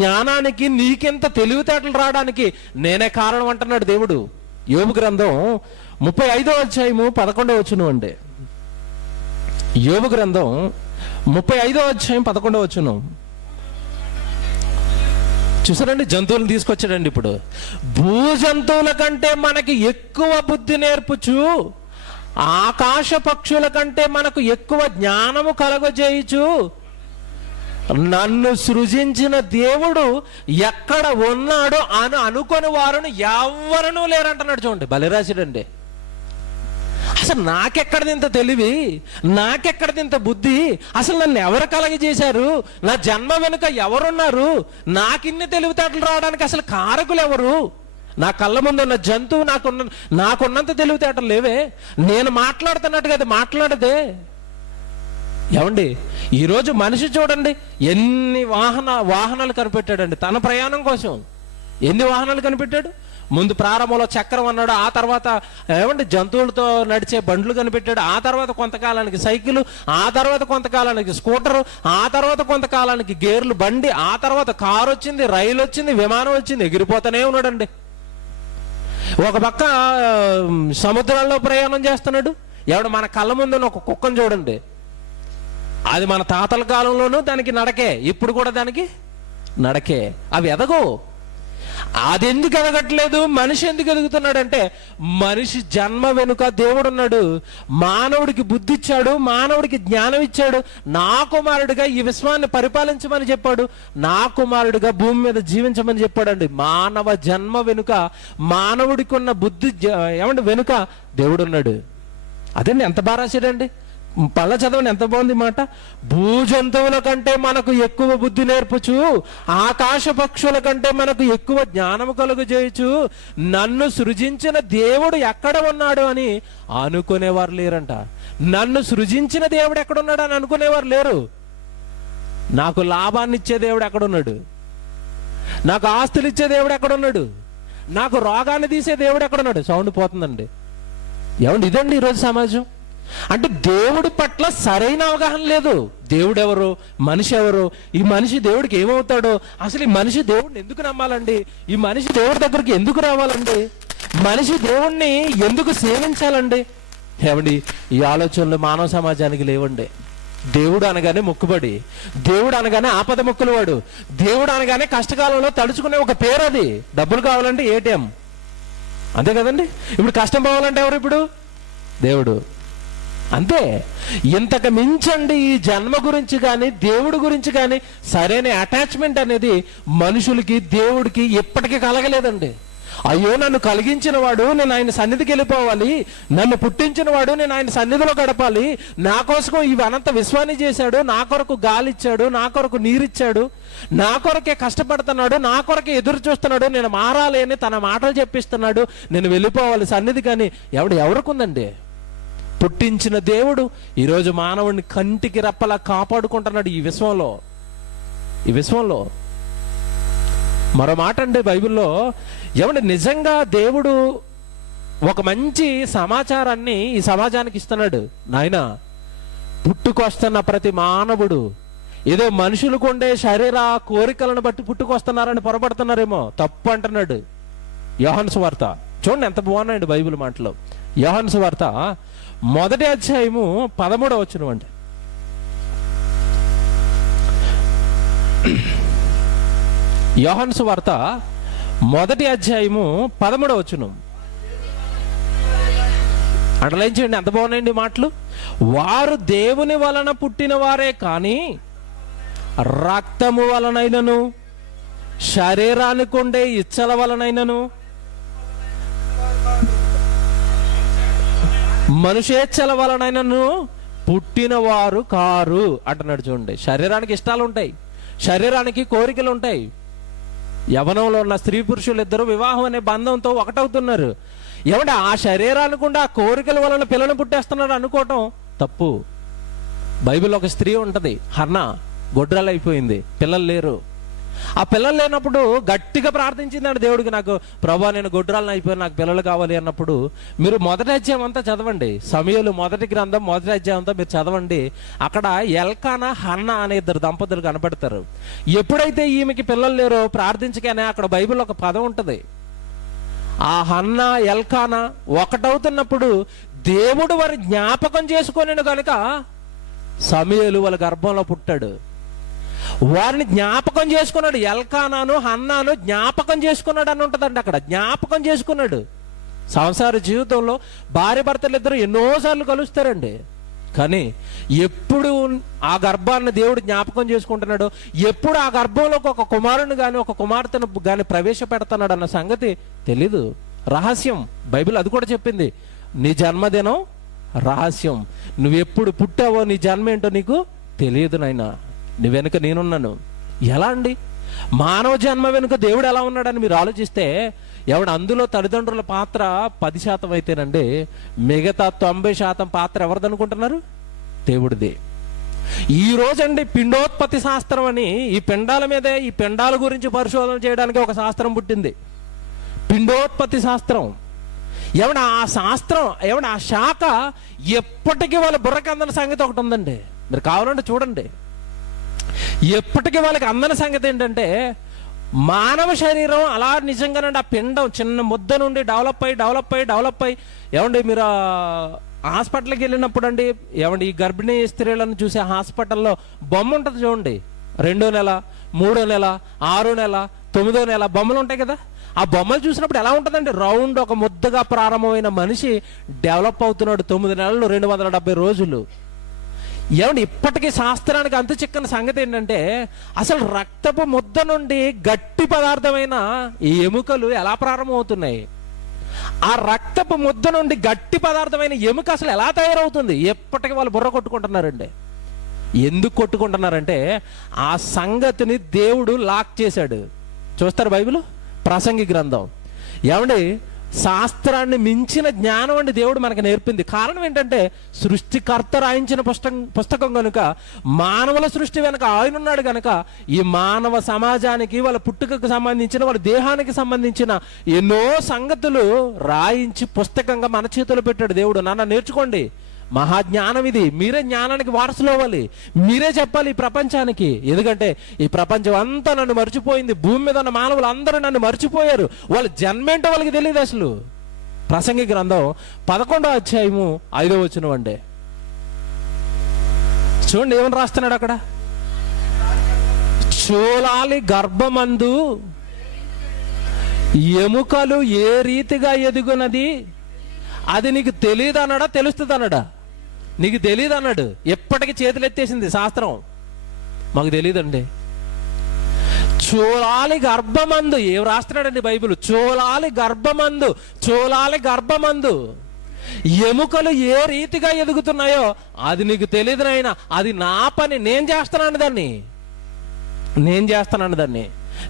జ్ఞానానికి, నీకెంత తెలివితేటలు రావడానికి నేనే కారణం అంటున్నాడు దేవుడు. యోబు గ్రంథం 35వ అధ్యాయము 11వ వచనం అండి. యోబు గ్రంథం 35వ అధ్యాయం 11వ వచనం చూసారండి. జంతువులను తీసుకొచ్చాడండి. ఇప్పుడు భూజంతువుల కంటే మనకి ఎక్కువ బుద్ధి నేర్పుచు, ఆకాశ పక్షుల కంటే మనకు ఎక్కువ జ్ఞానము కలగజేయుచు, నన్ను సృజించిన దేవుడు ఎక్కడ ఉన్నాడో అని అనుకొని వారును ఎవరనూ లేరంటున్నాడు. చూడండి, బలిరాశుడండి. అసలు నాకెక్కడిది ఇంత తెలివి, నాకెక్కడిది ఇంత బుద్ధి, అసలు నన్ను ఎవరు కలగజేశారు, నా జన్మ వెనుక ఎవరున్నారు, నాకిన్ని తెలివితేటలు రావడానికి అసలు కారకులు ఎవరు? నా కళ్ళ ముందు ఉన్న జంతువు నాకున్నంత తెలివితేటలు లేవే, నేను మాట్లాడుతున్నట్టుగా అది మాట్లాడదే. ఏమండి, ఈరోజు మనిషి చూడండి ఎన్ని వాహనాలు కనిపెట్టాడండి తన ప్రయాణం కోసం. ఎన్ని వాహనాలు కనిపెట్టాడు? ముందు ప్రారంభంలో చక్రం అన్నాడు, ఆ తర్వాత ఏమండి జంతువులతో నడిచే బండ్లు కనిపెట్టాడు, ఆ తర్వాత కొంతకాలానికి సైకిల్, ఆ తర్వాత కొంతకాలానికి స్కూటరు, ఆ తర్వాత కొంతకాలానికి గేర్లు బండి, ఆ తర్వాత కారు వచ్చింది, రైలు వచ్చింది, విమానం వచ్చింది, ఎగిరిపోతూనే ఉన్నాడండి. ఒక పక్క సముద్రాల్లో ప్రయాణం చేస్తున్నాడు. మన కళ్ళ ముందు ఒక కుక్కను చూడండి, అది మన తాతల కాలంలోనూ దానికి నడకే, ఇప్పుడు కూడా దానికి నడకే. అవి ఎదగో. అది ఎందుకు ఎదగట్లేదు? మనిషి ఎందుకు ఎదుగుతున్నాడంటే మనిషి జన్మ వెనుక దేవుడు ఉన్నాడు. మానవుడికి బుద్ధి ఇచ్చాడు, మానవుడికి జ్ఞానం ఇచ్చాడు. నా కుమారుడిగా ఈ విశ్వాన్ని పరిపాలించమని చెప్పాడు, నా కుమారుడిగా భూమి మీద జీవించమని చెప్పాడండి. మానవ జన్మ వెనుక, మానవుడికి ఉన్న బుద్ధి వెనుక దేవుడు ఉన్నాడు. అదండి, ఎంత బాగా రాశాడండి. పళ్ళ చదవండి, ఎంత బాగుంది మాట. భూజంతువుల కంటే మనకు ఎక్కువ బుద్ధి నేర్పుచు, ఆకాశ పక్షుల కంటే మనకు ఎక్కువ జ్ఞానము కలుగజేయచ్చు, నన్ను సృజించిన దేవుడు ఎక్కడ ఉన్నాడు అని అనుకునేవారు లేరంట. నన్ను సృజించిన దేవుడు ఎక్కడున్నాడు అని అనుకునేవారు లేరు. నాకు లాభాన్ని ఇచ్చే దేవుడు ఎక్కడున్నాడు, నాకు ఆస్తులు ఇచ్చే దేవుడు ఎక్కడున్నాడు, నాకు రోగాన్ని తీసే దేవుడు ఎక్కడున్నాడు? సౌండ్ పోతుందండి. ఏమండి, ఇదండి ఈరోజు సమాజం. అంటే దేవుడి పట్ల సరైన అవగాహన లేదు. దేవుడు ఎవరు, మనిషి ఎవరు, ఈ మనిషి దేవుడికి ఏమవుతాడో, అసలు ఈ మనిషి దేవుడిని ఎందుకు నమ్మాలండి, ఈ మనిషి దేవుడి దగ్గరికి ఎందుకు రావాలండి, మనిషి దేవుణ్ణి ఎందుకు సేవించాలండి? ఏమండి, ఈ ఆలోచనలు మానవ సమాజానికి లేవండి. దేవుడు అనగానే మొక్కుబడి, దేవుడు అనగానే ఆపద మొక్కులు వాడు, దేవుడు అనగానే కష్టకాలంలో తడుచుకునే ఒక పేరు. అది డబ్బులు కావాలంటే ఏటీఎం, అంతే కదండి. ఇప్పుడు కష్టం పోవాలంటే ఎవరు? ఇప్పుడు దేవుడు. అంతే. ఇంతకు మించండి ఈ జన్మ గురించి కానీ దేవుడి గురించి కానీ సరైన అటాచ్మెంట్ అనేది మనుషులకి దేవుడికి ఎప్పటికీ కలగలేదండి. అయ్యో, నన్ను కలిగించిన వాడు నేను ఆయన సన్నిధికి వెళ్ళిపోవాలి, నన్ను పుట్టించిన వాడు నేను ఆయన సన్నిధిలో గడపాలి, నా కోసం ఇవి అనంత విశ్వాన్ని చేశాడు, నా కొరకు గాలి ఇచ్చాడు, నా కొరకు నీరిచ్చాడు, నా కొరకే కష్టపడుతున్నాడు, నా కొరకే ఎదురు చూస్తున్నాడు, నేను మారాలి అని తన మాటలు చెప్పిస్తున్నాడు, నేను వెళ్ళిపోవాలి సన్నిధి. కానీ ఎవరికుందండి? పుట్టించిన దేవుడు ఈరోజు మానవుడిని కంటికి రెప్పలా కాపాడుకుంటున్నాడు ఈ విశ్వంలో. మరో మాట అండి బైబిల్లో, నిజంగా దేవుడు ఒక మంచి సమాచారాన్ని ఈ సమాజానికి ఇస్తున్నాడు. నాయన, పుట్టుకొస్తున్న ప్రతి మానవుడు ఏదో మనుషులకు ఉండే శరీర కోరికలను బట్టి పుట్టుకొస్తున్నారని పొరపడుతున్నారేమో, తప్పు అంటున్నాడు యోహాను సువార్త. చూడండి ఎంత బాగున్నాయండి బైబిల్ మాటలు. యోహాను సువార్త 1వ అధ్యాయము 13వ వచనం అండి. యోహాను సువార్త 1వ అధ్యాయము 13వ వచనం అండర్లైన్ చేయండి, ఎంత బాగున్నాయండి మాటలు. వారు దేవుని వలన పుట్టిన వారే కానీ రక్తము వలనైనను శరీరానికి ఉండే ఇచ్చల వలనైనను మనుషేచ్ఛల వలనైనను పుట్టిన వారు కారు అంటున్నాడు. చూడండి, శరీరానికి ఇష్టాలు ఉంటాయి, శరీరానికి కోరికలు ఉంటాయి. యవనంలో ఉన్న స్త్రీ పురుషులు ఇద్దరు వివాహం అనే బంధంతో ఒకటవుతున్నారు. ఆ శరీరానికి ఉండే ఆ కోరికల వలన పిల్లలు పుట్టేస్తున్నారు అనుకోవటం తప్పు. బైబిల్లో ఒక స్త్రీ ఉంటది, హన్నా, గొడ్రాలు అయిపోయింది, పిల్లలు లేరు. ఆ పిల్లలు లేనప్పుడు గట్టిగా ప్రార్థించిందండి దేవుడికి, నాకు ప్రభా నేను గొడ్రాలను అయిపోయాను, నాకు పిల్లలు కావాలి అన్నప్పుడు. మీరు మొదటి అధ్యాయం అంతా చదవండి, సమూయేలు మొదటి గ్రంథం మొదటి అధ్యాయం అంతా మీరు చదవండి. అక్కడ ఎల్కానా హన్నా అనే ఇద్దరు దంపతులు కనబడతారు. ఎప్పుడైతే ఈమెకి పిల్లలు లేరో ప్రార్థించగానే అక్కడ బైబిల్లో ఒక పదం ఉంటుంది. ఆ హన్నా ఎల్కానా ఒకటవుతున్నప్పుడు దేవుడు వారి జ్ఞాపకం చేసుకొనెను కనుక సమూయేలు వాళ్ళ గర్భంలో పుట్టాడు. వారిని జ్ఞాపకం చేసుకున్నాడు. ఎల్కానాను హన్నాను జ్ఞాపకం చేసుకున్నాడు అని ఉంటుందండి. అక్కడ జ్ఞాపకం చేసుకున్నాడు. సంసార జీవితంలో భార్య భర్తలు ఇద్దరు ఎన్నోసార్లు కలుస్తారండి, కానీ ఎప్పుడు ఆ గర్భాన్ని దేవుడు జ్ఞాపకం చేసుకుంటున్నాడు, ఎప్పుడు ఆ గర్భంలోకి ఒక కుమారుని కానీ ఒక కుమార్తెను కానీ ప్రవేశపెడుతున్నాడు అన్న సంగతి తెలీదు. రహస్యం. బైబిల్ అది కూడా చెప్పింది, నీ జన్మదినం రహస్యం. నువ్వెప్పుడు పుట్టావో నీ జన్మ ఏంటో నీకు తెలియదు నాయనా, నీ వెనుక నేనున్నాను. ఎలా అండి మానవ జన్మ వెనుక దేవుడు ఎలా ఉన్నాడని మీరు ఆలోచిస్తే, ఎవడు అందులో తల్లిదండ్రుల పాత్ర 10% అయితేనండి, మిగతా 90% పాత్ర ఎవరిది అనుకుంటున్నారు? దేవుడిది. ఈ రోజండి పిండోత్పత్తి శాస్త్రం అని ఈ పిండాల మీదే, ఈ పిండాల గురించి పరిశోధన చేయడానికి ఒక శాస్త్రం పుట్టింది, పిండోత్పత్తి శాస్త్రం. ఏమన్నా ఆ శాస్త్రం, ఏమన్నా ఆ శాఖ ఎప్పటికీ వాళ్ళ బుర్రకి అందని సంగతి ఒకటి ఉందండి, మీరు కావాలంటే చూడండి. ఎప్పటికీ వాళ్ళకి అందని సంగతి ఏంటంటే, మానవ శరీరం అలా నిజంగానండి ఆ పిండం చిన్న ముద్ద నుండి డెవలప్ అయ్యి ఏమండి మీరు హాస్పిటల్కి వెళ్ళినప్పుడు అండి, ఏమండి ఈ గర్భిణీ స్త్రీలను చూసే హాస్పిటల్లో బొమ్మ ఉంటుంది చూడండి, 2వ నెల 3వ నెల 6వ నెల 9వ నెల బొమ్మలు ఉంటాయి కదా. ఆ బొమ్మలు చూసినప్పుడు ఎలా ఉంటుందండి, రౌండ్ ఒక ముద్దగా ప్రారంభమైన మనిషి డెవలప్ అవుతున్నాడు 9 నెలలు 270 రోజులు. ఏమండి ఇప్పటికీ శాస్త్రానికి అంతు చిక్కని సంగతి ఏంటంటే, అసలు రక్తపు ముద్ద నుండి గట్టి పదార్థమైన ఈ ఎముకలు ఎలా ప్రారంభమవుతున్నాయి, ఆ రక్తపు ముద్ద నుండి గట్టి పదార్థమైన ఎముక అసలు ఎలా తయారవుతుంది, ఎప్పటికీ వాళ్ళు బుర్ర కొట్టుకుంటున్నారండి. ఎందుకు కొట్టుకుంటున్నారంటే, ఆ సంగతిని దేవుడు లాక్ చేశాడు. చూస్తారు బైబిల్ ప్రసంగి గ్రంథం. ఏమండి శాస్త్రాన్ని మించిన జ్ఞానం అండి దేవుడు మనకు నేర్పింది. కారణం ఏంటంటే, సృష్టికర్త రాయించిన పుస్తకం కనుక, మానవుల సృష్టి వెనక ఆయన ఉన్నాడు కనుక, ఈ మానవ సమాజానికి వాళ్ళ పుట్టుకకు సంబంధించిన వాళ్ళ దేహానికి సంబంధించిన ఎన్నో సంగతులు రాయించి పుస్తకంగా మన చేతిలో పెట్టాడు దేవుడు. నాన్న నేర్చుకోండి, మహాజ్ఞానం ఇది, మీరే జ్ఞానానికి వారసులు అవ్వాలి, మీరే చెప్పాలి ఈ ప్రపంచానికి. ఎందుకంటే ఈ ప్రపంచం అంతా నన్ను మర్చిపోయింది, భూమి మీద ఉన్న మానవులు అందరూ నన్ను మర్చిపోయారు, వాళ్ళ జన్మేంటో వాళ్ళకి తెలియదు అసలు. ప్రసంగి గ్రంథం 11వ అధ్యాయము 5వ వచనం అండి, చూడండి ఏమని రాస్తున్నాడు అక్కడ. చూలాలి గర్భమందు ఎముకలు ఏ రీతిగా ఎదుగునది అది నీకు తెలియదు అన్నాడా, తెలుస్తుంది అన్నాడా? నీకు తెలియదు అన్నాడు. ఎప్పటికీ చేతులు ఎత్తేసింది శాస్త్రం, మాకు తెలియదండి. చూలాలి గర్భమందు, ఏం రాస్తున్నాడండి బైబిల్, చూలాలి గర్భమందు ఎముకలు ఏ రీతిగా ఎదుగుతున్నాయో అది నీకు తెలియదు నాయనా, అది నా పని, నేను చేస్తున్నాను దాన్ని.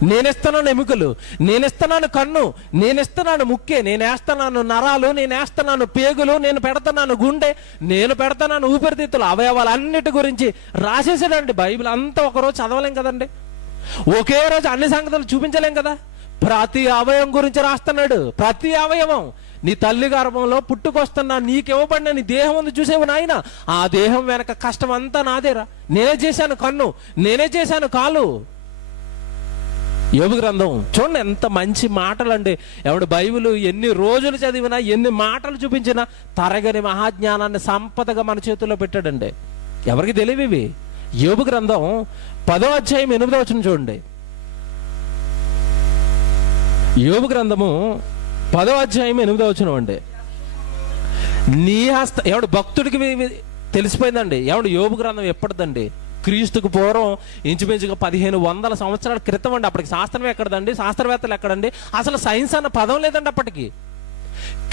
నేనేస్తున్నాను ఎముకలు, నేనేస్తున్నాను కన్ను, నేనేస్తున్నాను ముక్కే, నేనేస్తున్నాను నరాలు, నేనేస్తున్నాను పేగులు, నేను పెడతాను గుండె, నేను పెడతాను ఊపిరితిత్తులు, అవయవాలు అన్నిటి గురించి రాసేసాడండి. బైబిల్ అంతా ఒకరోజు చదవలేం కదండి, ఒకే రోజు అన్ని సంగతులు చూపించలేం కదా. ప్రతి అవయవం గురించి రాస్తున్నాడు. ప్రతి అవయవం, నీ తల్లి గర్భంలో పుట్టుకొస్తున్నా నీకివ్వబడిన నీ దేహం ఉంది చూసేవు నాయన, ఆ దేహం వెనక కష్టం అంతా నాదేరా, నేనే చేశాను కన్ను, నేనే చేశాను కాలు. యోబు గ్రంథం చూడండి ఎంత మంచి మాటలు అండి. ఎవడు బైబిల్ ఎన్ని రోజులు చదివినా, ఎన్ని మాటలు చూపించినా తరగని మహాజ్ఞానాన్ని సంపదగా మన చేతుల్లో పెట్టాడండి. ఎవరికి తెలియవు ఇవి. యోబు గ్రంథం 10వ అధ్యాయం 8వ వచనం చూడండి. యోబు గ్రంథము 10వ అధ్యాయం 8వ వచనం అండి. నీ హస్త, ఎవడు భక్తుడికి తెలిసిపోయిందండి. ఎవడు యోబు గ్రంథం ఎప్పటిదండి, క్రీస్తుకు పూర్వం ఇంచుమించుగా 1500 సంవత్సరాల క్రితం అండి. అప్పటికి శాస్త్రం ఎక్కడదండి, శాస్త్రవేత్తలు ఎక్కడండి, అసలు సైన్స్ అన్న పదం లేదండి అప్పటికి.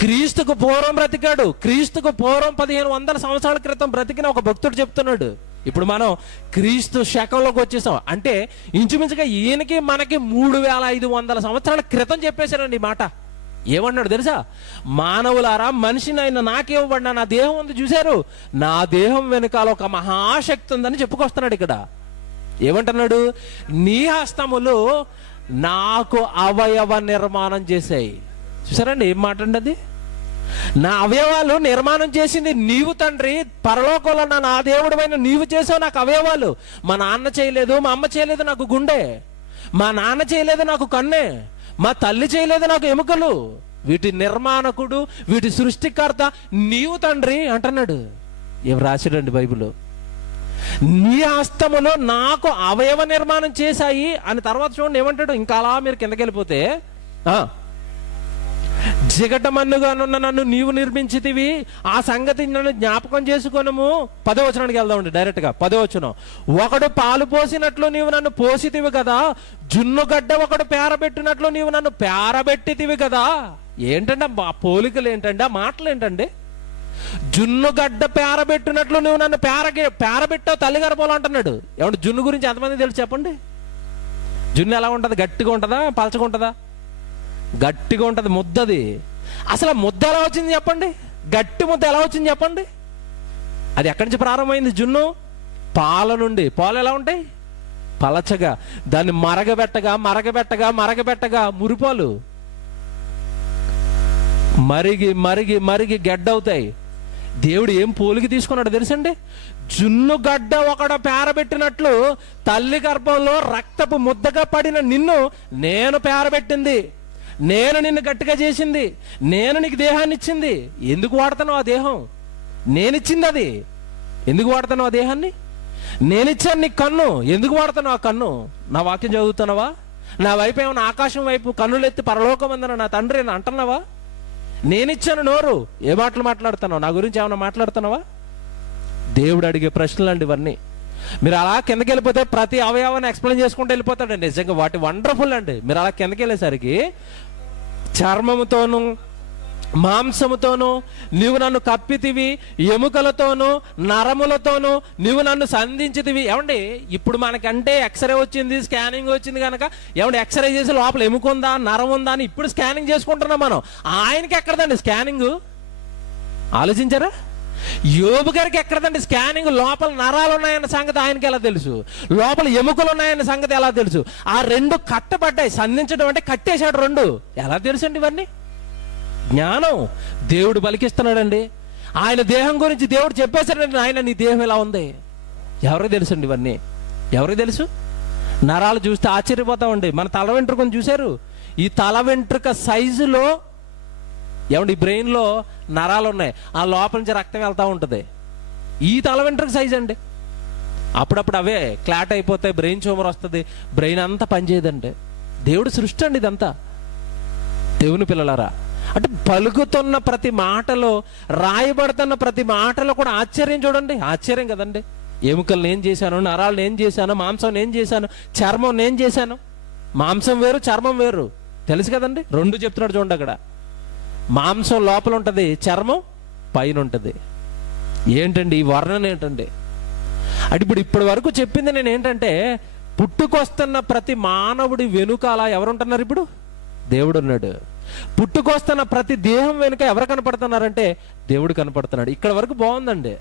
క్రీస్తుకు పూర్వం బ్రతికాడు, క్రీస్తుకు పూర్వం 1500 సంవత్సరాల క్రితం బ్రతికిన ఒక భక్తుడు చెప్తున్నాడు. ఇప్పుడు మనం క్రీస్తు శకంలోకి వచ్చేసాం అంటే ఇంచుమించుగా ఈయనకి మనకి 3500 సంవత్సరాల క్రితం చెప్పేశారండి ఈ మాట. ఏమన్నాడు తెలుసా, మానవులారా మనిషిని ఆయన నాకేవ్వబడినా నా దేహం ఉంది చూశారు, నా దేహం వెనకాల ఒక మహాశక్తి ఉందని చెప్పుకొస్తున్నాడు ఇక్కడ. ఏమంటున్నాడు? నీ హస్తములు నాకు అవయవ నిర్మాణం చేశాయి. చూసారండి ఏం మాట అండి అది? నా అవయవాలు నిర్మాణం చేసింది నీవు తండ్రి. పరలోకంలో నా దేవుడమైన నీవు చేసావు నాకు అవయవాలు. మా నాన్న చేయలేదు, మా అమ్మ చేయలేదు నాకు గుండె, మా నాన్న చేయలేదు నాకు కన్నే, మా తల్లి చేయలేదు నాకు ఎముకలు. వీటి నిర్మాణకుడు, వీటి సృష్టికర్త నీవు తండ్రి అంటున్నాడు. ఏం రాశాడండి బైబిల్? నీ హస్తములో నాకు అవయవ నిర్మాణం చేశాయి అని. తర్వాత చూడండి ఏమంటాడు, ఇంకా అలా మీరు కిందకి వెళ్ళిపోతే, జిగటమన్నుగానున్న నన్ను నీవు నిర్మించితివి, ఆ సంగతి నన్ను జ్ఞాపకం చేసుకొనుము. 10వ వచనానికి వెళ్దామండి డైరెక్ట్ గా. 10వ వచనం, ఒకడు పాలు పోసినట్లు నీవు నన్ను పోసితివి కదా, జున్నుగడ్డ ఒకడు పేరబెట్టినట్లు నీవు నన్ను పేరబెట్టితివి కదా. ఏంటంటే ఆ పోలికలు ఏంటండి, ఆ మాటలు ఏంటండి? జున్నుగడ్డ పేరబెట్టినట్లు నువ్వు నన్ను పేరబెట్టావు తల్లి గర్భంలో అంటున్నాడు. ఏమంటే జున్ను గురించి ఎంతమంది తెలుసు చెప్పండి? జున్ను ఎలా ఉంటుంది? గట్టిగా ఉంటుందా, పలచగా ఉంటుందా? గట్టిగా ఉంటుంది, ముద్దది. అసలు ముద్ద ఎలా వచ్చింది చెప్పండి? గట్టి ముద్ద ఎలా వచ్చింది చెప్పండి? అది ఎక్కడి నుంచి ప్రారంభమైంది? జున్ను పాల నుండి. పాలు ఎలా ఉంటాయి? పలచగా. దాన్ని మరగబెట్టగా మరగబెట్టగా మరగబెట్టగా మురిపాలు మరిగి మరిగి మరిగి గడ్డవుతాయి. దేవుడు ఏం పోలికి తీసుకున్నాడు తెలుసండి? జున్నుగడ్డ ఒకడ పేరబెట్టినట్లు తల్లి గర్భంలో రక్తపు ముద్దగా పడిన నిన్ను నేను పేరబెట్టింది, నేను నిన్ను గట్టిగా చేసింది, నేను నీకు దేహాన్ని ఇచ్చింది. ఎందుకు వాడతాను ఆ దేహం? నేనిచ్చింది అది. ఎందుకు వాడతాను ఆ దేహాన్ని? నేనిచ్చాను నీకు కన్ను. ఎందుకు వాడతాను ఆ కన్ను? నా వాక్యం చదువుతున్నావా? నా వైపు ఏమైనా ఆకాశం వైపు కన్నులెత్తి పరలోకం అందన నా తండ్రి అని అంటున్నావా? నేనిచ్చాను నోరు. ఏ మాటలు మాట్లాడుతున్నావు? నా గురించి ఏమైనా మాట్లాడుతున్నావా? దేవుడు అడిగే ప్రశ్నలు అండి ఇవన్నీ. మీరు అలా కిందకి వెళ్ళిపోతే ప్రతి అవయవాన్ని ఎక్స్ప్లెయిన్ చేసుకుంటూ వెళ్ళిపోతాడండి. నిజంగా వాటి వండర్ఫుల్ అండి. మీరు అలా కిందకి వెళ్ళేసరికి చర్మముతోను మాంసముతోను నీవు నన్ను కప్పితివి, ఎముకలతోను నరములతోను నీవు నన్ను సంధించితివి. ఏమండి ఇప్పుడు మనకంటే ఎక్స్రే వచ్చింది, స్కానింగ్ వచ్చింది కనుక ఏమండి ఎక్స్రే చేసి లోపల ఎముకుందా నరం ఉందా అని ఇప్పుడు స్కానింగ్ చేసుకుంటున్నాం మనం. ఆయనకి ఎక్కడదండి స్కానింగ్? ఆలోచించారా? యోబు గారికి ఎక్కడదండి స్కానింగ్? లోపల నరాలు ఉన్నాయన్న సంగతి ఆయనకి ఎలా తెలుసు? లోపల ఎముకలు ఉన్నాయన్న సంగతి ఎలా తెలుసు? ఆ రెండు కట్టబడ్డాయి. సంధించడం అంటే కట్టేశాడు రెండు. ఎలా తెలుసండి ఇవన్నీ? జ్ఞానం దేవుడు పలికిస్తున్నాడండి. ఆయన దేహం గురించి దేవుడు చెప్పేశాడండి. ఆయన నీ దేహం ఎలా ఉంది ఎవరికి తెలుసండి? ఇవన్నీ ఎవరికి తెలుసు? నరాలు చూస్తే ఆశ్చర్యపోతామండి. మన తల వెంట్రుకను చూశారు? ఈ తల వెంట్రుక సైజులో ఏమండి ఈ బ్రెయిన్లో నరాలు ఉన్నాయి, ఆ లోపల నుంచి రక్తం వెళ్తూ ఉంటుంది. ఈ తల వెంట్రుక సైజ్ అండి. అప్పుడప్పుడు అవే క్లాట్ అయిపోతాయి, బ్రెయిన్ ట్యూమర్ వస్తుంది, బ్రెయిన్ అంతా పనిచేయదండి. దేవుడు సృష్టి అండి ఇదంతా. దేవుని పిల్లలారా, అంటే పలుకుతున్న ప్రతి మాటలో, రాయబడుతున్న ప్రతి మాటలో కూడా ఆశ్చర్యం చూడండి. ఆశ్చర్యం కదండి. ఎముకలు నేను చేశాను, నరాలు నేను చేశాను, మాంసం నేను చేశాను, చర్మం నేను చేశాను. మాంసం వేరు, చర్మం వేరు, తెలుసు కదండి. రెండు చెప్తున్నాడు చూడండి. అక్కడ మాంసం లోపల ఉంటుంది, చర్మం పైన ఉంటుంది. ఏంటండి ఈ వర్ణన ఏంటండి? అంటే ఇప్పటి వరకు చెప్పింది నేను ఏంటంటే, పుట్టుకొస్తున్న ప్రతి మానవుడి వెనుకాల ఎవరుంటున్నారు? ఇప్పుడు దేవుడు ఉన్నాడు. పుట్టుకొస్తున్న ప్రతి దేహం వెనుక ఎవరు కనపడుతున్నారంటే దేవుడు కనపడుతున్నాడు. ఇక్కడ వరకు బాగుందండి.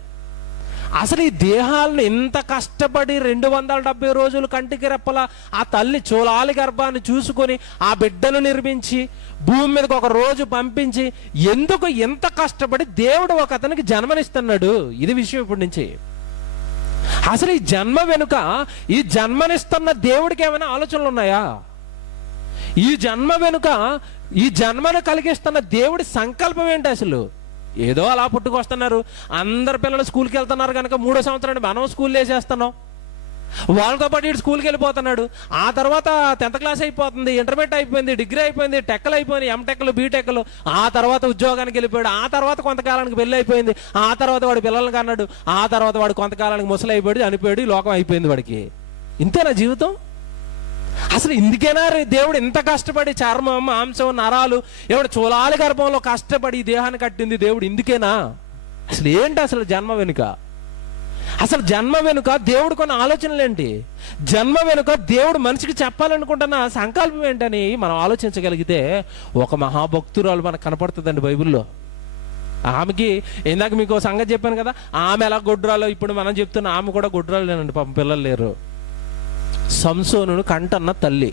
అసలు ఈ దేహాలను ఇంత కష్టపడి 270 రోజులు కంటికి రెప్పల ఆ తల్లి చూలాలి గర్భాన్ని చూసుకొని ఆ బిడ్డను నిర్మించి భూమి మీదకి ఒక రోజు పంపించి ఎందుకు ఎంత కష్టపడి దేవుడు ఒక అతనికి జన్మనిస్తున్నాడు? ఇది విషయం ఇప్పటి నుంచి. అసలు ఈ జన్మ వెనుక, ఈ జన్మనిస్తున్న దేవుడికి ఏమైనా ఆలోచనలు ఉన్నాయా? ఈ జన్మ వెనుక, ఈ జన్మను కలిగిస్తున్న దేవుడి సంకల్పం ఏంటి అసలు? ఏదో అలా పుట్టుకొస్తున్నారు, అందరు పిల్లలు స్కూల్కి వెళ్తున్నారు కనుక 3వ సంవత్సరాన్ని మనం స్కూల్ వేసేస్తున్నాం, వాళ్ళతో పాటు ఇటు స్కూల్కి వెళ్ళిపోతున్నాడు. ఆ తర్వాత 10th క్లాస్ అయిపోతుంది, ఇంటర్మీడియట్ అయిపోయింది, డిగ్రీ అయిపోయింది, టెక్కలు అయిపోయింది, ఎంటెక్లు, బీటెక్లు. ఆ తర్వాత ఉద్యోగానికి వెళ్ళిపోయాడు. ఆ తర్వాత కొంతకాలానికి పెళ్ళి అయిపోయింది. ఆ తర్వాత వాడు పిల్లల్ని కన్నాడు. ఆ తర్వాత వాడు కొంతకాలానికి ముసలి అయిపోయాడు, చనిపోయాడు, ఈ లోకం అయిపోయింది వాడికి. ఇంతేనా జీవితం? అసలు ఇందుకేనా దేవుడు ఇంత కష్టపడి చర్మం, మాంసం, నరాలు ఎవడు చూలాలి గర్భంలో కష్టపడి ఈ దేహాన్ని కట్టింది దేవుడు? ఇందుకేనా? అసలు ఏంటి అసలు జన్మ వెనుక? అసలు జన్మ వెనుక దేవుడు కొన్ని ఆలోచనలు ఏంటి? జన్మ వెనుక దేవుడు మనిషికి చెప్పాలనుకుంటున్న సంకల్పం ఏంటని మనం ఆలోచించగలిగితే ఒక మహాభక్తురాలు మనకు కనపడుతుందండి బైబిల్లో. ఆమెకి ఇందాక మీకు సంగతి చెప్పాను కదా, ఆమె ఎలా గొడ్రాలో ఇప్పుడు మనం చెప్తున్న ఆమె కూడా గొడ్రాలేనండి. పాపం పిల్లలు లేరు. సంసోనును కంటన్న తల్లి.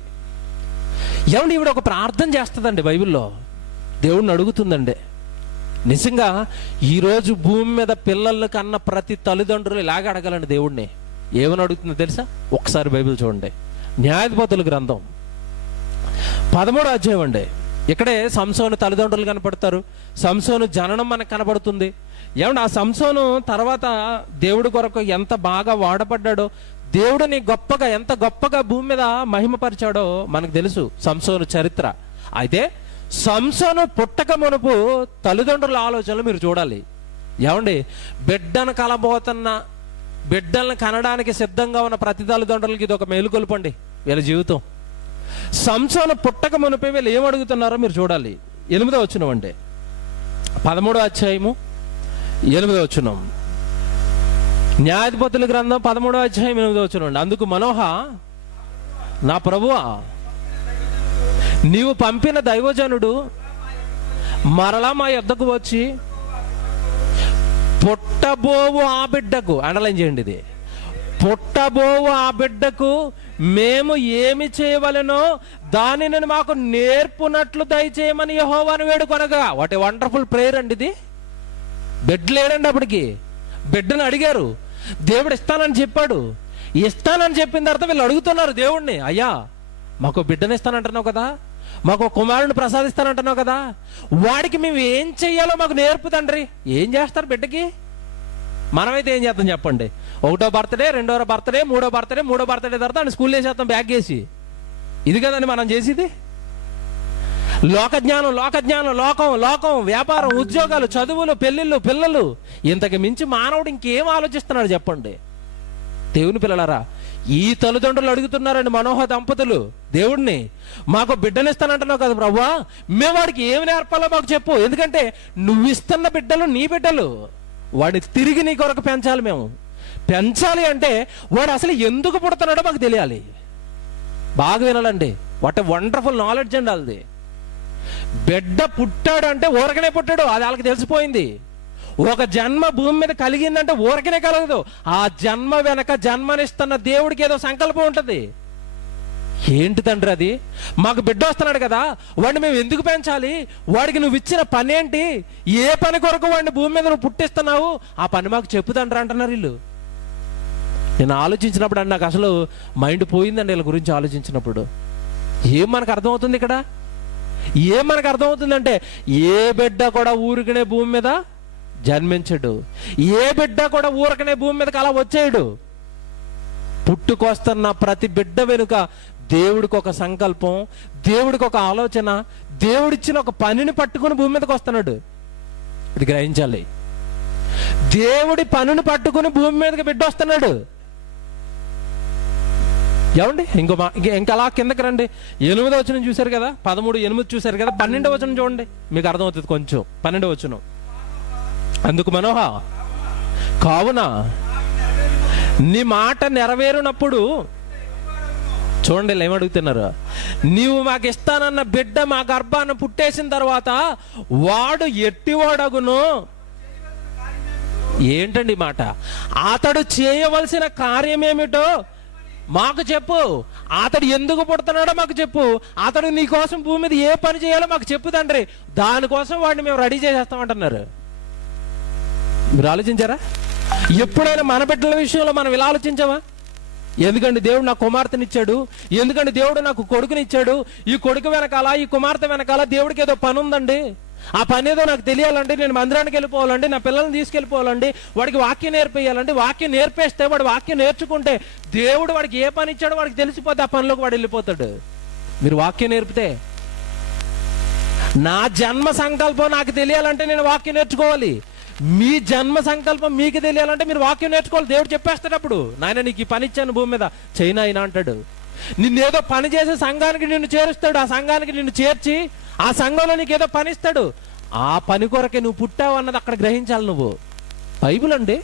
ఏమండి, ఈవిడ ఒక ప్రార్థన చేస్తుందండి బైబిల్లో, దేవుడిని అడుగుతుందండి. నిజంగా ఈరోజు భూమి మీద పిల్లల్ని కన్న ప్రతి తల్లిదండ్రులు ఇలాగే అడగాలండి దేవుడిని. ఏమని అడుగుతుందో తెలుసా? ఒకసారి బైబిల్ చూడండి, న్యాయాధిపతుల గ్రంథం 13వ అధ్యాయం అండి. ఇక్కడే సంసోను తల్లిదండ్రులు కనపడతారు, సంసోను జననం మనకు కనపడుతుంది. ఏమంటే ఆ సంసోను తర్వాత దేవుడి కొరకు ఎంత బాగా వాడబడ్డాడో, దేవుడిని గొప్పగా ఎంత గొప్పగా భూమి మీద మహిమపరిచాడో మనకు తెలుసు సంసోను చరిత్ర. అయితే సంసోను పుట్టక మునుపు తల్లిదండ్రుల ఆలోచనలు మీరు చూడాలి. ఏమండి, బిడ్డను కలబోతున్న, బిడ్డలను కనడానికి సిద్ధంగా ఉన్న ప్రతి తల్లిదండ్రులకి ఇది ఒక మేలుకొల్పండి వీళ్ళ జీవితం. సంసోను పుట్టక మునిపే వీళ్ళు ఏం అడుగుతున్నారో మీరు చూడాలి. 8వ వచనం అండి, 13వ అధ్యాయము 8వ వచనం, న్యాయాధిపతుల గ్రంథం 13వ అధ్యాయం 8వ వచనం అండి. అందుకు మనోహ, నా ప్రభువా, నీవు పంపిన దైవజనుడు మరలా మా యొద్దకు వచ్చి పుట్టబోవు ఆ బిడ్డకు, అండర్లైన్ చేయండి ఇది, పుట్టబోవు ఆ బిడ్డకు మేము ఏమి చేయవలెనో దానిని మాకు నేర్పునట్లు దయచేయమని యెహోవాను వేడుకొనగా. వాట్ ఏ వండర్ఫుల్ ప్రేయర్ అండి ఇది. బిడ్డ లేడండి అప్పటికి, బిడ్డను అడిగారు, దేవుడు ఇస్తానని చెప్పాడు. ఇస్తానని చెప్పిన తర్వాత వీళ్ళు అడుగుతున్నారు దేవుడిని, అయ్యా మాకు బిడ్డను ఇస్తానంటున్నావు కదా, మాకు కుమారుని ప్రసాదిస్తానంటున్నావు కదా, వాడికి మేము ఏం చెయ్యాలో మాకు నేర్పు తండ్రి. ఏం చేస్తారు బిడ్డకి? మనమైతే ఏం చేస్తాం చెప్పండి? 1వ బర్త్డే, 2వ బర్త్డే, 3వ బర్త్డే, 3వ బర్త్డే తర్వాత అని స్కూల్లో వేసేస్తాం బ్యాగ్ వేసి. ఇది కదండి మనం చేసేది. లోకజ్ఞానం, లోకజ్ఞానం, లోకం, లోకం, వ్యాపారం, ఉద్యోగాలు, చదువులు, పెళ్ళిళ్ళు, పిల్లలు, ఇంతకు మించి మానవుడు ఇంకేం ఆలోచిస్తున్నాడు చెప్పండి? దేవుని పిల్లలారా, ఈ తల్లిదండ్రులు అడుగుతున్నారండి మనోహ దంపతులు దేవుడిని, మాకు బిడ్డనిస్తానంటున్నావు కదా ప్రభువా, మేము వాడికి ఏమి నేర్పాలో మాకు చెప్పు. ఎందుకంటే నువ్వు ఇస్తున్న బిడ్డలు నీ బిడ్డలు, వాడిని తిరిగి నీ కొరకు పెంచాలి. మేము పెంచాలి అంటే వాడు అసలు ఎందుకు పుడుతున్నాడో మాకు తెలియాలి. బాగా వినాలండి, వాట్ ఏ వండర్ఫుల్ నాలెడ్జ్ అండి వాళ్ళది. బిడ్డ పుట్టాడు అంటే ఊరకనే పుట్టాడు, అది వాళ్ళకి తెలిసిపోయింది. ఒక జన్మ భూమి మీద కలిగిందంటే ఊరకనే కలగదు, ఆ జన్మ వెనక జన్మనిస్తున్న దేవుడికి ఏదో సంకల్పం ఉంటుంది. ఏంటి తండ్రి అది? మాకు బిడ్డ వస్తున్నాడు కదా, వాడిని మేము ఎందుకు పెంచాలి, వాడికి నువ్వు ఇచ్చిన పని ఏంటి, ఏ పని కొరకు వాడిని భూమి మీద నువ్వు పుట్టిస్తున్నావు, ఆ పని మాకు చెప్పు తండ్రి అంటున్నారు వీళ్ళు. నేను ఆలోచించినప్పుడు అండి నాకు అసలు మైండ్ పోయిందండి వీళ్ళ గురించి ఆలోచించినప్పుడు. ఏం మనకు అర్థమవుతుంది ఇక్కడ? ఏం మనకు అర్థమవుతుందంటే ఏ బిడ్డ కూడా ఊరికనే భూమి మీద జన్మించడు, ఏ బిడ్డ కూడా ఊరకనే భూమి మీదకి అలా వచ్చేయడు. పుట్టుకొస్తున్న ప్రతి బిడ్డ వెనుక దేవుడికి ఒక సంకల్పం, దేవుడికి ఒక ఆలోచన, దేవుడిచ్చిన ఒక పనిని పట్టుకుని భూమి మీదకి వస్తున్నాడు. ఇది గ్రహించాలి. దేవుడి పనిని పట్టుకుని భూమి మీదకి బిడ్డ వస్తున్నాడు. ఏమండి, ఇంకా అలా కిందకి రండి. 8వ వచనం చూశారు కదా, 13:8 చూశారు కదా, 12వ వచనం చూడండి, మీకు అర్థమవుతుంది కొంచెం. 12వ వచనం, అందుకు మనోహ, కావున నీ మాట నెరవేరునప్పుడు, చూడండి ఏమడుగుతున్నారు, నీవు మాకు ఇస్తానన్న బిడ్డ మా గర్భాన్ని పుట్టేసిన తర్వాత వాడు ఎట్టివాడగును. ఏంటండి మాట? అతడు చేయవలసిన కార్యమేమిటో మాకు చెప్పు, అతడు ఎందుకు పుడుతున్నాడో మాకు చెప్పు, అతడు నీ కోసం భూమి మీద ఏ పని చేయాలో మాకు చెప్పు తండ్రి, దానికోసం వాడిని మేము రెడీ చేసేస్తామంటున్నారు. మీరు ఆలోచించారా? ఎప్పుడైనా మన బిడ్డల విషయంలో మనం ఇలా ఆలోచించామా? ఎందుకంటే దేవుడు నాకు కుమార్తెనిచ్చాడు, ఎందుకంటే దేవుడు నాకు కొడుకునిచ్చాడు, ఈ కొడుకు వెనకాల, ఈ కుమార్తె వెనకాల దేవుడికి ఏదో పని ఉందండి, ఆ పని ఏదో నాకు తెలియాలండి, నేను మందిరానికి వెళ్ళిపోవాలండి, నా పిల్లల్ని తీసుకెళ్ళిపోవాలండి, వాడికి వాక్యం నేర్పేయాలండి, వాక్యం నేర్పేస్తే వాడు వాక్యం నేర్చుకుంటే దేవుడు వాడికి ఏ పని ఇచ్చాడో వాడికి తెలిసిపోతే ఆ పనిలోకి వాడు వెళ్ళిపోతాడు. మీరు వాక్యం నేర్పితే, నా జన్మ సంకల్పం నాకు తెలియాలంటే నేను వాక్యం నేర్చుకోవాలి, మీ జన్మ సంకల్పం మీకు తెలియాలంటే మీరు వాక్యం నేర్చుకోవాలి. దేవుడు చెప్పేస్తాడప్పుడు, నాయన నీకు ఈ పని ఇచ్చాను భూమి మీద, చైనా అయినా అంటాడు. నిన్నేదో పని చేసే సంఘానికి నిన్ను చేరుస్తాడు, ఆ సంఘానికి నిన్ను చేర్చి ఆ సంఘంలో నీకు ఏదో పని ఇస్తాడు, ఆ పని కొరకే నువ్వు పుట్టావు అన్నది అక్కడ గ్రహించాలి నువ్వు. బైబిల్ అండి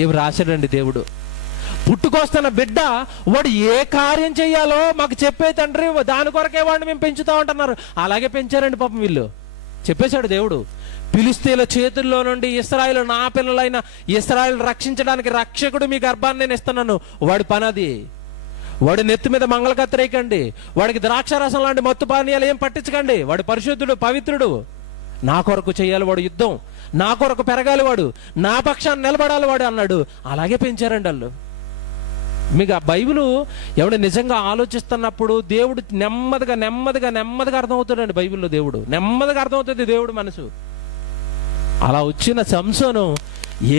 ఏమి రాశాడండి దేవుడు. పుట్టుకొస్తున్న బిడ్డ వాడు ఏ కార్యం చెయ్యాలో మాకు చెప్పే తండ్రి, దాని కొరకే వాడిని మేము పెంచుతా ఉంటున్నారు. అలాగే పెంచారండి పాపం వీళ్ళు. చెప్పేశాడు దేవుడు, ఫిలిష్తీయుల చేతుల్లో నుండి ఇశ్రాయేలు నా పిల్లలైన ఇశ్రాయేలు రక్షించడానికి రక్షకుడు మీ గర్భాన్ని నేను ఇస్తున్నాను. వాడి పని అది. వాడి నెత్తి మీద మంగళకత్తరేయకండి, వాడికి ద్రాక్షారసం లాంటి మత్తు పానీయాలు ఏం పట్టించకండి. వాడు పరిశుద్ధుడు, పవిత్రుడు. నా కొరకు చేయాలి వాడు యుద్ధం, నా కొరకు పెరగాలి వాడు, నా పక్షాన్ని నిలబడాలి వాడు అన్నాడు. అలాగే పెంచారండి వాళ్ళు. మీకు ఆ బైబిల్ ఎవడు నిజంగా ఆలోచిస్తున్నప్పుడు దేవుడు నెమ్మదిగా నెమ్మదిగా నెమ్మదిగా అర్థమవుతాడండి. బైబిల్లో దేవుడు నెమ్మదిగా అర్థమవుతుంది, దేవుడు మనసు. అలా వచ్చిన సంసోను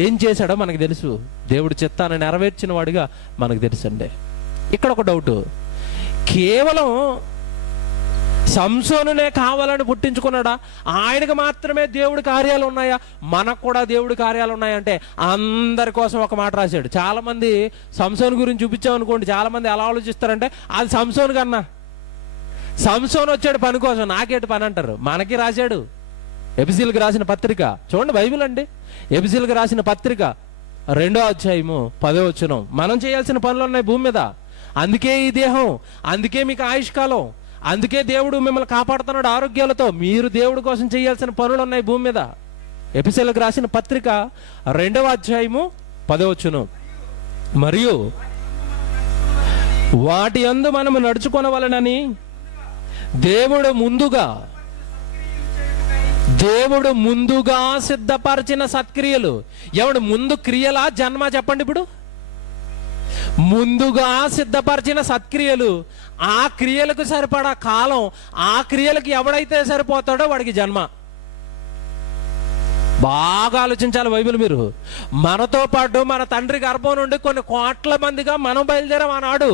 ఏం చేశాడో మనకు తెలుసు. దేవుడు చిత్తాన్ని నెరవేర్చిన వాడిగా మనకు తెలుసండి. ఇక్కడ ఒక డౌట్, కేవలం సంసోనునే కావాలని పుట్టించుకున్నాడా? ఆయనకు మాత్రమే దేవుడి కార్యాలు ఉన్నాయా? మనకు కూడా దేవుడి కార్యాలు ఉన్నాయంటే అందరి కోసం ఒక మాట రాశాడు. చాలా మంది సంసోను గురించి చూపించామనుకోండి, చాలా మంది ఎలా ఆలోచిస్తారంటే అది సంసోను కన్నా, సంసోను వచ్చాడు పని కోసం, నాకేటి పని అంటారు. మనకి రాశాడు. ఎఫెసీయులకు రాసిన పత్రిక చూడండి, బైబిల్ అండి. ఎఫెసీయులకు రాసిన పత్రిక 2వ అధ్యాయము 10వ వచనం. మనం చేయాల్సిన పనులు ఉన్నాయి భూమి మీద. అందుకే ఈ దేహం, అందుకే మీకు ఆయుష్కాలం, అందుకే దేవుడు మిమ్మల్ని కాపాడుతున్నాడు ఆరోగ్యాలతో. మీరు దేవుడి కోసం చేయాల్సిన పనులు ఉన్నాయి భూమి మీద. ఎఫెసీయులకు రాసిన పత్రిక 2వ అధ్యాయము 10వ వచనం. మరియు వాటి యందు మనము నడుచుకొనవలెనని దేవుడు ముందుగా సిద్ధపరిచిన సత్క్రియలు. ఎవడు ముందు క్రియలా జన్మ చెప్పండి. ఇప్పుడు ముందుగా సిద్ధపరిచిన సత్క్రియలు, ఆ క్రియలకు సరిపడా కాలం, ఆ క్రియలకు ఎవడైతే సరిపోతాడో వాడికి జన్మ. బాగా ఆలోచించాలి బైబిల్ మీరు. మనతో పాటు మన తండ్రి గర్భం నుండి కొన్ని కోట్ల మందిగా మనం బయలుదేరాం ఆనాడు.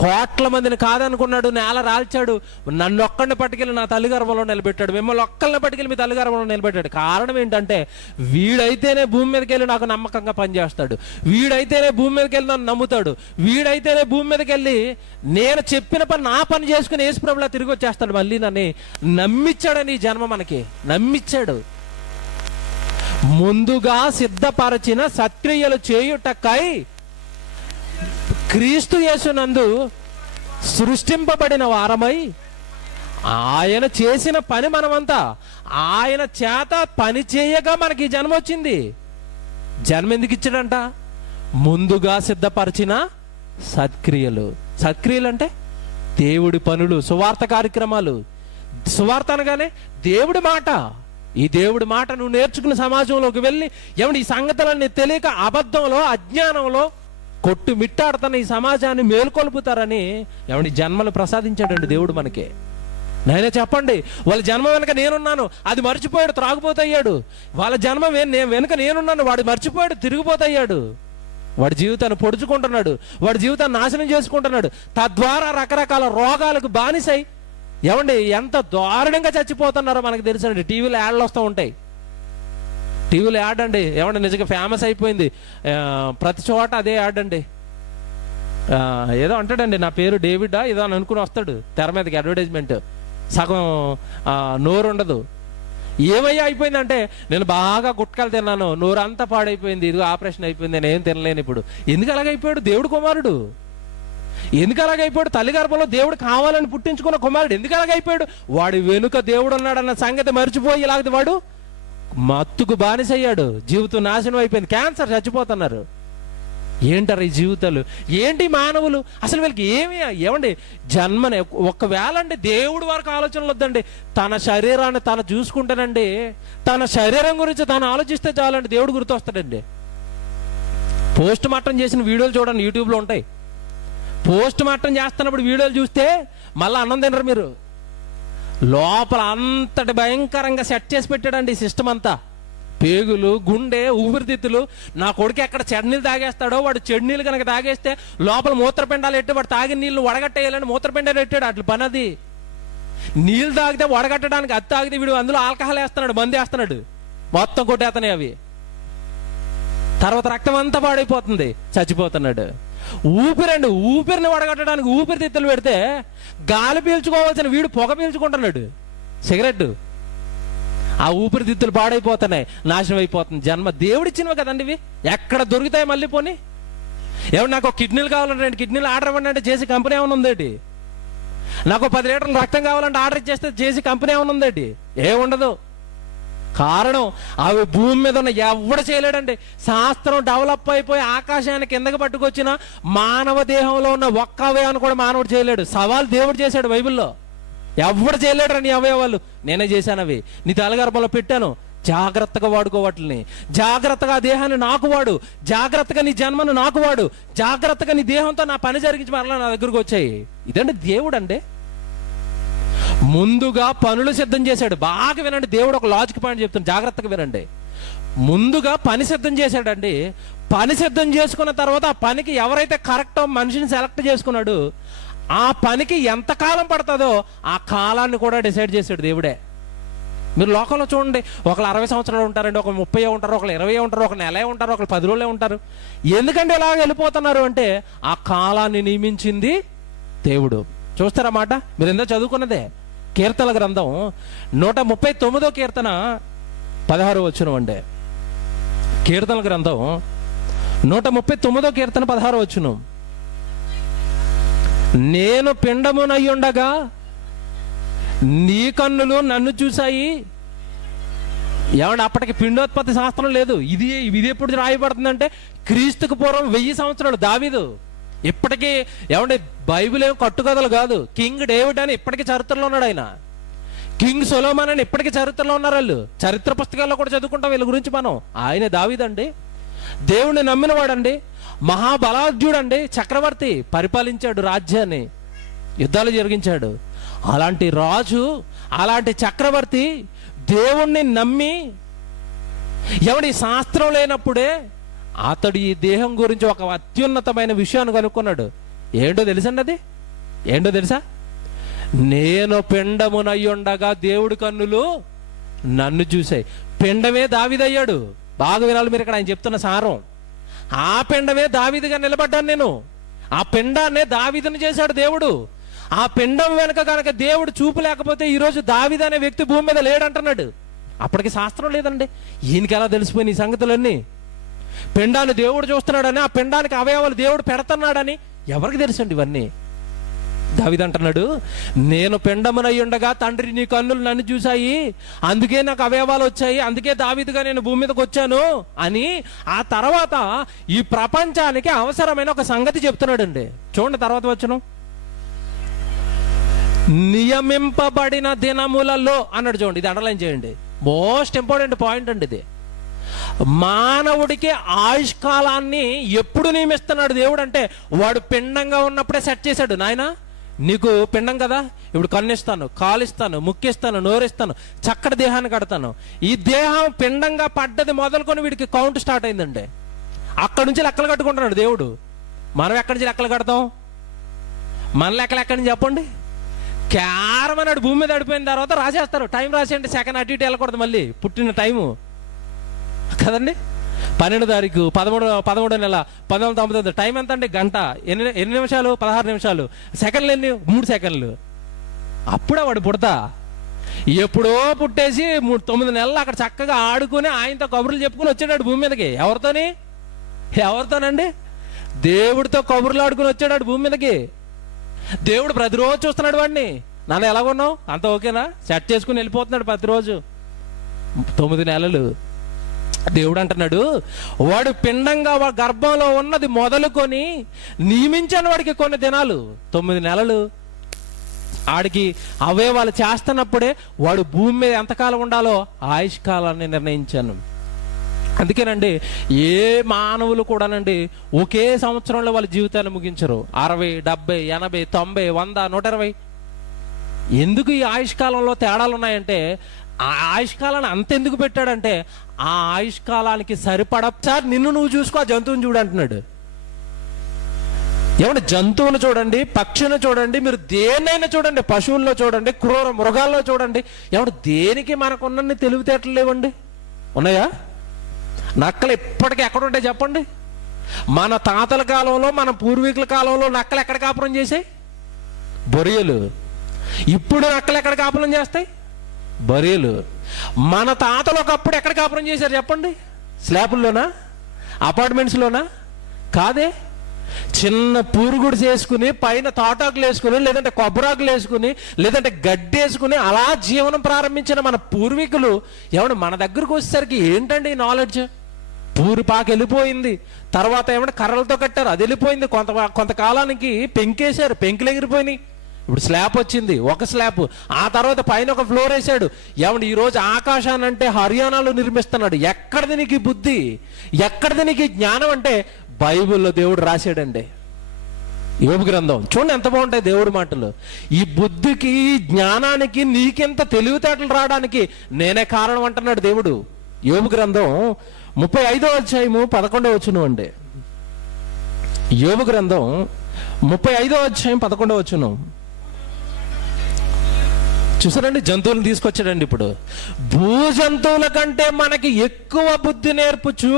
కోట్ల మందిని కాదనుకున్నాడు, నేల రాల్చాడు. నన్ను ఒక్కడిని పట్టుకెళ్ళి నా తల్లి గర్భంలో నిలబెట్టాడు, మిమ్మల్ని ఒక్కరిని పట్టుకెళ్ళి మీ తల్లి గర్భంలో నిలబెట్టాడు. కారణం ఏంటంటే వీడైతేనే భూమి మీదకి వెళ్ళి నాకు నమ్మకంగా పనిచేస్తాడు, వీడైతేనే భూమి మీదకి వెళ్ళి నన్ను నమ్ముతాడు, వీడైతేనే భూమి మీదకి వెళ్ళి నేను చెప్పిన పని నా పని చేసుకుని యేసుప్రభులా తిరిగి వచ్చేస్తాడు మళ్ళీ నన్ను నమ్మిచ్చాడని ఈ జన్మ మనకి నమ్మిచ్చాడు. ముందుగా సిద్ధపరచిన సత్క్రియలు చేయుటకై క్రీస్తు యేసునందు సృష్టింపబడిన వారమై ఆయన చేసిన పని మనమంతా ఆయన చేత పని చేయగా మనకి జన్మ వచ్చింది. జన్మ ఎందుకు ఇచ్చాడంట? ముందుగా సిద్ధపరిచిన సత్క్రియలు. సత్క్రియలు అంటే దేవుడి పనులు, సువార్త కార్యక్రమాలు. సువార్త అనగానే దేవుడి మాట. ఈ దేవుడి మాట నువ్వు నేర్చుకున్న సమాజంలోకి వెళ్ళి ఏమంటే ఈ సంగతులన్నీ తెలియక అబద్ధంలో, అజ్ఞానంలో కొట్టు మిట్టాడుతున్న ఈ సమాజాన్ని మేల్కొల్పుతారని ఏమండి జన్మలు ప్రసాదించాడండి దేవుడు మనకి. నేనే చెప్పండి, వాళ్ళ జన్మ వెనక నేనున్నాను, అది మర్చిపోయాడు, త్రాగుపోతయ్యాడు. వాళ్ళ జన్మ వెనుక నేనున్నాను, వాడు మర్చిపోయాడు, తిరిగిపోతయ్యాడు. వాడి జీవితాన్ని పొడుచుకుంటున్నాడు, వాడి జీవితాన్ని నాశనం చేసుకుంటున్నాడు. తద్వారా రకరకాల రోగాలకు బానిసై ఏమండి ఎంత దారుణంగా చచ్చిపోతున్నారో మనకు తెలుసండి. టీవీలో యాడ్లు వస్తూ ఉంటాయి. టీవీలో యాడ్ అండి ఏమంటే నిజంగా ఫేమస్ అయిపోయింది, ప్రతి చోట అదే యాడ్ అండి. ఏదో అంటాడండి, నా పేరు డేవిడా ఏదో అని అనుకుని వస్తాడు తెర మీదకి, అడ్వర్టైజ్మెంట్. సగం నోరు ఉండదు. ఏమయ్యా అయిపోయిందంటే నేను బాగా గుట్కాలు తిన్నాను, నోరు అంతా పాడైపోయింది, ఇదిగో ఆపరేషన్ అయిపోయింది, నేను ఏం తినలేను ఇప్పుడు. ఎందుకు అలాగైపోయాడు? దేవుడు కుమారుడు. ఎందుకు అలాగైపోయాడు? తల్లి గర్భంలో దేవుడు కావాలని పుట్టించుకున్న కుమారుడు ఎందుకు అలాగైపోయాడు? వాడి వెనుక దేవుడు ఉన్నాడన్న సంగతి మర్చిపోయి ఇలాగది వాడు మత్తుకు బానిసయ్యాడు. జీవితం నాశనం అయిపోయింది, క్యాన్సర్, చచ్చిపోతున్నారు. ఏంటారు ఈ జీవితాలు? ఏంటి మానవులు అసలు? వీళ్ళకి ఏమండి జన్మనే ఒకవేళ అండి దేవుడి వరకు ఆలోచనలు వద్దండి, తన శరీరాన్ని తను చూసుకుంటానండి, తన శరీరం గురించి తను ఆలోచిస్తే చాలండి దేవుడు గుర్తొస్తాడండి. పోస్ట్ మార్టం చేసిన వీడియోలు చూడండి, యూట్యూబ్లో ఉంటాయి. పోస్ట్ మార్టం చేస్తున్నప్పుడు వీడియోలు చూస్తే మళ్ళీ అన్నం తినరు మీరు. లోపల అంతటి భయంకరంగా సెట్ చేసి పెట్టాడండి ఈ సిస్టమ్ అంతా. పేగులు, గుండె, ఊపిరితిత్తులు. నా కొడుకు ఎక్కడ చెడ్నీళ్ళు తాగేస్తాడో వాడు చెడ్నీళ్ళు కనుక తాగేస్తే లోపల మూత్రపిండాలు ఎట్టి వాడు తాగిన నీళ్ళు వడగట్టేయాలని మూత్రపిండాలు ఎట్టాడు. అట్లా పని అది. నీళ్ళు తాగితే వడగట్టడానికి, అది తాగితే వీడు అందులో ఆల్కహాల్ వేస్తున్నాడు, మందు వేస్తున్నాడు, మొత్తం కొట్టేస్తున్నాయి అవి. తర్వాత రక్తం అంతా పాడైపోతుంది, చచ్చిపోతున్నాడు. ఊపిరండి, ఊపిరిని వడగట్టడానికి ఊపిరితిత్తులు పెడితే గాలి పీల్చుకోవాల్సిన వీడు పొగ పీల్చుకుంటున్నాడు, సిగరెట్. ఆ ఊపిరితిత్తులు పాడైపోతున్నాయి, నాశనం అయిపోతుంది జన్మ. దేవుడిచ్చినవి కదండి ఇవి, ఎక్కడ దొరుకుతాయి మళ్ళీ? పోనీ ఏమన్నా నాకు కిడ్నీలు కావాలంటే 2 కిడ్నీలు ఆర్డర్ ఇవ్వండి అంటే చేసి కంపెనీ ఏమైనా ఉందేటి? నాకు 10 లీటర్లు రక్తం కావాలంటే ఆర్డర్ ఇచ్చేస్తే చేసి కంపెనీ ఏమైనా ఉందేటి? ఏముండదు. కారణం అవి భూమి మీద ఉన్న ఎవడు చేయలేడండి. శాస్త్రం డెవలప్ అయిపోయి ఆకాశానికి కిందకి పట్టుకొచ్చిన మానవ దేహంలో ఉన్న ఒక్క అవయవాన్ని కూడా మానవుడు చేయలేడు. సవాల్ దేవుడు చేశాడు బైబిల్లో. ఎవడు చేయలేడు నీ అవయవాలు, నేనే చేశాను. అవి నీ తలగర్భంలో పెట్టాను, జాగ్రత్తగా వాడుకో వాటిని. జాగ్రత్తగా ఆ దేహాన్ని నాకు వాడు, జాగ్రత్తగా నీ జన్మను నాకు వాడు, జాగ్రత్తగా నీ దేహంతో నా పని జరిగించి మరలా నా దగ్గరకు వచ్చాయి. ఇదండి దేవుడు అంటే. ముందుగా పనులు సిద్ధం చేశాడు. బాగా వినండి, దేవుడు ఒక లాజిక్ పాయింట్ చెప్తాను, జాగ్రత్తగా వినండి. ముందుగా పని సిద్ధం చేశాడండి. పని సిద్ధం చేసుకున్న తర్వాత ఆ పనికి ఎవరైతే కరెక్టో మనిషిని సెలెక్ట్ చేసుకున్నాడు, ఆ పనికి ఎంత కాలం పడుతుందో ఆ కాలాన్ని కూడా డిసైడ్ చేశాడు దేవుడే. మీరు లోకంలో చూడండి, ఒకళ్ళు 60 సంవత్సరాలు ఉంటారండి, ఒకళ్ళు 30 ఉంటారు, ఒకళ్ళు 20 ఉంటారు, ఒకళ్ళు నెలే ఉంటారు, ఒకళ్ళు 10 రోజులే ఉంటారు. ఎందుకంటే ఇలాగ వెళ్ళిపోతున్నారు అంటే ఆ కాలాన్ని నియమించింది దేవుడు. చూస్తారన్నమాట. మీరు ఎంతో చదువుకున్నదే కీర్తనల గ్రంథం 139వ కీర్తన 16వ వచనం అండి. కీర్తనల గ్రంథం 139వ కీర్తన 16వ వచనం. నేను పిండమునయ్యుండగా నీ కన్నులు నన్ను చూశాయి. ఏమంటే అప్పటికి పిండోత్పత్తి శాస్త్రం లేదు. ఇది ఎప్పుడు రాయబడుతుందంటే క్రీస్తుకు పూర్వం 1000 సంవత్సరాలు దావీదు. ఇప్పటికీ ఏమంటే బైబిల్ ఏం కట్టుకథలు కాదు. కింగ్ డేవిడ్ అని ఇప్పటికీ చరిత్రలో ఉన్నాడు ఆయన. కింగ్ సొలొమన్ అని ఇప్పటికీ చరిత్రలో ఉన్నారు వాళ్ళు. చరిత్ర పుస్తకాల్లో కూడా చదువుకుంటాం వీళ్ళ గురించి మనం. ఆయన దావీదండి, దేవుణ్ణి నమ్మిన వాడండి, మహాబలాఢ్యుడండి, చక్రవర్తి, పరిపాలించాడు రాజ్యాన్ని, యుద్ధాలు జరిగించాడు. అలాంటి రాజు, అలాంటి చక్రవర్తి దేవుణ్ణి నమ్మి ఎవడి శాస్త్రం లేనప్పుడే అతడు ఈ దేహం గురించి ఒక అత్యున్నతమైన విషయాన్ని కనుక్కున్నాడు. ఏంటో తెలుసండి అది? ఏంటో తెలుసా? నేను పిండమునయ్యుండగా దేవుడి కన్నులు నన్ను చూసాయి. పిండమే దావీదయ్యాడు. బాగా వినాలి మీరు, ఇక్కడ ఆయన చెప్తున్న సారం. ఆ పిండమే దావీదుగా నిలబడ్డాను నేను. ఆ పిండాన్నే దావీదుని చేశాడు దేవుడు. ఆ పిండం వెనక కనుక దేవుడు చూపు లేకపోతే ఈరోజు దావీదు అనే వ్యక్తి భూమి మీద లేడంటున్నాడు. అప్పటికి శాస్త్రం లేదండి. ఈయనకి ఎలా తెలిసిపోయిన ఈ సంగతులన్నీ? పిండాన్ని దేవుడు చూస్తున్నాడని, ఆ పిండానికి అవయవాలు దేవుడు పెడుతున్నాడని ఎవరికి తెలుసండి ఇవన్నీ? దావీదు అంటున్నాడు, నేను పిండమునయ్యుండగా తండ్రి నీ కన్నులు నన్ను చూశాయి, అందుకే నాకు అవయవాలు వచ్చాయి, అందుకే దావీదుగా నేను భూమి మీదకి వచ్చాను అని ఆ తర్వాత ఈ ప్రపంచానికి అవసరమైన ఒక సంగతి చెప్తున్నాడండి. చూడండి తర్వాత వచనం. నియమింపబడిన దినములలో అన్నాడు. చూడండి, ఇది అండర్లైన్ చేయండి. మోస్ట్ ఇంపార్టెంట్ పాయింట్ అండి ఇది. మానవుడికి ఆయుష్కాలాన్ని ఎప్పుడు నియమిస్తున్నాడు దేవుడు అంటే వాడు పిండంగా ఉన్నప్పుడే సెట్ చేశాడు. నాయన నీకు పిండం కదా, ఇప్పుడు కన్నిస్తాను, కాలిస్తాను, ముక్కిస్తాను, నోరిస్తాను, చక్కటి దేహాన్ని కడతాను. ఈ దేహం పిండంగా పడ్డది మొదలుకొని వీడికి కౌంట్ స్టార్ట్ అయిందండి. అక్కడి నుంచి లెక్కలు కట్టుకుంటున్నాడు దేవుడు. మనం ఎక్కడి నుంచి లెక్కలు కడతాం? మన లెక్కలు ఎక్కడి నుంచి చెప్పండి? కేవలం అన్నాడు భూమి మీద అడిపోయిన తర్వాత రాసేస్తారు. టైం రాసేయండి, సెకండ్ అటు ఇటు వెళ్ళకూడదు, మళ్ళీ పుట్టిన టైము కదండి. 12వ తారీఖు 13వ నెల 1999. టైం ఎంత అండి? గంట. ఎన్ని నిమిషాలు? 16 నిమిషాలు. సెకండ్లు ఎన్ని? 3 సెకండ్లు. అప్పుడే వాడు పుడతా. ఎప్పుడో పుట్టేసి 9 నెలలు అక్కడ చక్కగా ఆడుకుని ఆయనతో కబుర్లు చెప్పుకుని వచ్చాడు భూమి మీదకి. ఎవరితోనండి? దేవుడితో కబుర్లు ఆడుకుని వచ్చాడు భూమి మీదకి. దేవుడు ప్రతిరోజు చూస్తున్నాడు వాడిని. నాన్న ఎలాగున్నావు, అంత ఓకేనా, సెట్ చేసుకుని వెళ్ళిపోతున్నాడు ప్రతిరోజు. 9 నెలలు. దేవుడు అంటున్నాడు, వాడు పిండంగా వాడు గర్భంలో ఉన్నది మొదలుకొని నియమించని వాడికి కొన్ని దినాలు, 9 నెలలు ఆడికి అవయవాలు చేస్తున్నప్పుడే వాడు భూమి మీద ఎంతకాలం ఉండాలో ఆయుష్కాలాన్ని నిర్ణయించాను. అందుకేనండి ఏ మానవులు కూడానండి ఒకే సంవత్సరంలో వాళ్ళ జీవితాన్ని ముగించరు. 60, 70, 80, 90, 100, 120. ఎందుకు ఈ ఆయుష్కాలంలో తేడాలు ఉన్నాయంటే, ఆ ఆయుష్కాలాన్ని అంతెందుకు పెట్టాడంటే ఆ ఆయుష్కాలానికి సరిపడా సార్ నిన్ను నువ్వు చూసుకో, ఆ జంతువుని చూడంటున్నాడు. ఏమంటే జంతువులు చూడండి, పక్షులను చూడండి, మీరు దేన్నైనా చూడండి, పశువుల్లో చూడండి, క్రూర మృగాల్లో చూడండి, ఏమంటే దేనికి మనకున్న తెలివితేటలు లేవండి? ఉన్నాయా? నక్కలు ఎప్పటికీ ఎక్కడుంటాయి చెప్పండి? మన తాతల కాలంలో, మన పూర్వీకుల కాలంలో నక్కలు ఎక్కడ కాపురం చేసాయి? బొరియలు. ఇప్పుడు నక్కలు ఎక్కడ కాపురం చేస్తాయి? బొరియలు. మన తాతలు ఒకప్పుడు ఎక్కడ కాపురం చేశారు చెప్పండి? స్లాపుల్లోనా? అపార్ట్మెంట్స్లోనా? కాదే. చిన్న పూరుగుడు చేసుకుని పైన తాటాకులు వేసుకుని లేదంటే కొబ్బరాకులు వేసుకుని లేదంటే గడ్డి వేసుకుని అలా జీవనం ప్రారంభించిన మన పూర్వీకులు ఏమన్నా మన దగ్గరకు వచ్చేసరికి ఏంటండి ఈ నాలెడ్జ్? పూరిపాకు వెళ్ళిపోయింది, తర్వాత ఏమన్నా కర్రలతో కట్టారు, అది వెళ్ళిపోయింది. కొంతకాలానికి పెంకేశారు, పెంకులు ఎగిరిపోయినాయి. ఇప్పుడు స్లాబ్ వచ్చింది, ఒక స్లాబ్. ఆ తర్వాత పైన ఒక ఫ్లోర్ వేసాడు. ఏమండి ఈరోజు ఆకాశాన్ని అంటే హర్యానాలో నిర్మిస్తున్నాడు. ఎక్కడిది నీకు ఈ బుద్ధి, ఎక్కడిది నీకు ఈ జ్ఞానం అంటే బైబిల్లో దేవుడు రాశాడండి. యోబు గ్రంథం చూడండి ఎంత బాగుంటాయి దేవుడి మాటలు. ఈ బుద్ధికి, జ్ఞానానికి, నీకెంత తెలివితేటలు రావడానికి నేనే కారణం అంటున్నాడు దేవుడు. యోబు గ్రంథం 35వ అధ్యాయము 11వ వచనం అండి. యోబు గ్రంథం 35వ అధ్యాయం 11వ వచనం. చూసారండి, జంతువులను తీసుకొచ్చాడండి. ఇప్పుడు భూ జంతువుల కంటే మనకి ఎక్కువ బుద్ధి నేర్పుచు,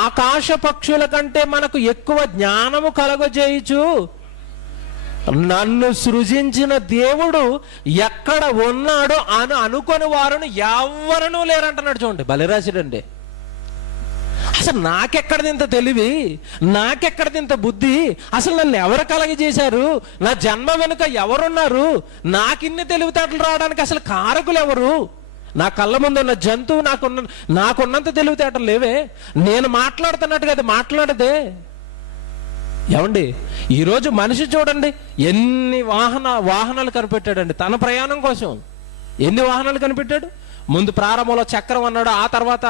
ఆకాశ పక్షుల కంటే మనకు ఎక్కువ జ్ఞానము కలగజేయుచు, నన్ను సృజించిన దేవుడు ఎక్కడ ఉన్నాడో అని అనుకొని వారును ఎవ్వరనూ లేరంటున్నాడు. చూడండి, బలిరాశుడండి. అసలు నాకెక్కడిది ఇంత తెలివి, నాకెక్కడిది ఇంత బుద్ధి, అసలు నన్ను ఎవరు కలగజేశారు, నా జన్మ వెనుక ఎవరున్నారు, నాకిన్ని తెలివితేటలు రావడానికి అసలు కారకులు ఎవరు? నా కళ్ళ ముందు ఉన్న జంతువు నాకున్నంత తెలివితేటలు లేవే. నేను మాట్లాడుతున్నట్టుగా అది మాట్లాడదే. ఏమండి ఈరోజు మనిషి చూడండి ఎన్ని వాహనాలు కనిపెట్టాడండి తన ప్రయాణం కోసం. ఎన్ని వాహనాలు కనిపెట్టాడు? ముందు ప్రారంభంలో చక్రం అన్నాడు, ఆ తర్వాత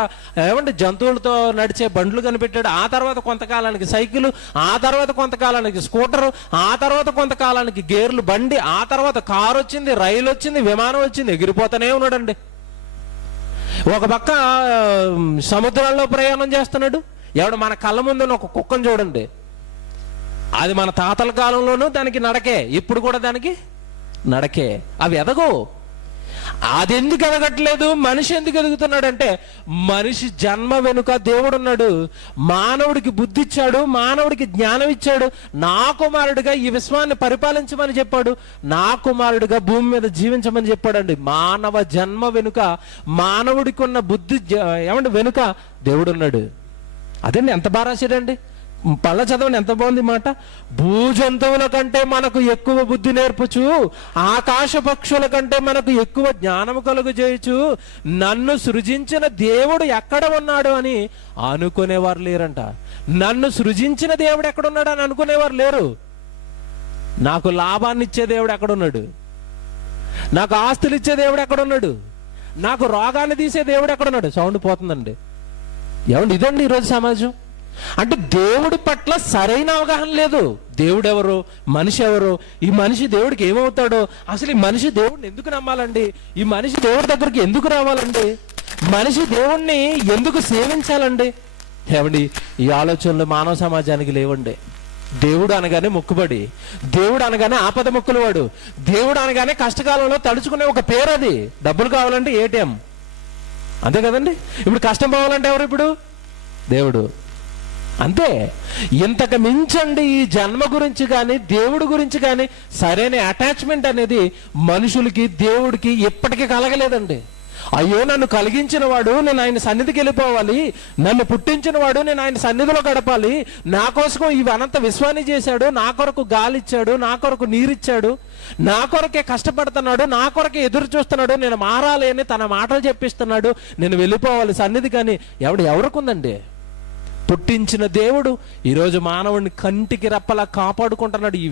ఏమంటే జంతువులతో నడిచే బండ్లు కనిపెట్టాడు, ఆ తర్వాత కొంతకాలానికి సైకిల్, ఆ తర్వాత కొంతకాలానికి స్కూటరు, ఆ తర్వాత కొంతకాలానికి గేర్లు బండి, ఆ తర్వాత కారు వచ్చింది, రైలు వచ్చింది, విమానం వచ్చింది, ఎగిరిపోతూనే ఉన్నాడండి. ఒక పక్క సముద్రాల్లో ప్రయాణం చేస్తున్నాడు. ఎవడు మన కళ్ళ ముందు ఒక కుక్కను చూడండి, అది మన తాతల కాలంలోనూ దానికి నడకే, ఇప్పుడు కూడా దానికి నడకే. అవి ఎదగో. అది ఎందుకు ఎదగట్లేదు? మనిషి ఎందుకు ఎదుగుతున్నాడంటే మనిషి జన్మ వెనుక దేవుడు ఉన్నాడు. మానవుడికి బుద్ధి ఇచ్చాడు, మానవుడికి జ్ఞానం ఇచ్చాడు. నా కుమారుడిగా ఈ విశ్వాన్ని పరిపాలించమని చెప్పాడు, నా కుమారుడిగా భూమి మీద జీవించమని చెప్పాడండి. మానవ జన్మ వెనుక, మానవుడికి ఉన్న బుద్ధి ఏమంటే వెనుక దేవుడు ఉన్నాడు. అదండి ఎంత బాగా రాశాడండి. పళ్ళ చదవండి ఎంత బాగుంది మాట. భూజంతువుల కంటే మనకు ఎక్కువ బుద్ధి నేర్పుచు, ఆకాశ పక్షుల కంటే మనకు ఎక్కువ జ్ఞానము కలుగు చేయొచ్చు, నన్ను సృజించిన దేవుడు ఎక్కడ ఉన్నాడు అని అనుకునేవారు లేరంట. నన్ను సృజించిన దేవుడు ఎక్కడున్నాడు అని అనుకునేవారు లేరు. నాకు లాభాన్ని ఇచ్చే దేవుడు ఎక్కడున్నాడు, నాకు ఆస్తులు ఇచ్చే దేవుడు ఎక్కడున్నాడు, నాకు రోగాన్ని తీసే దేవుడు ఎక్కడున్నాడు. సౌండ్ పోతుందండి. ఏమండి ఇదండి ఈరోజు సమాజం. అంటే దేవుడి పట్ల సరైన అవగాహన లేదు. దేవుడు ఎవరు, మనిషి ఎవరు, ఈ మనిషి దేవుడికి ఏమవుతాడో, అసలు ఈ మనిషి దేవుడిని ఎందుకు నమ్మాలండి, ఈ మనిషి దేవుడి దగ్గరికి ఎందుకు రావాలండి, మనిషి దేవుణ్ణి ఎందుకు సేవించాలండి? ఏమండి ఈ ఆలోచనలు మానవ సమాజానికి లేవండి. దేవుడు అనగానే మొక్కుబడి, దేవుడు అనగానే ఆపద మొక్కులవాడు, దేవుడు అనగానే కష్టకాలంలో తడుచుకునే ఒక పేరు. అది డబ్బులు కావాలంటే ఏటీఎం, అంతే కదండి. ఇప్పుడు కష్టం పోవాలంటే ఎవరు? ఇప్పుడు దేవుడు. అంతే. ఇంతకు మించండి ఈ జన్మ గురించి కానీ దేవుడి గురించి కానీ సరైన అటాచ్మెంట్ అనేది మనుషులకి దేవుడికి ఎప్పటికీ కలగలేదండి. అయ్యో నన్ను కలిగించిన వాడు నేను ఆయన సన్నిధికి వెళ్ళిపోవాలి, నన్ను పుట్టించిన వాడు నేను ఆయన సన్నిధిలో గడపాలి, నా కోసం ఇవి అనంత విశ్వాన్ని చేశాడు, నా కొరకు గాలి ఇచ్చాడు, నా కొరకు నీరిచ్చాడు, నా కొరకే కష్టపడుతున్నాడు, నా కొరకే ఎదురు చూస్తున్నాడు, నేను మారాలి అని తన మాటలు చెప్పిస్తున్నాడు, నేను వెళ్ళిపోవాలి సన్నిధి. కానీ ఎవరికుందండి? పుట్టించిన దేవుడు ఈరోజు మానవుడిని కంటికి రెప్పలా కాపాడుకుంటున్నాడు ఈ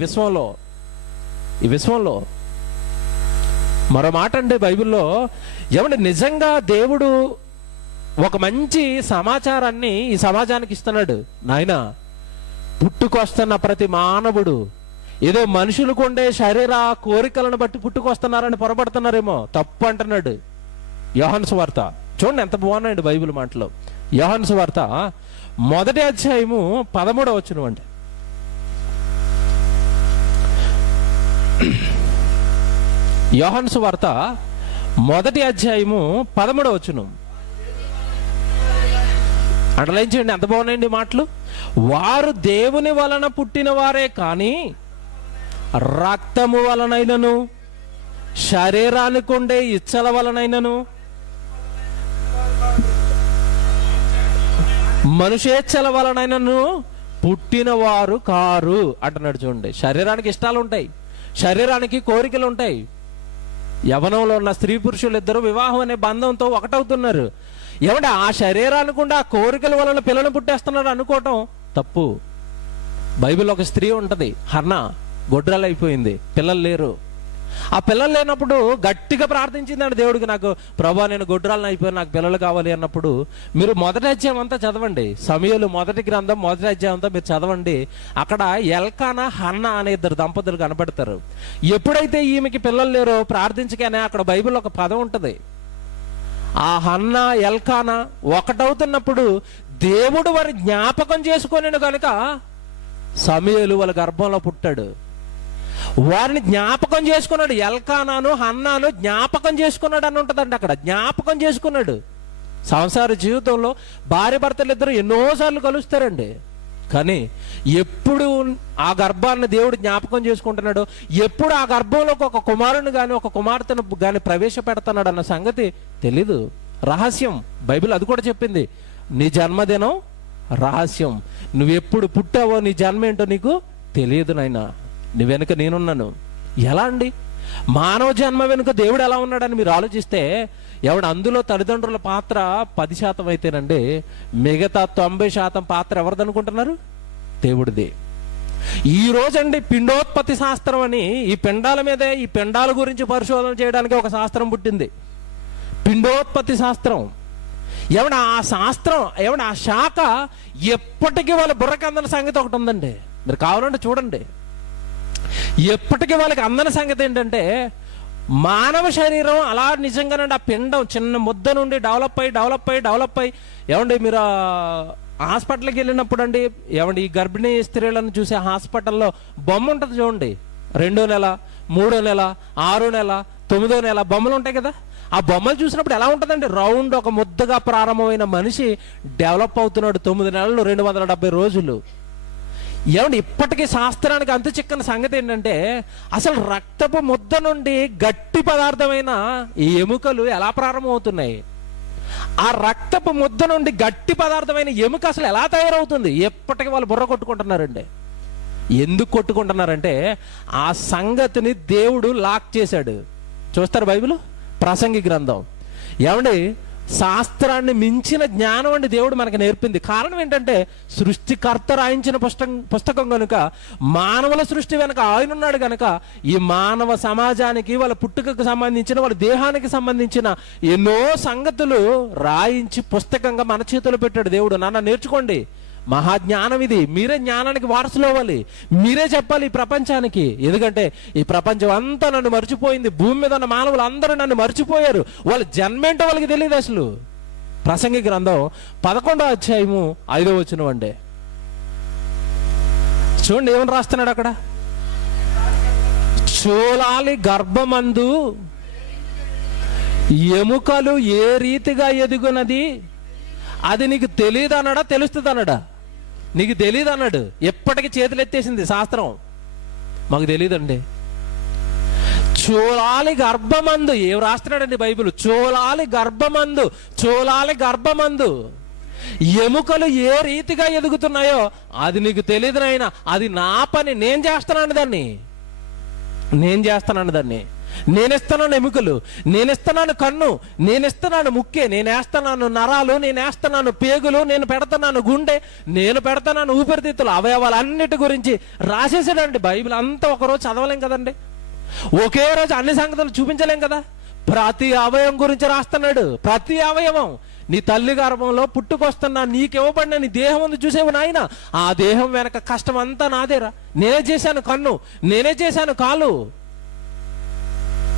విశ్వంలో. మరో మాట అండి బైబిల్లో, ఏమంటే నిజంగా దేవుడు ఒక మంచి సమాచారాన్ని ఈ సమాజానికి ఇస్తున్నాడు. నాయన పుట్టుకొస్తున్న ప్రతి మానవుడు ఏదో మనుషులకు ఉండే శరీర కోరికలను బట్టి పుట్టుకొస్తున్నారని పొరపడుతున్నారేమో, తప్పు అంటున్నాడు. యోహాను సువార్త చూడండి ఎంత బాగున్నాయండి బైబిల్ మాటలో. యోహాను సువార్త 1వ అధ్యాయము 13వ వచనం అండి. యోహాను సువార్త 1వ అధ్యాయము 13వ వచనం. అండర్లైన్ చేయండి, ఎంత బాగున్నాయండి మాటలు. వారు దేవుని వలన పుట్టిన వారే కానీ రక్తము వలనైనను శరీరానికి ఉండే ఇచ్చల వలనైనను మనుషేచ్ఛల వలనైనను పుట్టినవారు కారు అంటున్నాడు. చూడండి, శరీరానికి ఇష్టాలు ఉంటాయి, శరీరానికి కోరికలు ఉంటాయి. యవనంలో ఉన్న స్త్రీ పురుషులు ఇద్దరు వివాహం అనే బంధంతో ఒకటవుతున్నారు. ఏమంటే ఆ శరీరానికి ఉండే ఆ కోరికల వలన పిల్లలు పుట్టేస్తున్నారు అనుకోవటం తప్పు. బైబిల్లో ఒక స్త్రీ ఉంటుంది, హన్నా, గొడ్రాలు అయిపోయింది, పిల్లలు లేరు. ఆ పిల్లలు లేనప్పుడు గట్టిగా ప్రార్థించిందండి దేవుడికి, నాకు ప్రభా నేను గొడ్రాలను అయిపోయి నాకు పిల్లలు కావాలి అన్నప్పుడు. మీరు మొదటి అధ్యాయం అంతా చదవండి, సమూయేలు మొదటి గ్రంథం మొదటి అధ్యాయం అంతా మీరు చదవండి. అక్కడ ఎల్కానా హన్నా అనే ఇద్దరు దంపతులు కనబడతారు. ఎప్పుడైతే ఈమెకి పిల్లలు లేరో ప్రార్థించగానే అక్కడ బైబిల్లో ఒక పదం ఉంటుంది. ఆ హన్నా ఎల్కానా ఒకటవుతున్నప్పుడు దేవుడు వారి జ్ఞాపకం చేసుకొనిను కనుక సమూయేలు వాళ్ళ గర్భంలో పుట్టాడు. వారిని జ్ఞాపకం చేసుకున్నాడు. ఎల్కానాను హన్నాను జ్ఞాపకం చేసుకున్నాడు అని ఉంటుందండి. అక్కడ జ్ఞాపకం చేసుకున్నాడు. సంసార జీవితంలో భార్య భర్తలు ఇద్దరు ఎన్నోసార్లు కలుస్తారండి. కానీ ఎప్పుడు ఆ గర్భాన్ని దేవుడు జ్ఞాపకం చేసుకుంటున్నాడు, ఎప్పుడు ఆ గర్భంలోకి ఒక కుమారుని కానీ ఒక కుమార్తెను కానీ ప్రవేశపెడుతున్నాడు అన్న సంగతి తెలీదు. రహస్యం. బైబిల్ అది కూడా చెప్పింది, నీ జన్మదినం రహస్యం. నువ్వెప్పుడు పుట్టావో నీ జన్మ ఏంటో నీకు తెలియదు నాయనా, నీ వెనుక నేనున్నాను. ఎలా అండి మానవ జన్మ వెనుక దేవుడు ఎలా ఉన్నాడని మీరు ఆలోచిస్తే, ఎవడు అందులో తల్లిదండ్రుల పాత్ర 10% అయితేనండి, మిగతా 90% పాత్ర ఎవరిది అనుకుంటున్నారు? దేవుడిది. ఈ రోజండి పిండోత్పత్తి శాస్త్రం అని ఈ పిండాల మీదే, ఈ పిండాల గురించి పరిశోధన చేయడానికి ఒక శాస్త్రం పుట్టింది, పిండోత్పత్తి శాస్త్రం. ఏమన్నా ఆ శాస్త్రం, ఏమన్నా ఆ శాఖ ఎప్పటికీ వాళ్ళ బుర్రకి అందని సంగతి ఒకటి ఉందండి. మీరు కావాలంటే చూడండి. ఎప్పటికీ వాళ్ళకి అందని సంగతి ఏంటంటే, మానవ శరీరం అలా నిజంగానండి ఆ పిండం చిన్న ముద్ద నుండి డెవలప్ అయ్యి ఏమండి మీరు హాస్పిటల్కి వెళ్ళినప్పుడు అండి, ఏమండి ఈ గర్భిణీ స్త్రీలను చూసే హాస్పిటల్లో బొమ్మ ఉంటుంది చూడండి, 2వ నెల, 3వ నెల, 6వ నెల, 9వ నెల బొమ్మలు ఉంటాయి కదా. ఆ బొమ్మలు చూసినప్పుడు ఎలా ఉంటుందండి, రౌండ్ ఒక ముద్దగా ప్రారంభమైన మనిషి డెవలప్ అవుతున్నాడు 9 నెలలు 270 రోజులు. ఏమంటే ఇప్పటికీ శాస్త్రానికి అంతు చిక్కని సంగతి ఏంటంటే, అసలు రక్తపు ముద్ద నుండి గట్టి పదార్థమైన ఈ ఎముకలు ఎలా ప్రారంభమవుతున్నాయి, ఆ రక్తపు ముద్ద నుండి గట్టి పదార్థమైన ఎముక అసలు ఎలా తయారవుతుంది, ఎప్పటికీ వాళ్ళు బుర్ర కొట్టుకుంటున్నారండి. ఎందుకు కొట్టుకుంటున్నారంటే ఆ సంగతిని దేవుడు లాక్ చేశాడు. చూస్తారు బైబిల్ ప్రసంగి గ్రంథం. ఏమండి శాస్త్రాన్ని మించిన జ్ఞానం అండి దేవుడు మనకు నేర్పింది. కారణం ఏంటంటే సృష్టికర్త రాయించిన పుస్తకం కనుక, మానవుల సృష్టి వెనక ఆయన ఉన్నాడు కనుక, ఈ మానవ సమాజానికి వాళ్ళ పుట్టుకకు సంబంధించిన వాళ్ళ దేహానికి సంబంధించిన ఎన్నో సంగతులు రాయించి పుస్తకంగా మన చేతిలో పెట్టాడు దేవుడు. నాన్న నేర్చుకోండి, మహాజ్ఞానం ఇది. మీరే జ్ఞానానికి వారసులు అవ్వాలి, మీరే చెప్పాలి ఈ ప్రపంచానికి. ఎందుకంటే ఈ ప్రపంచం అంతా నన్ను మర్చిపోయింది, భూమి మీద ఉన్న మానవులు అందరూ నన్ను మర్చిపోయారు, వాళ్ళ జన్మేంటో వాళ్ళకి తెలియదు అసలు. ప్రసంగి గ్రంథం 11వ అధ్యాయము 5వ వచనం అండి. చూడండి ఏమని రాస్తున్నాడు అక్కడ, చోళాలి గర్భమందు ఎముకలు ఏ రీతిగా ఎదుగునది అది నీకు తెలియదు అన్నాడా, తెలుస్తుంది అన్నాడా? నీకు తెలియదు అన్నాడు. ఎప్పటికీ చేతులు ఎత్తేసింది శాస్త్రం, మాకు తెలియదండి. చోళాలి గర్భమందు ఏం రాస్తున్నాడండి బైబిల్, చోళాలి గర్భమందు ఎముకలు ఏ రీతిగా ఎదుగుతున్నాయో అది నీకు తెలియదు నాయనా, అది నా పని, నేను చేస్తున్నాను దాన్ని. నేనేస్తున్నాను ఎముకలు, నేనేస్తున్నాను కన్ను, నేనేస్తున్నాను ముక్కే, నేనేస్తున్నాను నరాలు, నేనేస్తున్నాను పేగులు, నేను పెడతాను గుండె, నేను పెడతాను ఊపిరితిత్తులు, అవయవాలు అన్నిటి గురించి రాసేసాడండి. బైబిల్ అంతా ఒకరోజు చదవలేం కదండి, ఒకే రోజు అన్ని సంగతులు చూపించలేం కదా. ప్రతి అవయవం గురించి రాస్తున్నాడు. ప్రతి అవయవం, నీ తల్లి గర్భంలో పుట్టుకొస్తున్నా నీకు ఇవ్వబడిన నీ దేహం ఉంది చూసేవు నాయన, ఆ దేహం వెనక కష్టం అంతా నాదేరా, నేనే చేశాను కన్ను, నేనే చేశాను కాలు.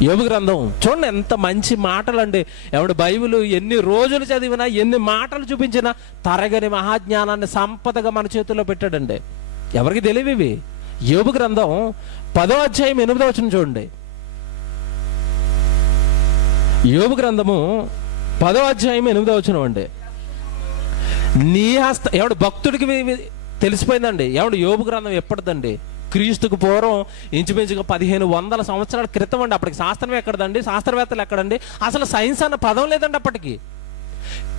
యోబు గ్రంథం చూడండి ఎంత మంచి మాటలు అండి. ఎవడు బైబిల్ ఎన్ని రోజులు చదివినా, ఎన్ని మాటలు చూపించినా తరగని మహాజ్ఞానాన్ని సంపదగా మన చేతుల్లో పెట్టాడండి. ఎవరికి తెలియవు ఇవి. యోబు గ్రంథం 10వ అధ్యాయం 8వ వచనం చూడండి. యోబు గ్రంథము 10వ అధ్యాయం 8వ వచనం అండి. నీ ఎవడు భక్తుడికి తెలిసిపోయిందండి. ఎవడు యోబు గ్రంథం ఎప్పటిదండి, క్రీస్తుకు పూర్వం ఇంచుమించుగా 1500 సంవత్సరాల క్రితం అండి. అప్పటికి శాస్త్రం ఎక్కడదండి, శాస్త్రవేత్తలు ఎక్కడండి, అసలు సైన్స్ అన్న పదం లేదండి అప్పటికి.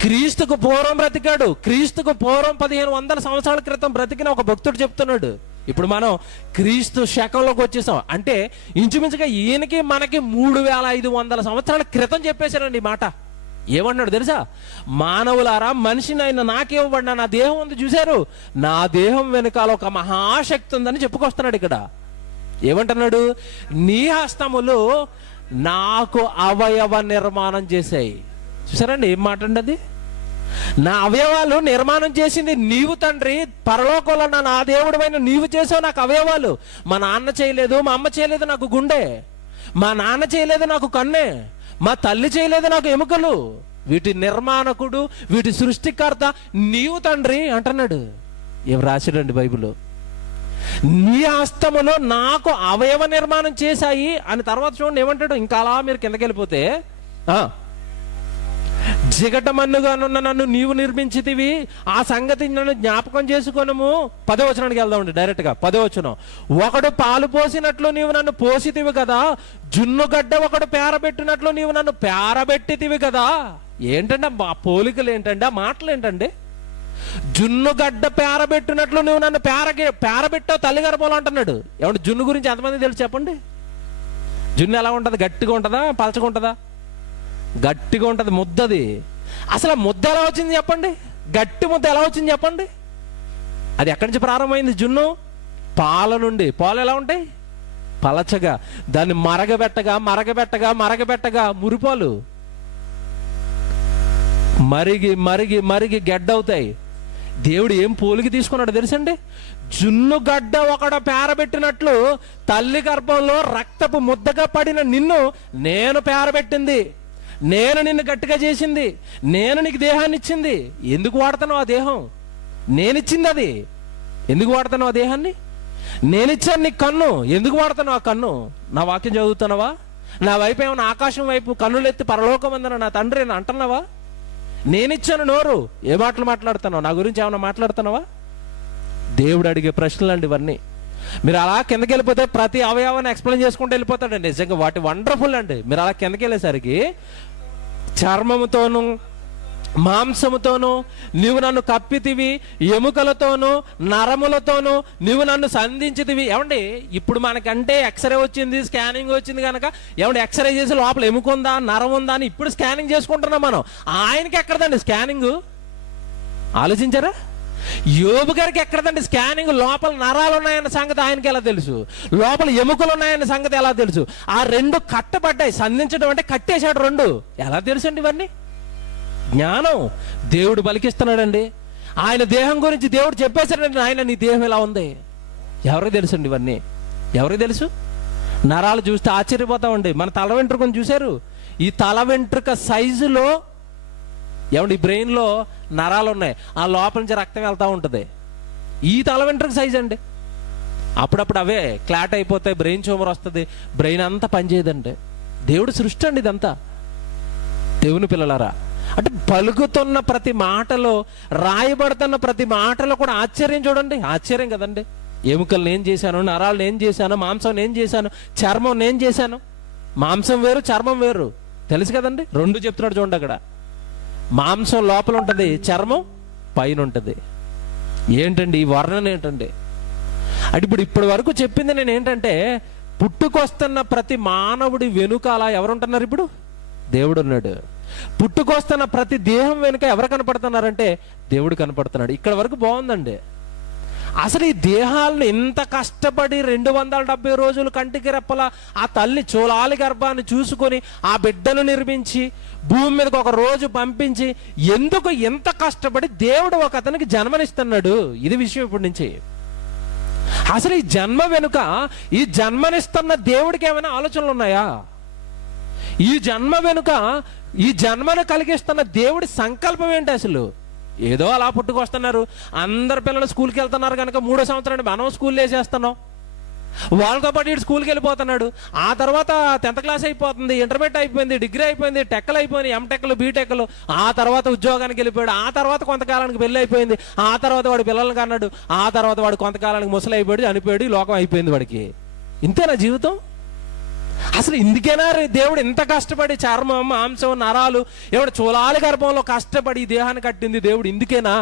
క్రీస్తుకు పూర్వం బ్రతికాడు. క్రీస్తుకు పూర్వం 1500 సంవత్సరాల క్రితం బ్రతికిన ఒక భక్తుడు చెప్తున్నాడు. ఇప్పుడు మనం క్రీస్తు శకంలోకి వచ్చేసాం. అంటే ఇంచుమించుగా ఈయనకి మనకి 3500 సంవత్సరాల క్రితం చెప్పేశారండి ఈ మాట. ఏమన్నాడు తెలుసా? మానవులారా, మనిషిని ఆయన నాకేవ్వబడినా నా దేహం ఉంది చూశారు, నా దేహం వెనకాల ఒక మహాశక్తి ఉందని చెప్పుకొస్తున్నాడు. ఇక్కడ ఏమంటున్నాడు? నీ హస్తములు నాకు అవయవ నిర్మాణం చేశాయి. చూసారండి ఏం మాట అండి అది? నా అవయవాలు నిర్మాణం చేసింది నీవు తండ్రి. పరలోకంలో నా దేవుడమైన నీవు చేసావు నాకు అవయవాలు. మా నాన్న చేయలేదు, మా అమ్మ చేయలేదు నాకు గుండె, మా నాన్న చేయలేదు నాకు కన్నే, మా తల్లి చేయలేదు నాకు ఎముకలు. వీటి నిర్మాణకుడు, వీటి సృష్టికర్త నీవు తండ్రి అంటున్నాడు. ఏం రాశాడండి బైబిల్? నీ హస్తములో నాకు అవయవ నిర్మాణం చేశాయి అని. తర్వాత చూడండి ఏమంటాడు, ఇంకా అలా మీరు కిందకి వెళ్ళిపోతే, జిగటమన్నుగానున్న నన్ను నీవు నిర్మించితివి, ఆ సంగతి నన్ను జ్ఞాపకం చేసుకొనుము. 10వ వచనానికి వెళ్దామండి డైరెక్ట్ గా. 10వ వచనం, ఒకడు పాలు పోసినట్లు నీవు నన్ను పోసితివి కదా, జున్నుగడ్డ ఒకడు పేరబెట్టినట్లు నీవు నన్ను పేరబెట్టితివి కదా. ఏంటంటే ఆ పోలికలు ఏంటండి, ఆ మాటలు ఏంటండి? జున్నుగడ్డ పేరబెట్టినట్లు నువ్వు నన్ను పేరబెట్టావు తల్లి గర్భంలో అంటున్నాడు. ఏమంటే జున్ను గురించి ఎంతమంది తెలుసు చెప్పండి? జున్ను ఎలా ఉంటుంది? గట్టిగా ఉంటుందా, పలచగా ఉంటుందా? గట్టిగా ఉంటుంది, ముద్దది. అసలు ముద్ద ఎలా వచ్చింది చెప్పండి? గట్టి ముద్ద ఎలా వచ్చింది చెప్పండి? అది ఎక్కడి నుంచి ప్రారంభమైంది? జున్ను పాల నుండి. పాలు ఎలా ఉంటాయి? పలచగా. దాన్ని మరగబెట్టగా మరగబెట్టగా మరగబెట్టగా మురిపాలు మరిగి మరిగి మరిగి గడ్డవుతాయి. దేవుడు ఏం పోలికి తీసుకున్నాడు తెలుసండి? జున్ను గడ్డ ఒకడ పేరబెట్టినట్లు తల్లి గర్భంలో రక్తపు ముద్దగా పడిన నిన్ను నేను పేరబెట్టింది, నేను నిన్ను గట్టిగా చేసింది, నేను నీకు దేహాన్ని ఇచ్చింది. ఎందుకు వాడతాను ఆ దేహం? నేనిచ్చింది అది. ఎందుకు వాడతాను ఆ దేహాన్ని? నేనిచ్చాను నీకు కన్ను. ఎందుకు వాడతాను ఆ కన్ను? నా వాక్యం చదువుతున్నావా? నా వైపు ఏమైనా ఆకాశం వైపు కన్నులెత్తి పరలోకం అందన నా తండ్రి అని అంటున్నావా? నేనిచ్చాను నోరు. ఏ మాటలు మాట్లాడుతున్నావు? నా గురించి ఏమైనా మాట్లాడుతున్నావా? దేవుడు అడిగే ప్రశ్నలు అండి ఇవన్నీ. మీరు అలా కిందకి వెళ్ళిపోతే ప్రతి అవయవాన్ని ఎక్స్ప్లెయిన్ చేసుకుంటూ వెళ్ళిపోతాడండి. నిజంగా వాటి వండర్ఫుల్ అండి. మీరు అలా కిందకి వెళ్ళేసరికి చర్మముతోనూ మాంసముతోనూ నీవు నన్ను కప్పితివి, ఎముకలతోనూ నరములతోనూ నీవు నన్ను సంధించితివి. ఏమండి ఇప్పుడు మనకంటే ఎక్స్రే వచ్చింది, స్కానింగ్ వచ్చింది కనుక ఏమండి ఎక్స్రే చేసి లోపల ఎముకుందా నరం ఉందా అని ఇప్పుడు స్కానింగ్ చేసుకుంటున్నాం మనం. ఆయనకి ఎక్కడదండి స్కానింగ్? ఆలోచించారా? యోబు గారికి ఎక్కడదండి స్కానింగ్? లోపల నరాలు ఉన్నాయన్న సంగతి ఆయనకి ఎలా తెలుసు? లోపల ఎముకలు ఉన్నాయన్న సంగతి ఎలా తెలుసు? ఆ రెండు కట్టబడ్డాయి. సంధించడం అంటే కట్టేశాడు రెండు. ఎలా తెలుసు అండి ఇవన్నీ? జ్ఞానం దేవుడు పలికిస్తున్నాడండి. ఆయన దేహం గురించి దేవుడు చెప్పేశాడండి. ఆయన నీ దేహం ఎలా ఉంది ఎవరికి తెలుసు అండి ఇవన్నీ? ఎవరికి తెలుసు? నరాలు చూస్తే ఆశ్చర్యపోతామండి. మన తల వెంట్రుకను చూశారు? ఈ తల వెంట్రుక సైజులో ఏమండి ఈ బ్రెయిన్లో నరాలు ఉన్నాయి, ఆ లోపల నుంచి రక్తం వెళ్తూ ఉంటుంది. ఈ తల వెంట్రుక సైజ్ అండి. అప్పుడప్పుడు అవే క్లాట్ అయిపోతాయి, బ్రెయిన్ ట్యూమర్ వస్తుంది, బ్రెయిన్ అంతా పనిచేయదండి. దేవుడు సృష్టి అండి ఇదంతా. దేవుని పిల్లలారా, అంటే పలుకుతున్న ప్రతి మాటలో, రాయబడుతున్న ప్రతి మాటలో కూడా ఆశ్చర్యం చూడండి. ఆశ్చర్యం కదండి. ఎముకలు నేను చేశాను, నరాలు నేను చేశాను, మాంసం నేను చేశాను, చర్మం నేను చేశాను. మాంసం వేరు, చర్మం వేరు, తెలుసు కదండి. రెండు చెప్తున్నాడు చూడండి. అక్కడ మాంసం లోపల ఉంటుంది, చర్మం పైన ఉంటుంది. ఏంటండి ఈ వర్ణన? ఏంటండి అంటే ఇప్పటి వరకు చెప్పింది నేను ఏంటంటే, పుట్టుకొస్తున్న ప్రతి మానవుడి వెనుకాల ఎవరుంటున్నారు? ఇప్పుడు దేవుడు ఉన్నాడు. పుట్టుకొస్తున్న ప్రతి దేహం వెనుక ఎవరు కనపడుతున్నారంటే దేవుడు కనపడుతున్నాడు. ఇక్కడ వరకు బాగుందండి. అసలు ఈ దేహాలను ఇంత కష్టపడి 270 రోజులు కంటికి రెప్పల ఆ తల్లి చూలాలి గర్భాన్ని చూసుకొని ఆ బిడ్డను నిర్మించి భూమి మీదకి ఒక రోజు పంపించి ఎందుకు ఎంత కష్టపడి దేవుడు ఒక అతనికి జన్మనిస్తున్నాడు? ఇది విషయం ఇప్పటి నుంచి. అసలు ఈ జన్మ వెనుక, ఈ జన్మనిస్తున్న దేవుడికి ఏమైనా ఆలోచనలు ఉన్నాయా? ఈ జన్మ వెనుక, ఈ జన్మను కలిగిస్తున్న దేవుడి సంకల్పం ఏంటి అసలు? ఏదో అలా పుట్టుకొస్తున్నారు, అందరు పిల్లలు స్కూల్కి వెళ్తున్నారు కనుక 3వ సంవత్సరాన్ని మనం స్కూల్ వేసేస్తున్నాం, వాళ్ళతో పాటు ఇటు స్కూల్కి వెళ్ళిపోతున్నాడు. ఆ తర్వాత 10th క్లాస్ అయిపోతుంది, ఇంటర్మీడియట్ అయిపోయింది, డిగ్రీ అయిపోయింది, టెక్కలు అయిపోయినాయి, ఎంటెక్లు, బీటెక్లు. ఆ తర్వాత ఉద్యోగానికి వెళ్ళిపోయాడు. ఆ తర్వాత కొంతకాలానికి పెళ్ళి అయిపోయింది. ఆ తర్వాత వాడు పిల్లల్ని కన్నాడు. ఆ తర్వాత వాడు కొంతకాలానికి ముసలి అయిపోయాడు, చనిపోయాడు, లోకం అయిపోయింది వాడికి. ఇంతేనా జీవితం? అసలు ఇందుకేనా దేవుడు ఇంత కష్టపడి చర్మం, మాంసం, నరాలు, ఏమిటి చూలాలి గర్భంలో కష్టపడి ఈ దేహాన్ని కట్టింది దేవుడు ఇందుకేనా?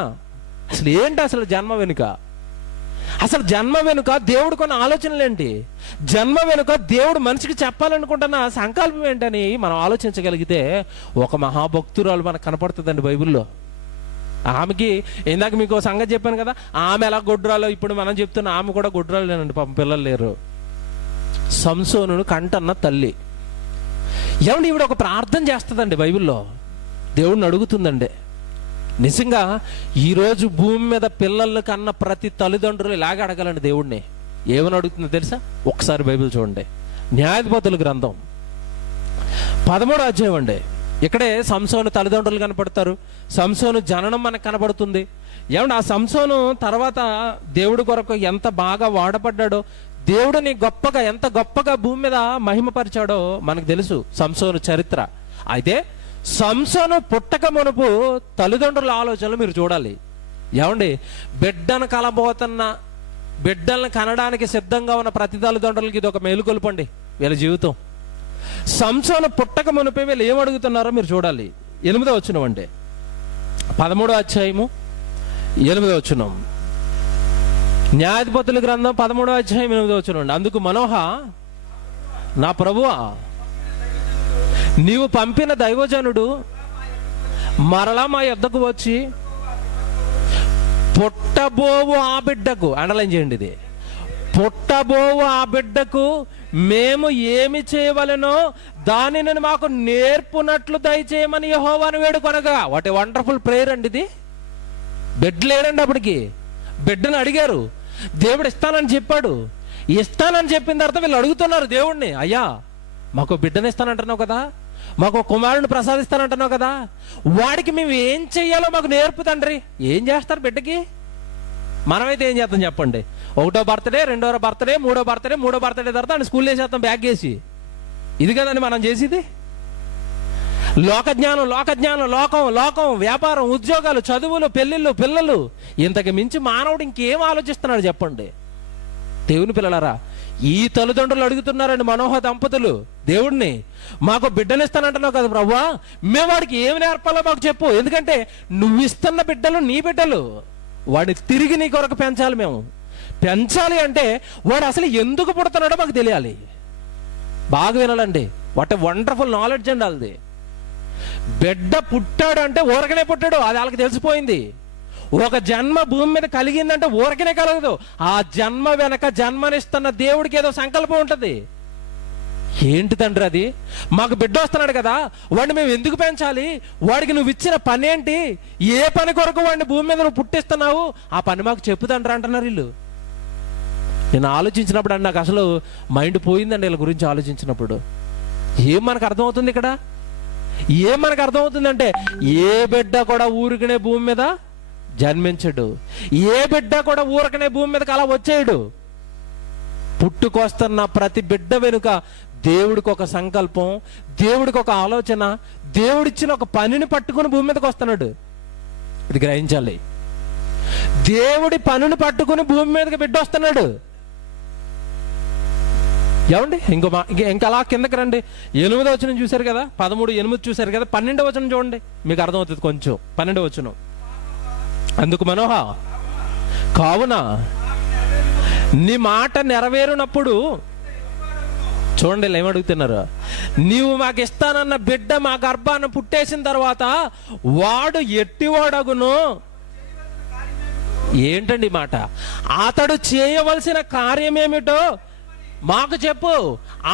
అసలు ఏంటి అసలు జన్మ వెనుక? అసలు జన్మ వెనుక దేవుడు కొన్ని ఆలోచనలు ఏంటి? జన్మ వెనుక దేవుడు మనిషికి చెప్పాలనుకుంటున్న సంకల్పం ఏంటని మనం ఆలోచించగలిగితే ఒక మహాభక్తురాలు మనకు కనపడుతుందండి బైబిల్లో. ఆమెకి ఇందాక మీకు సంగతి చెప్పాను కదా, ఆమె ఎలా గొడ్రాలో ఇప్పుడు మనం చెప్తున్న ఆమె కూడా గొడ్రాలేనండి, పాపం పిల్లలు లేరు. సంసోనును కంటన్న తల్లి. ఏమండి ఈవిడ ఒక ప్రార్థన చేస్తుందండి బైబిల్లో, దేవుడిని అడుగుతుందండి. నిజంగా ఈరోజు భూమి మీద పిల్లలు కన్న ప్రతి తల్లిదండ్రులు ఇలాగే అడగాలండి దేవుడిని. ఏమని అడుగుతుందో తెలుసా? ఒకసారి బైబిల్ చూడండి, న్యాయాధిపతుల గ్రంథం 13వ అధ్యాయం అండి. ఇక్కడే సంసోను తల్లిదండ్రులు కనపడతారు, సంసోను జననం మనకు కనబడుతుంది. ఏమంటే ఆ సంసోను తర్వాత దేవుడి కొరకు ఎంత బాగా వాడబడ్డాడో, దేవుడిని గొప్పగా ఎంత గొప్పగా భూమి మీద మహిమపరిచాడో మనకు తెలుసు సంసోను చరిత్ర. అయితే సంసోను పుట్టక మునుపు తల్లిదండ్రుల ఆలోచనలు మీరు చూడాలి. ఏమండి బిడ్డను కలబోతున్న, బిడ్డలను కనడానికి సిద్ధంగా ఉన్న ప్రతి తల్లిదండ్రులకి ఇది ఒక మేలుకొల్పండి వీళ్ళ జీవితం. సంసోను పుట్టక మునిపే వీళ్ళు ఏం అడుగుతున్నారో మీరు చూడాలి. 8వ వచనం అండి, 13వ అధ్యాయము 8వ వచనం. న్యాయాధిపతుల గ్రంథం 13వ అధ్యాయం 8వ వచనం అండి. అందుకు మనోహ, నా ప్రభువా, నీవు పంపిన దైవజనుడు మరలా మా యొద్దకు వచ్చి పుట్టబోవు ఆ బిడ్డకు, అండర్లైన్ చేయండి ఇది, పుట్టబోవు ఆ బిడ్డకు మేము ఏమి చేయవలెనో దానిని మాకు నేర్పునట్లు దయచేయమని యెహోవాను వేడుకొనగా. వాట్ ఏ వండర్ఫుల్ ప్రేయర్ అండి ఇది. బిడ్డ లేడండి అప్పటికి, బిడ్డను అడిగారు, దేవుడు ఇస్తానని చెప్పాడు. ఇస్తానని చెప్పిన తర్వాత వీళ్ళు అడుగుతున్నారు దేవుడిని, అయ్యా మాకు బిడ్డను ఇస్తానంటున్నావు కదా, మాకు కుమారుని ప్రసాదిస్తానంటున్నావు కదా, వాడికి మేము ఏం చెయ్యాలో మాకు నేర్పు తండ్రి. ఏం చేస్తారు బిడ్డకి? మనమైతే ఏం చేస్తాం చెప్పండి? 1వ బర్త్డే, 2వ బర్త్డే, 3వ బర్త్డే, 3వ బర్త్డే తర్వాత అని స్కూల్లో వేసేస్తాం బ్యాగ్ వేసి. ఇది కదండి మనం చేసేది. లోకజ్ఞానం, లోకజ్ఞానం, లోకం, లోకం, వ్యాపారం, ఉద్యోగాలు, చదువులు, పెళ్ళిళ్ళు, పిల్లలు, ఇంతకు మించి మానవుడు ఇంకేం ఆలోచిస్తున్నాడు చెప్పండి? దేవుని పిల్లలారా, ఈ తల్లిదండ్రులు అడుగుతున్నారండి మనోహ దంపతులు దేవుడిని, మాకు బిడ్డనిస్తానంటున్నావు కదా ప్రభువా, మేము వాడికి ఏమి నేర్పాలో మాకు చెప్పు. ఎందుకంటే నువ్వు ఇస్తున్న బిడ్డలు నీ బిడ్డలు, వాడిని తిరిగి నీ కొరకు పెంచాలి. మేము పెంచాలి అంటే వాడు అసలు ఎందుకు పుడుతున్నాడో మాకు తెలియాలి. బాగా వినాలండి, వాట్ ఎ వండర్ఫుల్ నాలెడ్జ్ అండి వాళ్ళది. బిడ్డ పుట్టాడు అంటే ఊరకనే పుట్టాడు, అది వాళ్ళకి తెలిసిపోయింది. ఒక జన్మ భూమి మీద కలిగిందంటే ఊరకనే కలగదు, ఆ జన్మ వెనక జన్మనిస్తున్న దేవుడికి ఏదో సంకల్పం ఉంటుంది. ఏంటి తండ్రి అది? మాకు బిడ్డ వస్తున్నాడు కదా, వాడిని మేము ఎందుకు పెంచాలి, వాడికి నువ్వు ఇచ్చిన పని ఏంటి, ఏ పని కొరకు వాడిని భూమి మీద నువ్వు పుట్టిస్తున్నావు, ఆ పని మాకు చెప్పు తండ్రి అంటున్నారు వీళ్ళు. నేను ఆలోచించినప్పుడు అండి నాకు అసలు మైండ్ పోయిందండి వీళ్ళ గురించి ఆలోచించినప్పుడు. ఏం మనకు అర్థమవుతుంది ఇక్కడ? ఏం మనకు అర్థమవుతుందంటే ఏ బిడ్డ కూడా ఊరికనే భూమి మీద జన్మించడు, ఏ బిడ్డ కూడా ఊరకనే భూమి మీదకి అలా వచ్చేయడు. పుట్టుకొస్తున్న ప్రతి బిడ్డ వెనుక దేవుడికి ఒక సంకల్పం, దేవుడికి ఒక ఆలోచన, దేవుడిచ్చిన ఒక పనిని పట్టుకుని భూమి మీదకి వస్తున్నాడు. ఇది గ్రహించాలి. దేవుడి పనిని పట్టుకుని భూమి మీదకి బిడ్డ వస్తున్నాడు. ఏమండి ఇంకా అలా కిందకి రండి. 8వ వచనం చూశారు కదా, 13:8 చూశారు కదా, 12వ వచనం చూడండి, మీకు అర్థమవుతుంది కొంచెం. 12వ వచనం, అందుకు మనోహ, కావున నీ మాట నెరవేరునప్పుడు, చూడండి ఏమడుగుతున్నారు, నీవు మాకు ఇస్తానన్న బిడ్డ మా గర్భాన్ని పుట్టేసిన తర్వాత వాడు ఎట్టివాడగును. ఏంటండి మాట? అతడు చేయవలసిన కార్యమేమిటో మాకు చెప్పు,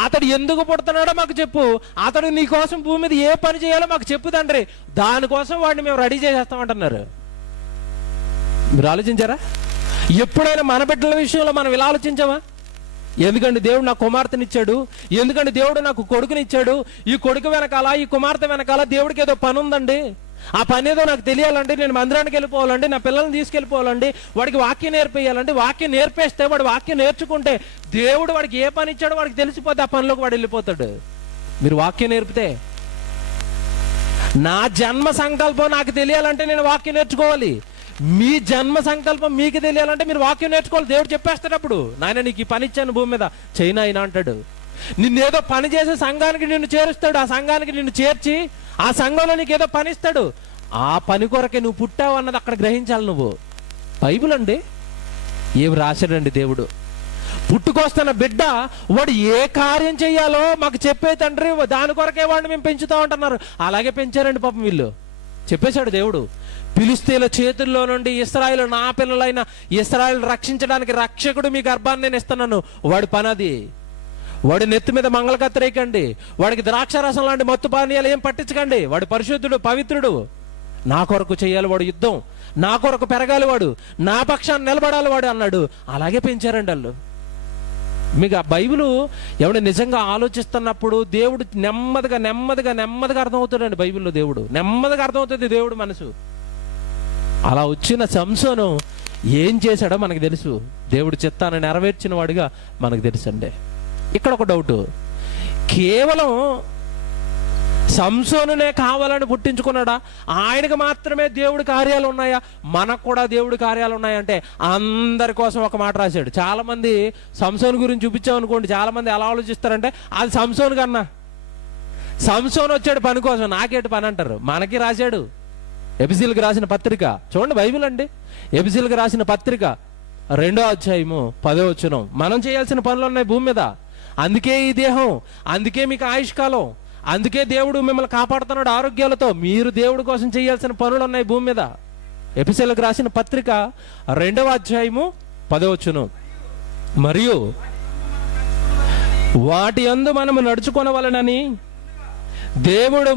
అతడు ఎందుకు పుడుతున్నాడో మాకు చెప్పు, అతడు నీ కోసం భూమి మీద ఏ పని చేయాలో మాకు చెప్పు తండ్రి, దానికోసం వాడిని మేము రెడీ చేసేస్తామంటున్నారు. మీరు ఆలోచించారా? ఎప్పుడైనా మన బిడ్డల విషయంలో మనం ఇలా ఆలోచించామా? ఎందుకంటే దేవుడు నాకు కుమార్తెనిచ్చాడు, ఎందుకంటే దేవుడు నాకు కొడుకునిచ్చాడు, ఈ కొడుకు వెనకాల, ఈ కుమార్తె వెనకాల దేవుడికి ఏదో పని ఉందండి, ఆ పని ఏదో నాకు తెలియాలండి, నేను మందిరానికి వెళ్ళిపోవాలండి, నా పిల్లల్ని తీసుకెళ్ళిపోవాలండి, వాడికి వాక్యం నేర్పేయాలండి, వాక్యం నేర్పేస్తే వాడు వాక్యం నేర్చుకుంటే దేవుడు వాడికి ఏ పని ఇచ్చాడో వాడికి తెలిసిపోతే ఆ పనిలోకి వాడు వెళ్ళిపోతాడు. మీరు వాక్యం నేర్పితే, నా జన్మ సంకల్పం నాకు తెలియాలంటే నేను వాక్యం నేర్చుకోవాలి, మీ జన్మ సంకల్పం మీకు తెలియాలంటే మీరు వాక్యం నేర్చుకోవాలి. దేవుడు చెప్పేస్తాడు అప్పుడు, నాయన నీకు ఈ పని ఇచ్చాను భూమి మీద, చైనా అయినా అంటాడు. నిన్నేదో పని చేసే సంఘానికి నిన్ను చేరుస్తాడు. ఆ సంఘానికి నిన్ను చేర్చి ఆ సంఘంలో నీకు ఏదో పని ఇస్తాడు. ఆ పని కొరకే నువ్వు పుట్టావు అన్నది అక్కడ గ్రహించాలి నువ్వు. బైబిల్ అండి ఏమి రాశాడండి దేవుడు. పుట్టుకొస్తున్న బిడ్డ వాడు ఏ కార్యం చెయ్యాలో మాకు చెప్పే తండ్రి, దాని కొరకే వాడిని మేము పెంచుతా ఉంటున్నారు. అలాగే పెంచారండి పాపం వీళ్ళు. చెప్పేశాడు దేవుడు, ఫిలిష్తీయుల చేతుల్లో నుండి ఇశ్రాయేలు నా పిల్లలైన ఇశ్రాయేలు రక్షించడానికి రక్షకుడు మీ గర్భాన్ని నేను ఇస్తున్నాను. వాడి పని అది. వాడి నెత్తి మీద మంగళ కత్తిరేయకండి, వాడికి ద్రాక్షారసం లాంటి మత్తు పానీయాలు ఏం పట్టించకండి. వాడు పరిశుద్ధుడు, పవిత్రుడు. నా కొరకు చేయాలి వాడు యుద్ధం, నా కొరకు పెరగాలి వాడు, నా పక్షాన్ని నిలబడాలి వాడు అన్నాడు. అలాగే పెంచారండి వాళ్ళు. మీకు ఆ బైబిల్ ఎవడు నిజంగా ఆలోచిస్తున్నప్పుడు దేవుడు నెమ్మదిగా నెమ్మదిగా నెమ్మదిగా అర్థమవుతాడండి. బైబిల్లో దేవుడు నెమ్మదిగా అర్థమవుతుంది దేవుడు మనసు. అలా వచ్చిన సంసోను ఏం చేశాడో మనకు తెలుసు. దేవుడు చిత్తాన్ని నెరవేర్చిన వాడిగా మనకు తెలుసు అండి. ఇక్కడ ఒక డౌట్, కేవలం సంసోనునే కావాలని పుట్టించుకున్నాడా? ఆయనకు మాత్రమే దేవుడి కార్యాలు ఉన్నాయా? మనకు కూడా దేవుడి కార్యాలు ఉన్నాయంటే అందరి కోసం ఒక మాట రాశాడు. చాలా మంది సంసోను గురించి చూపించామనుకోండి, చాలా మంది ఎలా ఆలోచిస్తారంటే అది సంసోను కన్నా, సంసోను వచ్చాడు పని కోసం, నాకేటి పని అంటారు. మనకి రాశాడు. ఎఫెసీయులకు రాసిన పత్రిక చూడండి, బైబిల్ అండి. ఎఫెసీయులకు రాసిన పత్రిక 2వ అధ్యాయము 10వ వచనం. మనం చేయాల్సిన పనులు ఉన్నాయి భూమి మీద. అందుకే ఈ దేహం, అందుకే మీకు ఆయుష్కాలం, అందుకే దేవుడు మిమ్మల్ని కాపాడుతున్నాడు ఆరోగ్యాలతో. మీరు దేవుడి కోసం చేయాల్సిన పనులు ఉన్నాయి భూమి మీద. ఎఫెసీయులకు రాసిన పత్రిక 2వ అధ్యాయము 10వ వచనం. మరియు వాటి యందు మనము నడుచుకొనవలెనని దేవుడు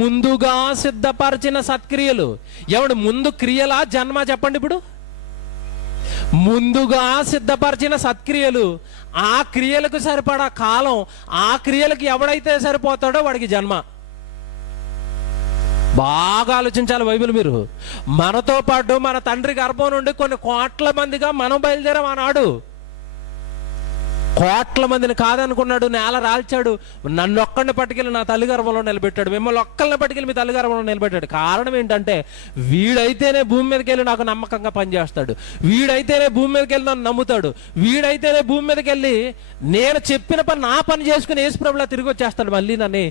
ముందుగా సిద్ధపరిచిన సత్క్రియలు. ఎవడు ముందు క్రియలా జన్మ చెప్పండి. ఇప్పుడు ముందుగా సిద్ధపరిచిన సత్క్రియలు, ఆ క్రియలకు సరిపడా కాలం, ఆ క్రియలకు ఎవడైతే సరిపోతాడో వాడికి జన్మ. బాగా ఆలోచించాలి బైబిల్ మీరు. మనతో పాటు మన తండ్రి గర్భం నుండి కొన్ని కోట్ల మందిగా మనం బయలుదేరాం ఆనాడు. కోట్ల మందిని కాదనుకున్నాడు, నేల రాల్చాడు. నన్ను ఒక్కడిని పట్టుకెళ్ళి నా తల్లి గర్భంలో నిలబెట్టాడు, మిమ్మల్ని ఒక్కరిని పట్టుకెళ్ళి మీ తల్లి గర్భంలో నిలబెట్టాడు. కారణం ఏంటంటే వీడైతేనే భూమి మీదకి వెళ్ళి నాకు నమ్మకంగా పనిచేస్తాడు, వీడైతేనే భూమి మీదకి వెళ్ళి నన్ను నమ్ముతాడు, వీడైతేనే భూమి మీదకి వెళ్ళి నేను చెప్పిన పని నా పని చేసుకుని యేసుప్రభులా తిరిగి వచ్చేస్తాడు మళ్ళీ నన్ను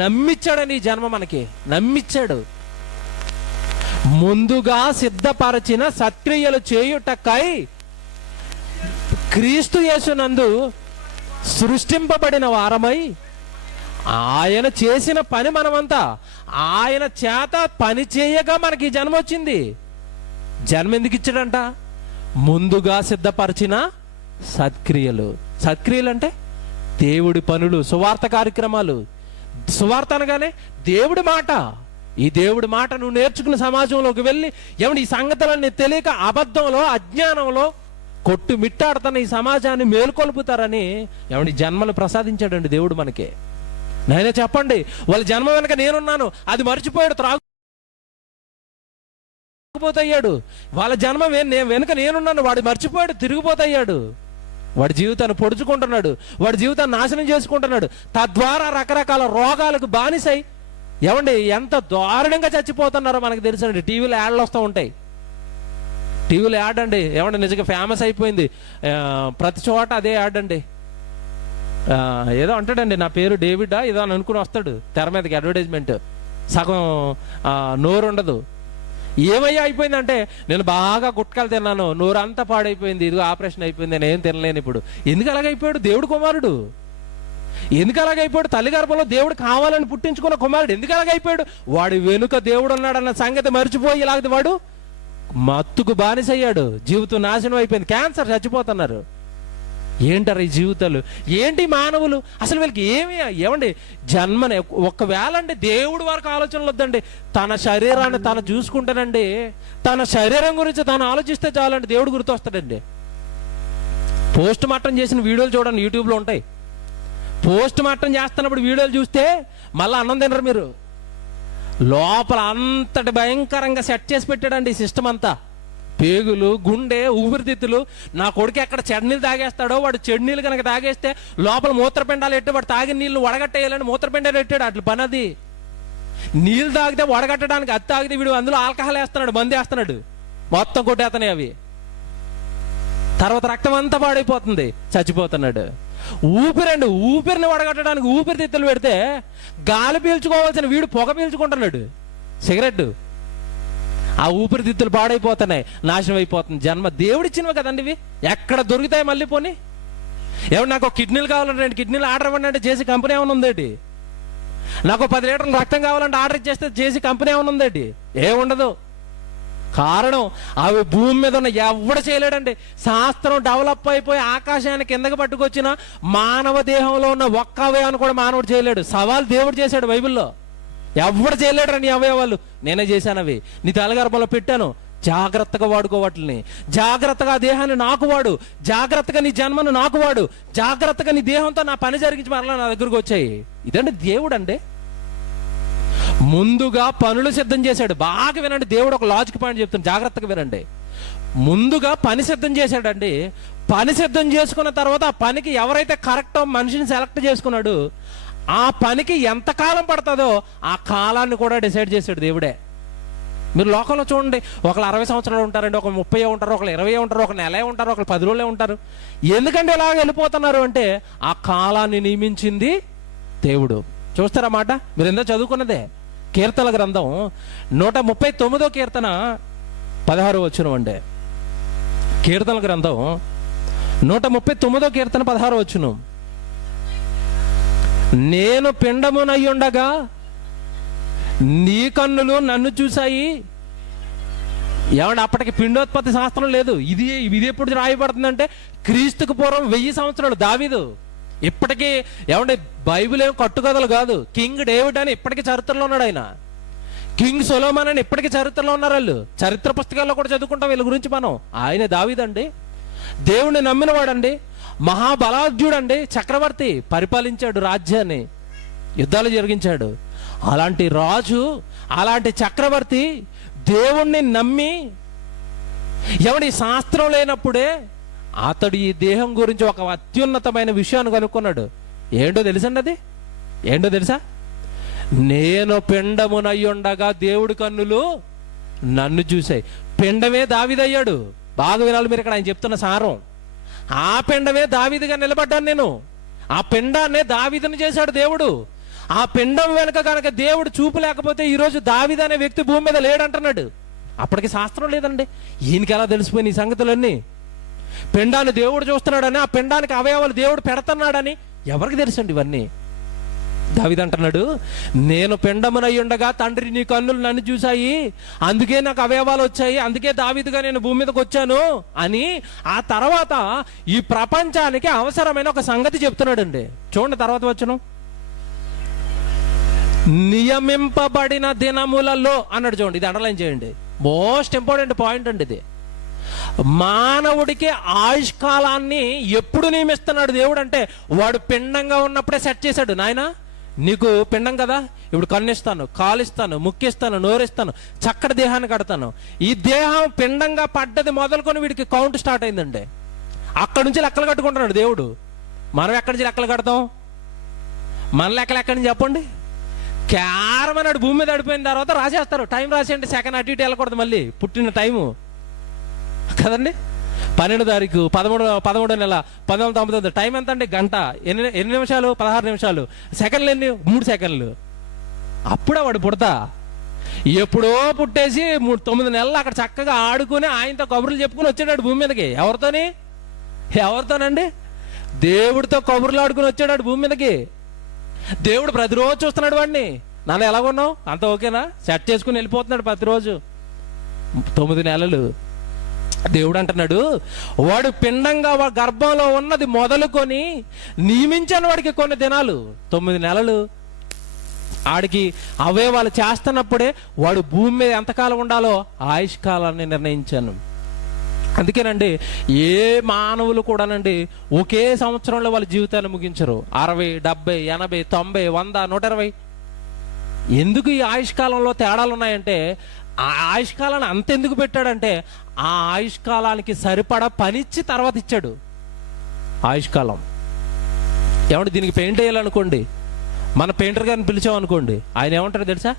నమ్మిచ్చాడని ఈ జన్మ మనకి నమ్మిచ్చాడు. ముందుగా సిద్ధపరచిన సత్క్రియలు చేయుటకై క్రీస్తు యేసునందు సృష్టింపబడిన వారమై ఆయన చేసిన పని మనమంతా ఆయన చేత పని చేయగా మనకి జన్మ వచ్చింది. జన్మ ఎందుకు ఇచ్చాడంట? ముందుగా సిద్ధపరిచిన సత్క్రియలు. సత్క్రియలు అంటే దేవుడి పనులు, సువార్త కార్యక్రమాలు. సువార్త అనగానే దేవుడి మాట. ఈ దేవుడి మాట నువ్వు నేర్చుకున్న సమాజంలోకి వెళ్ళి ఏమంటే ఈ సంగతులన్నీ తెలియక అబద్ధంలో అజ్ఞానంలో కొట్టు మిట్టాడుతున్న ఈ సమాజాన్ని మేలుకొల్పుతారని ఏమంటే జన్మలు ప్రసాదించాడండి దేవుడు మనకి. నాయన చెప్పండి, వాళ్ళ జన్మ వెనక నేనున్నాను అది మర్చిపోయాడు, త్రాగుపోతయ్యాడు. వాళ్ళ జన్మ వెనుక నేనున్నాను వాడు మర్చిపోయాడు, తిరిగిపోతయ్యాడు. వాడి జీవితాన్ని పొడుచుకుంటున్నాడు, వాడి జీవితాన్ని నాశనం చేసుకుంటున్నాడు. తద్వారా రకరకాల రోగాలకు బానిసై ఏమండి ఎంత దారుణంగా చచ్చిపోతున్నారో మనకు తెలుసండి. టీవీలో యాడ్లు వస్తూ ఉంటాయి. టీవీలో యాడ్ అండి ఏమంటే నిజంగా ఫేమస్ అయిపోయింది. ప్రతి చోట అదే యాడ్ అండి. ఏదో అంటాడండి, నా పేరు డేవిడా ఏదో అని అనుకుని వస్తాడు తెర మీదకి. అడ్వర్టైజ్మెంట్ సగం నోరు ఉండదు. ఏమయ్యా అయిపోయిందంటే నేను బాగా గుట్కాలు తిన్నాను, నోరు అంతా పాడైపోయింది, ఇదిగో ఆపరేషన్ అయిపోయింది, నేను ఏం తినలేను ఇప్పుడు. ఎందుకు అలాగైపోయాడు? దేవుడు కుమారుడు. ఎందుకు అలాగైపోయాడు? తల్లి గర్భంలో దేవుడు కావాలని పుట్టించుకున్న కుమారుడు ఎందుకు అలాగైపోయాడు? వాడి వెనుక దేవుడు ఉన్నాడన్న సంగతి మర్చిపోయి ఇలాగ వాడు మత్తుకు బానిసయ్యాడు. జీవితం నాశనం అయిపోయింది. క్యాన్సర్, చచ్చిపోతున్నారు. ఏంటారు ఈ జీవితాలు? ఏంటి మానవులు అసలు? వీళ్ళకి ఏమండి జన్మని ఒకవేళ అండి దేవుడి వరకు ఆలోచనలు వద్దండి, తన శరీరాన్ని తను చూసుకుంటానండి, తన శరీరం గురించి తను ఆలోచిస్తే చాలండి దేవుడు గుర్తొస్తాడండి. పోస్ట్ మార్టం చేసిన వీడియోలు చూడండి, యూట్యూబ్లో ఉంటాయి. పోస్ట్ మార్టం చేస్తున్నప్పుడు వీడియోలు చూస్తే మళ్ళీ అన్నం తినరు మీరు. లోపల అంతటి భయంకరంగా సెట్ చేసి పెట్టాడండి ఈ సిస్టమ్ అంతా. పేగులు, గుండె, ఊపిరితిత్తులు. నా కొడుకు ఎక్కడ చెడ్నీళ్ళు తాగేస్తాడో వాడు చెడ్నీళ్ళు కనుక తాగేస్తే లోపల మూత్రపిండాలు ఎట్టి వాడు తాగిన నీళ్ళు వడగట్టేయాలని మూత్రపిండాలు పెట్టాడు. అట్లా పని అది. నీళ్ళు తాగితే వడగట్టడానికి, అది తాగితే వీడు అందులో ఆల్కహాల్ వేస్తున్నాడు, మందు వేస్తున్నాడు, మొత్తం కొట్టేస్తున్నాయి అవి. తర్వాత రక్తం అంతా పాడైపోతుంది, చచ్చిపోతున్నాడు. ఊపిరిని వడగట్టడానికి ఊపిరితిత్తులు పెడితే గాలి పీల్చుకోవాల్సిన వీడు పొగ పీల్చుకుంటున్నాడు, సిగరెట్. ఆ ఊపిరితిత్తులు పాడైపోతున్నాయి, నాశనం అయిపోతుంది జన్మ. దేవుడిచ్చినవి కదండి ఇవి, ఎక్కడ దొరుకుతాయి మళ్ళీ? పోనీ ఏమన్నా నాకు కిడ్నీలు కావాలంటే 2 కిడ్నీలు ఆర్డర్ ఇవ్వండి అంటే చేసి కంపెనీ ఏమైనా ఉందేటి? నాకు 10 లీటర్లు రక్తం కావాలంటే ఆర్డర్ ఇచ్చేస్తే చేసి కంపెనీ ఏమైనా ఉందేటి? ఏముండదు. కారణం అవి భూమి మీద ఉన్న ఎవడు చేయలేడండి. శాస్త్రం డెవలప్ అయిపోయి ఆకాశానికి కిందకి పట్టుకొచ్చిన మానవ దేహంలో ఉన్న ఒక్క అవయవాన్ని కూడా మానవుడు చేయలేడు. సవాల్ దేవుడు చేశాడు బైబిల్లో. ఎవడు చేయలేడు నీ అవయవాలు, నేనే చేశాను. అవి నీ తలగర్భంలో పెట్టాను, జాగ్రత్తగా వాడుకో వాటిని. జాగ్రత్తగా దేహాన్ని నాకు వాడు, జాగ్రత్తగా నీ జన్మను నాకు వాడు, జాగ్రత్తగా నీ దేహంతో నా పని జరిగించి మరలా నా దగ్గరకు వచ్చాయి. ఇదండి దేవుడు అండి. ముందుగా పనులు సిద్ధం చేశాడు. బాగా వినండి, దేవుడు ఒక లాజిక్ పాయింట్ చెప్తాను, జాగ్రత్తగా వినండి. ముందుగా పని సిద్ధం చేశాడండి. పని సిద్ధం చేసుకున్న తర్వాత ఆ పనికి ఎవరైతే కరెక్టో మనిషిని సెలెక్ట్ చేసుకున్నాడు, ఆ పనికి ఎంత కాలం పడుతుందో ఆ కాలాన్ని కూడా డిసైడ్ చేశాడు దేవుడే. మీరు లోకంలో చూడండి, ఒకళ్ళు 60 సంవత్సరాలు ఉంటారండి, ఒకళ్ళు 30 ఉంటారు, ఒకళ్ళు 20 ఉంటారు, ఒక నెల ఉంటారు, ఒకళ్ళు 10 రోజులే ఉంటారు. ఎందుకంటే ఇలాగ వెళ్ళిపోతున్నారు అంటే ఆ కాలాన్ని నియమించింది దేవుడు. చూస్తారన్నమాట. మీరు ఎంతో చదువుకున్నదే కీర్తనల గ్రంథం 139వ కీర్తన 16వ వచనం అండి. కీర్తనల గ్రంథం 139వ కీర్తన 16వ వచనం. నేను పిండమునయ్యుండగా నీ కన్నులు నన్ను చూశాయి. ఏమంటే అప్పటికి పిండోత్పత్తి శాస్త్రం లేదు. ఇది ఎప్పుడు రాయబడుతుందంటే క్రీస్తుకు పూర్వం 1000 సంవత్సరాలు దావీదు. ఇప్పటికీ ఏమంటే బైబిల్ ఏం కట్టుకథలు కాదు. కింగ్ డేవిడ్ అని ఇప్పటికీ చరిత్రలో ఉన్నాడు ఆయన. కింగ్ సొలొమన్ అని ఇప్పటికీ చరిత్రలో ఉన్నారు వాళ్ళు. చరిత్ర పుస్తకాల్లో కూడా చదువుకుంటాం వీళ్ళ గురించి మనం. ఆయన దావీదండి, దేవుణ్ణి నమ్మిన వాడండి, మహాబలాఢ్యుడండి, చక్రవర్తి, పరిపాలించాడు రాజ్యాన్ని, యుద్ధాలు జరిగించాడు. అలాంటి రాజు, అలాంటి చక్రవర్తి దేవుణ్ణి నమ్మి ఎవడి శాస్త్రం లేనప్పుడే అతడు ఈ దేహం గురించి ఒక అత్యున్నతమైన విషయాన్ని కనుక్కున్నాడు. ఏంటో తెలుసండి అది? ఏంటో తెలుసా? నేను పిండమునయ్యుండగా దేవుడి కన్నులు నన్ను చూశాయి. పిండమే దావీదయ్యాడు. బాగా వినాలి మీరు, ఇక్కడ ఆయన చెప్తున్న సారం. ఆ పిండమే దావీదుగా నిలబడ్డాను నేను. ఆ పిండాన్నే దావీదుని చేశాడు దేవుడు. ఆ పిండం వెనుక కనుక దేవుడు చూపు లేకపోతే ఈరోజు దావీదు అనే వ్యక్తి భూమి మీద లేడంటున్నాడు. అప్పటికి శాస్త్రం లేదండి. ఈయనకి ఎలా తెలిసిపోయిన ఈ సంగతులన్నీ? పిండాన్ని దేవుడు చూస్తున్నాడని, ఆ పిండానికి అవయవాలు దేవుడు పెడుతున్నాడని ఎవరికి తెలుసండి ఇవన్నీ? దావీదు అంటున్నాడు, నేను పిండమునయ్యుండగా తండ్రి నీ కన్నులు నన్ను చూశాయి, అందుకే నాకు అవయవాలు వచ్చాయి, అందుకే దావీదుగా నేను భూమి మీదకి వచ్చాను అని ఆ తర్వాత ఈ ప్రపంచానికి అవసరమైన ఒక సంగతి చెప్తున్నాడండి. చూడండి తర్వాత వచనం. నియమింపబడిన దినములలో అన్నాడు. చూడండి, ఇది అండర్లైన్ చేయండి, మోస్ట్ ఇంపార్టెంట్ పాయింట్ అండి ఇది. మానవుడికి ఆయుష్కాలాన్ని ఎప్పుడు నియమిస్తున్నాడు దేవుడు అంటే వాడు పిండంగా ఉన్నప్పుడే సెట్ చేశాడు. నాయన నీకు పిండం కదా, ఇప్పుడు కన్నిస్తాను, కాలిస్తాను, ముక్కిస్తాను, నోరిస్తాను, చక్కటి దేహాన్ని కడతాను. ఈ దేహం పిండంగా పడ్డది మొదలుకొని వీడికి కౌంట్ స్టార్ట్ అయిందండి. అక్కడి నుంచి లెక్కలు కట్టుకుంటున్నాడు దేవుడు. మనం ఎక్కడి నుంచి లెక్కలు కడతాం? మన లెక్కలు ఎక్కడి నుంచి చెప్పండి? కేరమన్నాడు భూమి మీద అడిపోయిన తర్వాత రాసేస్తారు. టైం రాసేయండి, సెకండ్ అటు ఇటు వెళ్ళకూడదు మళ్ళీ పుట్టిన టైము కదండి. 12వ తారీఖు 13వ నెల 1999. టైం ఎంత అండి? గంట. ఎన్ని నిమిషాలు? 16 నిమిషాలు. సెకండ్లు ఎన్ని? 3 సెకండ్లు. అప్పుడే వాడు పుడతా ఎప్పుడో పుట్టేసి 9 నెలలు అక్కడ చక్కగా ఆడుకుని ఆయనతో కబుర్లు చెప్పుకుని వచ్చాడు భూమి మీదకి. ఎవరితోనండి? దేవుడితో కబుర్లు ఆడుకుని వచ్చాడు భూమి మీదకి. దేవుడు ప్రతిరోజు చూస్తున్నాడు వాడిని. నాన్న ఎలాగున్నావు, అంత ఓకేనా, సెట్ చేసుకుని వెళ్ళిపోతున్నాడు ప్రతిరోజు. 9 నెలలు. దేవుడు అంటున్నాడు, వాడు పిండంగా వాడు గర్భంలో ఉన్నది మొదలుకొని నియమించాను వాడికి కొన్ని దినాలు. 9 నెలలు ఆడికి అవయవాలు చేస్తున్నప్పుడే వాడు భూమి మీద ఎంతకాలం ఉండాలో ఆయుష్కాలాన్ని నిర్ణయించాను. అందుకేనండి ఏ మానవులు కూడానండి ఒకే సంవత్సరంలో వాళ్ళ జీవితాన్ని ముగించరు. 60, 70, 80, 90, 100, 120. ఎందుకు ఈ ఆయుష్కాలంలో తేడాలు ఉన్నాయంటే, ఆ ఆయుష్కాలాన్ని అంతెందుకు పెట్టాడంటే ఆ ఆయుష్కాలానికి సరిపడా పనిచ్చి తర్వాత ఇచ్చాడు ఆయుష్కాలం. ఏమంటే దీనికి పెయింట్ వేయాలనుకోండి, మన పెయింటర్ గారిని పిలిచామనుకోండి, ఆయన ఏమంటారు తెలుసా?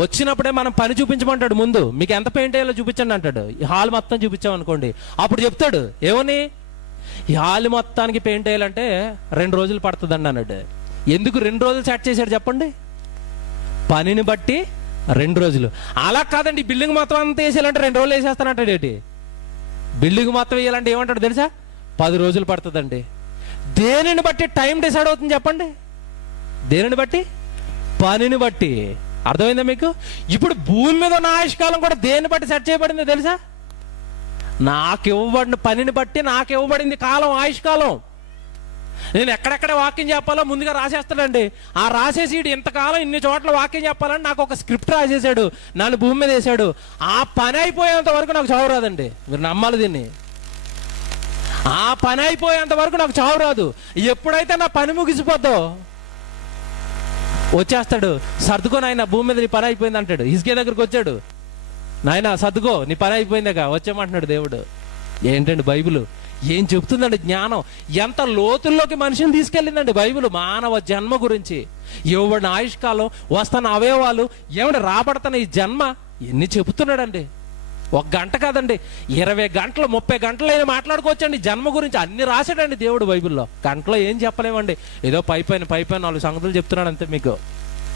వచ్చినప్పుడే మనం పని చూపించమంటాడు. ముందు మీకు ఎంత పెయింట్ వేయాలో చూపించండి అంటాడు. ఈ హాల్ మొత్తం చూపించామనుకోండి, అప్పుడు చెప్తాడు ఏమని, ఈ హాల్ మొత్తానికి పెయింట్ వేయాలంటే 2 రోజులు పడుతుందండి అన్నాడు. ఎందుకు 2 రోజులు సెట్ చేశాడు చెప్పండి? పనిని బట్టి 2 రోజులు. అలా కాదండి, బిల్డింగ్ మొత్తం అంతా వేసేయాలంటే 2 రోజులు వేసేస్తానంటాడు. ఏంటి బిల్డింగ్ మొత్తం వేయాలంటే ఏమంటాడు తెలుసా? 10 రోజులు పడుతుందండి. దేనిని బట్టి టైం డిసైడ్ అవుతుంది చెప్పండి? దేనిని బట్టి? పనిని బట్టి. అర్థమైందా మీకు? ఇప్పుడు భూమి మీద ఉన్న ఆయుష్కాలం కూడా దేన్ని బట్టి సెట్ చేయబడింది తెలుసా? నాకు ఇవ్వబడిన పనిని బట్టి నాకు ఇవ్వబడింది కాలం, ఆయుష్కాలం. నేను ఎక్కడెక్కడ వాక్యం చెప్పాలో ముందుగా రాసేస్తాడండి. ఆ రాసేసి ఇంతకాలం ఇన్ని చోట్ల వాక్యం చెప్పాలని నాకు ఒక స్క్రిప్ట్ రాసేసాడు, నన్ను భూమి మీద వేసాడు. ఆ పని అయిపోయేంత వరకు నాకు చావు రాదండి. మీరు నమ్మాలి దీన్ని. ఆ పని అయిపోయేంత వరకు నాకు చావు రాదు. ఎప్పుడైతే నా పని ముగిసిపోద్దో వచ్చేస్తాడు, సర్దుకో నాయన భూమి మీద నీ పని అయిపోయింది అంటాడు. హిజ్కియా దగ్గరికి వచ్చాడు, నాయన సర్దుకో నీ పని అయిపోయిందిగా వచ్చామంటున్నాడు దేవుడు. ఏంటండి బైబిల్ ఏం చెప్తుందండి? జ్ఞానం ఎంత లోతుల్లోకి మనిషిని తీసుకెళ్ళిందండి బైబిల్. మానవ జన్మ గురించి, ఇవ్వబడిన ఆయుష్కాలం, వస్తున్న అవయవాలు, ఏమంటే రాబడుతున్న ఈ జన్మ, ఎన్ని చెబుతున్నాడండి. 1 గంట కాదండి, 20 గంటలు 30 గంటలు అయినా మాట్లాడుకోవచ్చండి జన్మ గురించి. అన్ని రాశాడండి దేవుడు బైబిల్లో. గంటలో ఏం చెప్పలేమండి. ఏదో పై పైన 4 సంగతులు చెప్తున్నాడు అంతే. మీకు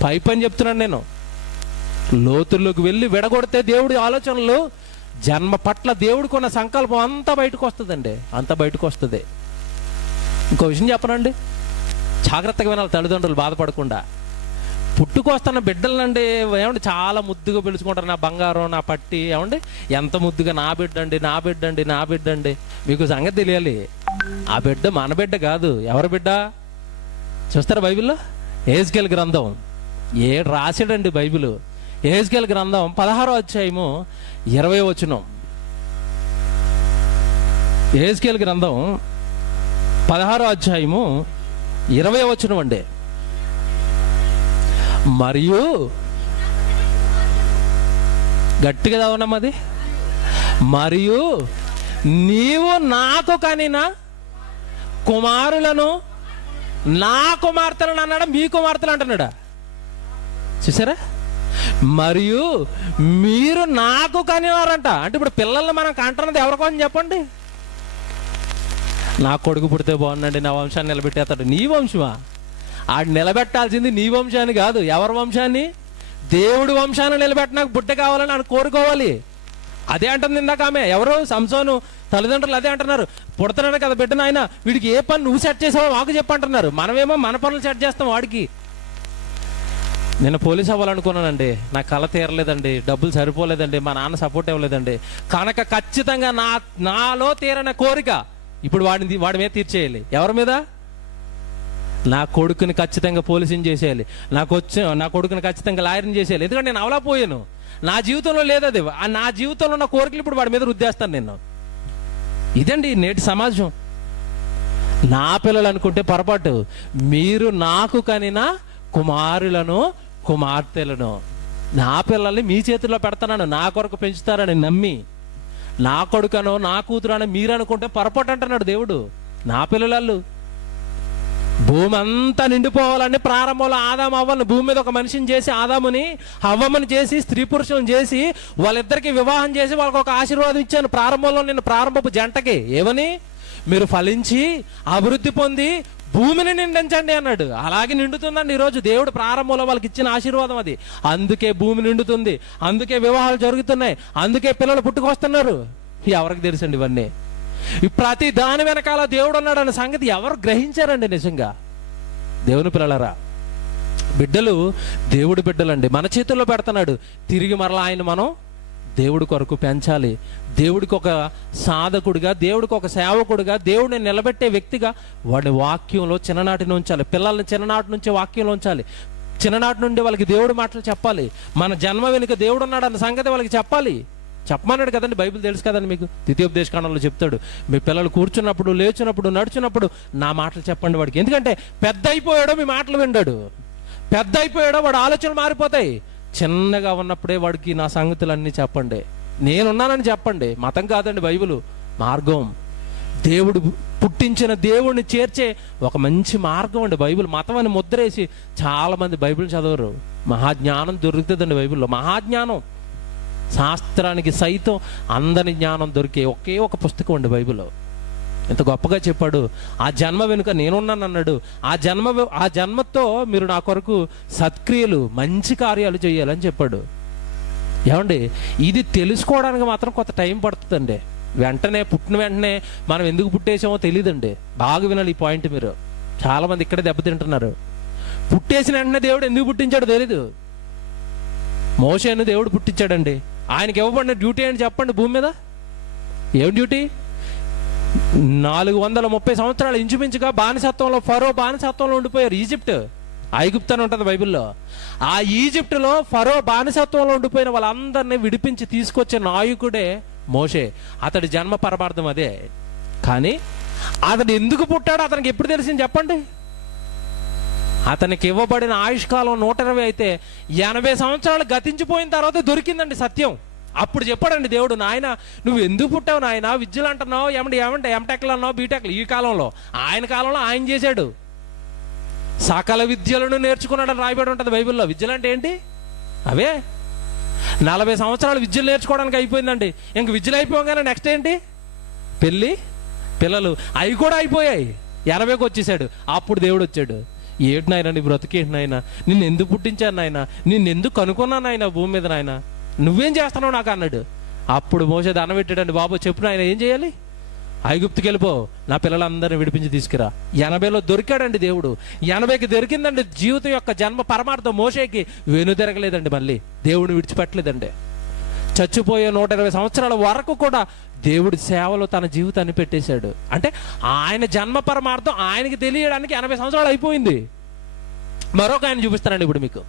పై పైన చెప్తున్నాను నేను. లోతుల్లోకి వెళ్ళి విడగొడితే దేవుడి ఆలోచనలు, జన్మ పట్ల దేవుడికి ఉన్న సంకల్పం అంతా బయటకు వస్తుందండి, అంతా బయటకు వస్తుంది. ఇంకో విషయం చెప్పనండి, జాగ్రత్తగా వినాలి తల్లిదండ్రులు బాధపడకుండా. పుట్టుకొస్తున్న బిడ్డలనండి ఏమండి చాలా ముద్దుగా పిలుచుకుంటారు, నా బంగారం, నా పట్టి, ఏమండి ఎంత ముద్దుగా, నా బిడ్డ అండి, నా బిడ్డ అండి, నా బిడ్డ అండి. మీకు సంగతి తెలియాలి, ఆ బిడ్డ మన బిడ్డ కాదు. ఎవరి బిడ్డ చూస్తారా బైబిల్లో? యెహెజ్కేలు గ్రంథం రాశాడండి బైబిల్. యెహెజ్కేలు గ్రంథం 16వ అధ్యాయము 20వ వచనం. యెహెజ్కేలు గ్రంథం 16వ అధ్యాయము 20వ వచనం అండి. మరియు గట్టిగా చదవనమ్మది. మరియు నీవు నాకు కనిన కుమారులను నా కుమార్తెలను అన్నాడా, మీ కుమార్తెలు అంటున్నాడా? చూసారా? మరియు మీరు నాకు కనివారంట. అంటే ఇప్పుడు పిల్లల్ని మనం కంటున్నది ఎవరికోసం చెప్పండి? నా కొడుకు పుడితే బాగుందండి, నా వంశాన్ని నిలబెట్టేస్తాడు. నీ వంశమా? ఆడు నిలబెట్టాల్సింది నీ వంశాన్ని కాదు. ఎవరి వంశాన్ని? దేవుడి వంశాన్ని నిలబెట్టినాక బుడ్డ కావాలని ఆయన కోరుకోవాలి. అదే అంటుంది ఇందాక ఆమె. ఎవరు? సంసోను తల్లిదండ్రులు అదే అంటున్నారు. పుడుతున్నాడు కదా బిడ్డ, నాయన వీడికి ఏ పని నువ్వు సెట్ చేసావో మాకు చెప్పంటున్నారు. మనమేమో మన పనులు సెట్ చేస్తాం వాడికి. నేను పోలీస్ అవ్వాలనుకున్నానండి, నా కళ తీరలేదండి, డబ్బులు సరిపోలేదండి, మా నాన్న సపోర్ట్ ఇవ్వలేదండి. కనుక ఖచ్చితంగా నాలో తీరని కోరిక ఇప్పుడు వాడి మీద తీర్చేయాలి. ఎవరి మీద? నా కొడుకుని ఖచ్చితంగా పోలీసుని చేసేయాలి, నా కొడుకుని ఖచ్చితంగా లాయర్ని చేసేయాలి. ఎందుకంటే నేను అవలాపోయాను, నా జీవితంలో లేదు అది. నా జీవితంలో ఉన్న కోరికలు ఇప్పుడు వాడి మీద రుద్దేస్తాను నేను. ఇదండి నేటి సమాజం. నా పిల్లలు అనుకుంటే పొరపాటు. మీరు నాకు కనిన కుమారులను కుమార్తెలను, నా పిల్లల్ని మీ చేతుల్లో పెడతానని, నా కొరకు పెంచుతారని నమ్మి, నా కొడుకనో నా కూతురనో మీరు అనుకుంటే పొరపాటు అంటున్నాడు దేవుడు. నా పిల్లలు భూమి అంతా నిండిపోవాలని ప్రారంభంలో ఆదాము అవ్వని భూమి మీద ఒక మనిషిని చేసి, ఆదాముని హవ్వమని చేసి, స్త్రీ పురుషులను చేసి, వాళ్ళిద్దరికి వివాహం చేసి వాళ్ళకి ఒక ఆశీర్వాదం ఇచ్చాను ప్రారంభంలో. నేను ప్రారంభపు జంటకి ఏమని? మీరు ఫలించి అభివృద్ధి పొంది భూమిని నిండించండి అన్నాడు. అలాగే నిండుతుందండి ఈరోజు. దేవుడు ప్రారంభంలో వాళ్ళకి ఇచ్చిన ఆశీర్వాదం అది. అందుకే భూమి నిండుతుంది, అందుకే వివాహాలు జరుగుతున్నాయి, అందుకే పిల్లలు పుట్టుకొస్తున్నారు. ఎవరికి తెలుసండి ఇవన్నీ? ప్రతి దాని వెనకాల దేవుడు ఉన్నాడు అనే సంగతి ఎవరు గ్రహించారండి? నిజంగా దేవుని పిల్లలరా, బిడ్డలు దేవుడి బిడ్డలండి, మన చేతుల్లో పెడుతున్నాడు. తిరిగి మరలా ఆయన మనం దేవుడి కొరకు పెంచాలి. దేవుడికి ఒక సాధకుడిగా, దేవుడికి ఒక సేవకుడిగా, దేవుడిని నిలబెట్టే వ్యక్తిగా వాడి వాక్యంలో చిన్ననాటిని ఉంచాలి. పిల్లల్ని చిన్ననాటి నుంచే వాక్యంలో ఉంచాలి. చిన్ననాటి నుండి వాళ్ళకి దేవుడి మాటలు చెప్పాలి. మన జన్మ వెనుక దేవుడు ఉన్నాడు అన్న సంగతి వాళ్ళకి చెప్పాలి. చెప్పమన్నాడు కదండి, బైబిల్ తెలుసు కదండి మీకు. ద్వితీయోపదేశకాండంలో చెప్తాడు, మీ పిల్లలు కూర్చున్నప్పుడు, లేచినప్పుడు, నడుచున్నప్పుడు నా మాటలు చెప్పండి వాడికి. ఎందుకంటే పెద్ద అయిపోయాడో మీ మాటలు వింటాడు, పెద్ద అయిపోయాడో వాడు ఆలోచనలు మారిపోతాయి. చిన్నగా ఉన్నప్పుడే వాడికి నా సంగతులన్నీ చెప్పండి, నేనున్నానని చెప్పండి. మతం కాదండి బైబిల్, మార్గం. దేవుడు పుట్టించిన దేవుడిని చేర్చే ఒక మంచి మార్గం అండి బైబిల్. మతం అని ముద్రేసి చాలామంది బైబిల్ చదవరు. మహాజ్ఞానం దొరుకుతుందండి బైబిల్లో. మహాజ్ఞానం, శాస్త్రానికి సైతం అందని జ్ఞానం దొరికే ఒకే ఒక పుస్తకం అండి బైబిల్లో. ఎంత గొప్పగా చెప్పాడు. ఆ జన్మ వెనుక నేనున్నాను అన్నాడు. ఆ జన్మతో మీరు నా కొరకు సత్క్రియలు, మంచి కార్యాలు చేయాలని చెప్పాడు. ఏమండి, ఇది తెలుసుకోవడానికి మాత్రం కొంత టైం పడుతుందండి. వెంటనే పుట్టిన వెంటనే మనం ఎందుకు పుట్టేసామో తెలియదండి. బాగా వినాలి ఈ పాయింట్ మీరు. చాలామంది ఇక్కడే దెబ్బతింటున్నారు. పుట్టేసిన వెంటనే దేవుడు ఎందుకు పుట్టించాడో తెలీదు. మోషేను దేవుడు పుట్టించాడండి. ఆయనకి ఇవ్వబడిన డ్యూటీ ఏంటి చెప్పండి భూమి మీద? ఏం డ్యూటీ? 430 సంవత్సరాలు ఇంచుమించుగా బానిసత్వంలో, ఫరో బానిసత్వంలో ఉండిపోయారు. ఈజిప్ట్, ఐగుప్తు అని ఉంటుంది బైబిల్లో. ఆ ఈజిప్టులో ఫరో బానిసత్వంలో ఉండిపోయిన వాళ్ళందరినీ విడిపించి తీసుకొచ్చే నాయకుడే మోషే. అతడి జన్మ పరమార్థం అదే. కానీ అతడు ఎందుకు పుట్టాడో అతనికి ఎప్పుడు తెలిసింది చెప్పండి? అతనికి ఇవ్వబడిన ఆయుష్కాలం 120 అయితే 80 సంవత్సరాలు గతించిపోయిన తర్వాత దొరికిందండి సత్యం. అప్పుడు చెప్పాడండి దేవుడు, నాయన నువ్వు ఎందుకు పుట్టావు నాయన? విద్యలు అంటున్నావు, ఏమంటే ఎంటెక్లు అన్నావు, బీటెక్లు. ఈ కాలంలో, ఆయన కాలంలో ఆయన చేశాడు. సకల విద్యలను నేర్చుకున్నాడని రాయబడి ఉంటుంది బైబిల్లో. విద్యలు అంటే ఏంటి? అవే 40 సంవత్సరాలు విద్యలు నేర్చుకోవడానికి అయిపోయిందండి. ఇంక విద్యలు అయిపోగానే నెక్స్ట్ ఏంటి? పెళ్ళి, పిల్లలు. అవి కూడా అయిపోయాయి. 80కి వచ్చేసాడు. అప్పుడు దేవుడు వచ్చాడు. ఏంటి నాయన నీ బ్రతికేంటి నాయన? నిన్ను ఎందుకు పుట్టించాను నాయన? నిన్ను ఎందుకు కనుక్కున్నాను నాయన భూమి మీద నాయన? నువ్వేం చేస్తున్నావు నాకు అన్నాడు. అప్పుడు మోషే దండం పెట్టాడండి. బాబు చెప్పు నాయన, ఏం చేయాలి? ఐగుప్తుకి వెళ్ళిపో, నా పిల్లలందరినీ విడిపించి తీసుకురా. 80లో దొరికాడండి దేవుడు. 80కి దొరికిందండి జీవితం యొక్క జన్మ పరమార్థం. మోషేకి వెనుదిరగలేదండి, మళ్ళీ దేవుడిని విడిచిపెట్టలేదండి. చచ్చిపోయే 120 సంవత్సరాల వరకు కూడా దేవుడి సేవలో తన జీవితాన్ని పెట్టేశాడు. అంటే ఆయన జన్మ పరమార్థం ఆయనకి తెలియడానికి 80 సంవత్సరాలు అయిపోయింది. మరొక ఆయన చూపిస్తానండి ఇప్పుడు మీకు,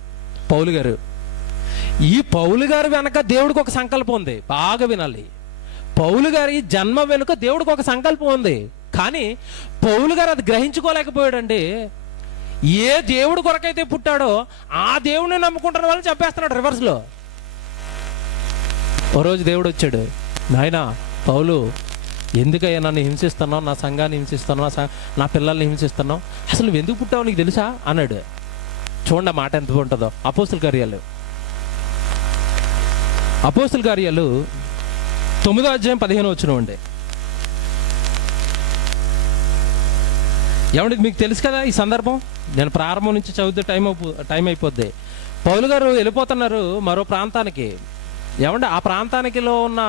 పౌలు గారు. ఈ పౌలు గారు వెనక దేవుడికి ఒక సంకల్పం ఉంది. బాగా వినాలి. పౌలు గారి జన్మ వెనుక దేవుడికి ఒక సంకల్పం ఉంది. కానీ పౌలు గారు అది గ్రహించుకోలేకపోయాడండి. ఏ దేవుడి కొరకైతే పుట్టాడో ఆ దేవుడిని నమ్ముకుంటున్న వాళ్ళని చంపేస్తున్నాడు రివర్స్లో. ఓ రోజు దేవుడు వచ్చాడు, నాయనా పౌలు ఎందుకయ్యా నన్ను హింసిస్తున్నావు, నా సంఘాన్ని హింసిస్తున్నావు, నా పిల్లల్ని హింసిస్తున్నావు, అసలు నువ్వు ఎందుకు పుట్టావు నీకు తెలుసా అన్నాడు. చూడండి మాట ఎంత ఉంటుందో. అపోస్తుల కార్యాలు 9వ అధ్యాయం 15వ వచనం అండి. ఏమంటే మీకు తెలుసు కదా ఈ సందర్భం. నేను ప్రారంభం నుంచి చదివితే టైం అయిపోద్ది. పౌలు గారు వెళ్ళిపోతున్నారు మరో ప్రాంతానికి. ఏమంటే ఆ ప్రాంతానికిలో ఉన్న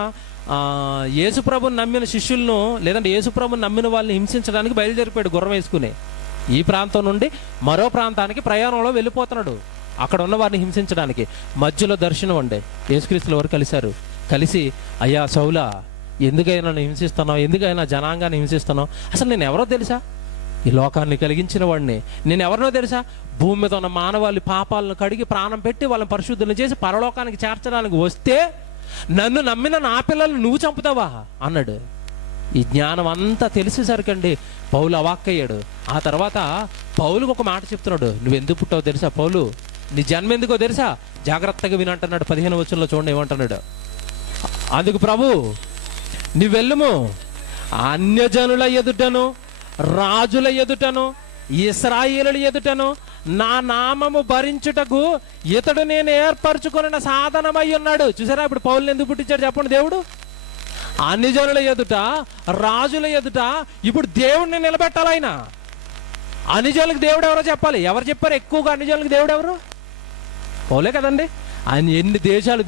యేసుప్రభుని నమ్మిన శిష్యులను, లేదంటే యేసుప్రభుని నమ్మిన వాళ్ళని హింసించడానికి బయలుదేరిపోయాడు గుర్రం వేసుకుని. ఈ ప్రాంతం నుండి మరో ప్రాంతానికి ప్రయాణంలో వెళ్ళిపోతున్నాడు, అక్కడ ఉన్న వారిని హింసించడానికి. మధ్యలో దర్శనం అండి. యేసుక్రీస్తుల వారు కలిసి అయ్యా సౌలా, ఎందుకైనా నన్ను హింసిస్తున్నావు, ఎందుకైనా జనాంగాన్ని హింసిస్తున్నావు? అసలు నేను ఎవరో తెలుసా? ఈ లోకాన్ని కలిగించిన వాడిని. నేను ఎవరినో తెలుసా? భూమి మీద ఉన్న మానవాళి పాపాలను కడిగి ప్రాణం పెట్టి వాళ్ళని పరిశుద్ధులను చేసి పరలోకానికి చేర్చడానికి వస్తే నన్ను నమ్మిన నా పిల్లల్ని నువ్వు చంపుతావా అన్నాడు. ఈ జ్ఞానం అంతా తెలిసేసరికండి పౌలు అవాక్కయ్యాడు. ఆ తర్వాత పౌలుకు ఒక మాట చెప్తున్నాడు, నువ్వు ఎందుకు పుట్టావు తెలుసా పౌలు? నీ జన్మ ఎందుకో తెలుసా? జాగ్రత్తగా వినంటున్నాడు. 15వ వచనంలో చూడండి ఏమంటున్నాడు. అందుకు ప్రభు, నువ్వు వెళ్ళుము, అన్యజనుల ఎదుటను రాజుల ఎదుటను ఇశ్రాయేలుల ఎదుటను నా నామము భరించుటకు ఇతడు నేను ఏర్పరచుకున్న సాధనమై ఉన్నాడు. చూసారా ఇప్పుడు పౌలుని ఎందుకు పుట్టించాడు చెప్పండి దేవుడు? అన్ని జనుల ఎదుట, రాజుల ఎదుట ఇప్పుడు దేవుడిని నిలబెట్టాలి ఆయన. అన్ని జనులకు దేవుడు ఎవరో చెప్పాలి. ఎవరు చెప్పారు ఎక్కువగా అన్ని జనులకు దేవుడు ఎవరు? పౌలే కదండి. ఆయన ఎన్ని దేశాలు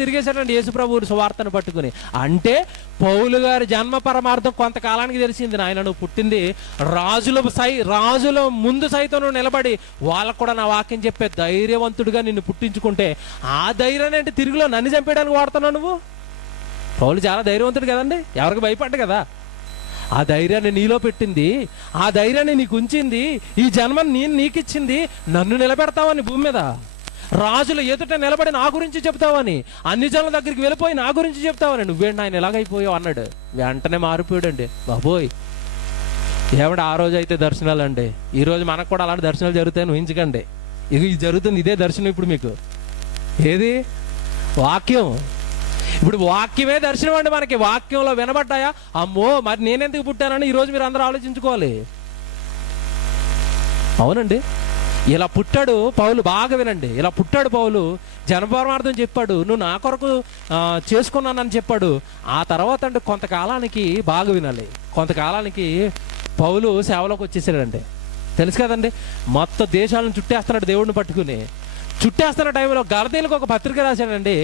తిరిగేశాడండి యేసుప్రభువు సువార్తను పట్టుకుని. అంటే పౌలు గారి జన్మ పరమార్థం కొంతకాలానికి తెలిసింది. నాయన నువ్వు పుట్టింది రాజుల ముందు సైతం నువ్వు నిలబడి వాళ్ళకు కూడా నా వాక్యం చెప్పే ధైర్యవంతుడిగా నిన్ను పుట్టించుకుంటే ఆ ధైర్యాన్ని అంటే తిరుగులో నన్ను చంపేయడానికి వాడుతున్నావు నువ్వు. పౌలు చాలా ధైర్యవంతుడు కదండి, ఎవరికి భయపడ్డు కదా. ఆ ధైర్యాన్ని నీలో పెట్టింది, ఆ ధైర్యాన్ని నీకు ఉంచింది, ఈ జన్మని నేను నీకు ఇచ్చింది. నన్ను నిలబెడతావని భూమి మీద, రాజుల ఎదుట నిలబడి నా గురించి చెప్తావని, అన్ని జనుల దగ్గరికి వెళ్ళిపోయి నా గురించి చెప్తావని. నువ్వేంటి ఆయన ఎలాగైపోయావు అన్నాడు. వెంటనే మారిపోయాడండి. బాబోయ్, ఏమిటి ఆ రోజు అయితే దర్శనాలు అండి. ఈరోజు మనకు కూడా అలాంటి దర్శనాలు జరుగుతాయని ఊహించకండి. ఇది జరుగుతుంది, ఇదే దర్శనం ఇప్పుడు మీకు. ఏది? వాక్యం. ఇప్పుడు వాక్యమే దర్శనం అండి మనకి. వాక్యంలో వినబడ్డాయా, అమ్మో మరి నేనెందుకు పుట్టానని ఈరోజు మీరు అందరూ ఆలోచించుకోవాలి. అవునండి, ఇలా పుట్టాడు పౌలు. బాగా వినండి, ఇలా పుట్టాడు పౌలు, జనపరమార్థం చెప్పాడు, నువ్వు నా కొరకు చేసుకున్నానని చెప్పాడు. ఆ తర్వాత అంటే కొంతకాలానికి, బాగా వినాలి, కొంతకాలానికి పౌలు సేవలోకి వచ్చేసాడండి. తెలుసు కదండి, మొత్తం దేశాలను చుట్టేస్తున్నాడు దేవుడిని పట్టుకుని. చుట్టేస్తున్న టైంలో గలతీయులకు ఒక పత్రిక రాశాడండి.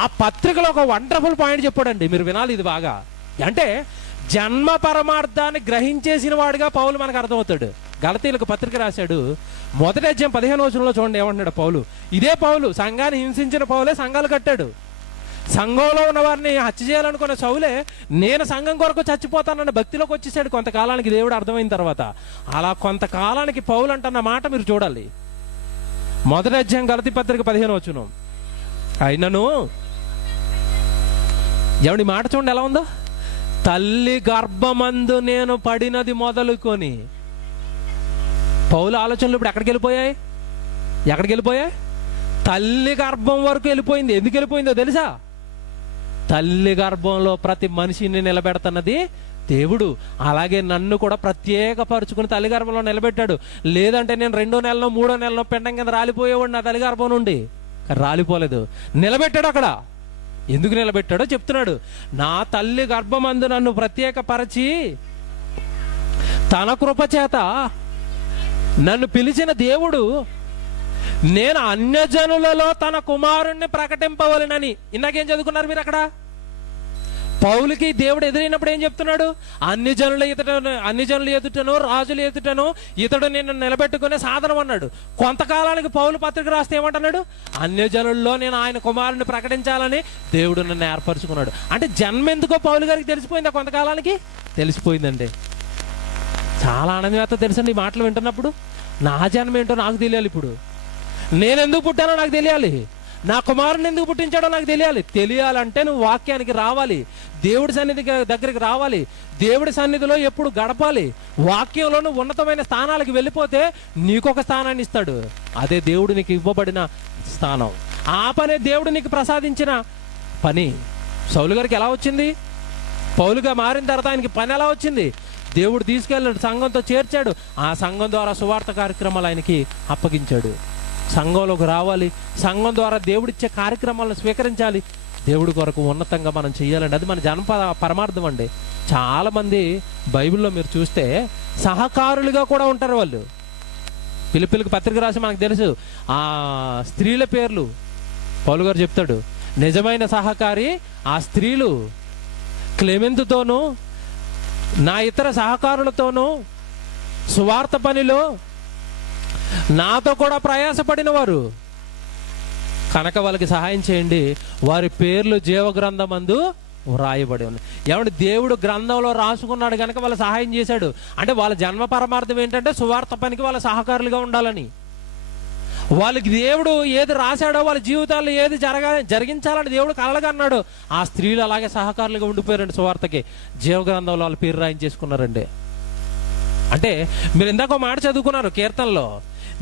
ఆ పత్రికలో ఒక వండర్ఫుల్ పాయింట్ చెప్పాడండి, మీరు వినాలి ఇది బాగా. అంటే జన్మ పరమార్థాన్ని గ్రహించేసిన వాడిగా పౌలు మనకు అర్థమవుతాడు. గలతీయులకు పత్రిక రాశాడు, మొదటి అధ్యాయం 15వ వచనంలో చూడండి ఏమంటున్నాడు పౌలు. ఇదే పౌలు సంఘాన్ని హింసించిన పౌలే సంఘాలు కట్టాడు. సంఘంలో ఉన్న వారిని హత్య చేయాలనుకున్న సౌలే నేను సంఘం కొరకు చచ్చిపోతానన్న భక్తిలోకి వచ్చేసాడు కొంతకాలానికి, దేవుడు అర్థమైన తర్వాత. అలా కొంతకాలానికి పౌలు అంటున్న మాట మీరు చూడాలి. మొదటి అధ్యాయం గలతీ పత్రిక 15వ వచనం. అయినను ఎవడి మాట చూడండి ఎలా ఉందో, తల్లి గర్భమందు నేను పడినది మొదలుకొని. పౌలు ఆలోచనలు ఇప్పుడు ఎక్కడికి వెళ్ళిపోయాయి? తల్లి గర్భం వరకు వెళ్ళిపోయింది. ఎందుకు వెళ్ళిపోయిందో తెలుసా? తల్లి గర్భంలో ప్రతి మనిషిని నిలబెడుతున్నది దేవుడు. అలాగే నన్ను కూడా ప్రత్యేకపరుచుకుని తల్లి గర్భంలో నిలబెట్టాడు. లేదంటే నేను 2వ నెలలో 3వ నెలలో పిండం కింద రాలిపోయేవాడు నా తల్లి గర్భం నుండి. రాలిపోలేదు, నిలబెట్టాడు అక్కడ. ఎందుకు నిలబెట్టాడో చెప్తున్నాడు. నా తల్లి గర్భమందు నన్ను ప్రత్యేకపరచి తన కృప చేత నన్ను పిలిచిన దేవుడు నేను అన్యజనులలో తన కుమారుణ్ణి ప్రకటింపవలెనని. ఇందాకేం చదువుకున్నారు మీరు అక్కడ? పౌలుకి దేవుడు ఎదురైనప్పుడు ఏం చెప్తున్నాడు? అన్ని జనుల ఎదుటను రాజుల ఎదుటను ఇతడు నేను నిలబెట్టుకునే సాధనం అన్నాడు. కొంతకాలానికి పౌలు పత్రిక రాస్తే ఏమంటున్నాడు? అన్యజనుల్లో నేను ఆయన కుమారుని ప్రకటించాలని దేవుడు నన్ను ఏర్పరచుకున్నాడు. అంటే జన్మ ఎందుకో పౌలు గారికి తెలిసిపోయిందా? కొంతకాలానికి తెలిసిపోయిందండి. చాలా ఆనందం తెలుసండి ఈ మాటలు వింటున్నప్పుడు. నా జన్మ ఏంటో నాకు తెలియాలి. ఇప్పుడు నేను ఎందుకు పుట్టానో నాకు తెలియాలి. నా కుమారుని ఎందుకు పుట్టించాడో నాకు తెలియాలి. తెలియాలంటే నువ్వు వాక్యానికి రావాలి, దేవుడి సన్నిధి దగ్గరికి రావాలి, దేవుడి సన్నిధిలో ఎప్పుడు గడపాలి. వాక్యంలో నువ్వు ఉన్నతమైన స్థానాలకు వెళ్ళిపోతే నీకొక స్థానాన్ని ఇస్తాడు. అదే దేవుడు నీకు ఇవ్వబడిన స్థానం. ఆ పనే దేవుడు నీకు ప్రసాదించిన పని. సౌలు గారికి ఎలా వచ్చింది? పౌలుగా మారిన తర్వాత ఆయనకి పని ఎలా వచ్చింది? దేవుడు తీసుకెళ్ళాడు, సంఘంతో చేర్చాడు. ఆ సంఘం ద్వారా సువార్త కార్యక్రమాలు ఆయనకి అప్పగించాడు. సంఘంలోకి రావాలి, సంఘం ద్వారా దేవుడిచ్చే కార్యక్రమాలను స్వీకరించాలి, దేవుడి కొరకు ఉన్నతంగా మనం చెయ్యాలండి. అది మన జన్మ పరమార్థం అండి. చాలామంది బైబిల్లో మీరు చూస్తే సహకారులుగా కూడా ఉంటారు వాళ్ళు. పిలిపిలికి పత్రిక రాసి మనకు తెలుసు ఆ స్త్రీల పేర్లు పౌలు గారు చెప్తాడు. నిజమైన సహకారి ఆ స్త్రీలు. క్లెమెంతుతోనూ నా ఇతర సహకారులతోనూ సువార్త పనిలో నాతో కూడా ప్రయాసపడిన వారు కనుక వాళ్ళకి సహాయం చేయండి. వారి పేర్లు జీవగ్రంథమందు వ్రాయబడి ఉంది. ఏమంటే దేవుడు గ్రంథంలో రాసుకున్నాడు కనుక వాళ్ళు సహాయం చేశాడు. అంటే వాళ్ళ జన్మ పరమార్థం ఏంటంటే సువార్త పనికి వాళ్ళ సహకారులుగా ఉండాలని. వాళ్ళకి దేవుడు ఏది రాశాడో వాళ్ళ జీవితాల్లో ఏది జరిగించాలని దేవుడు కలలుగా అన్నాడు. ఆ స్త్రీలు అలాగే సహకారులుగా ఉండిపోయారండి. సువార్తకి జీవగ్రంథంలో వాళ్ళ పేరు రాయించేసుకున్నారండి. అంటే మీరు ఇందాక మాట చదువుకున్నారు కీర్తనలో,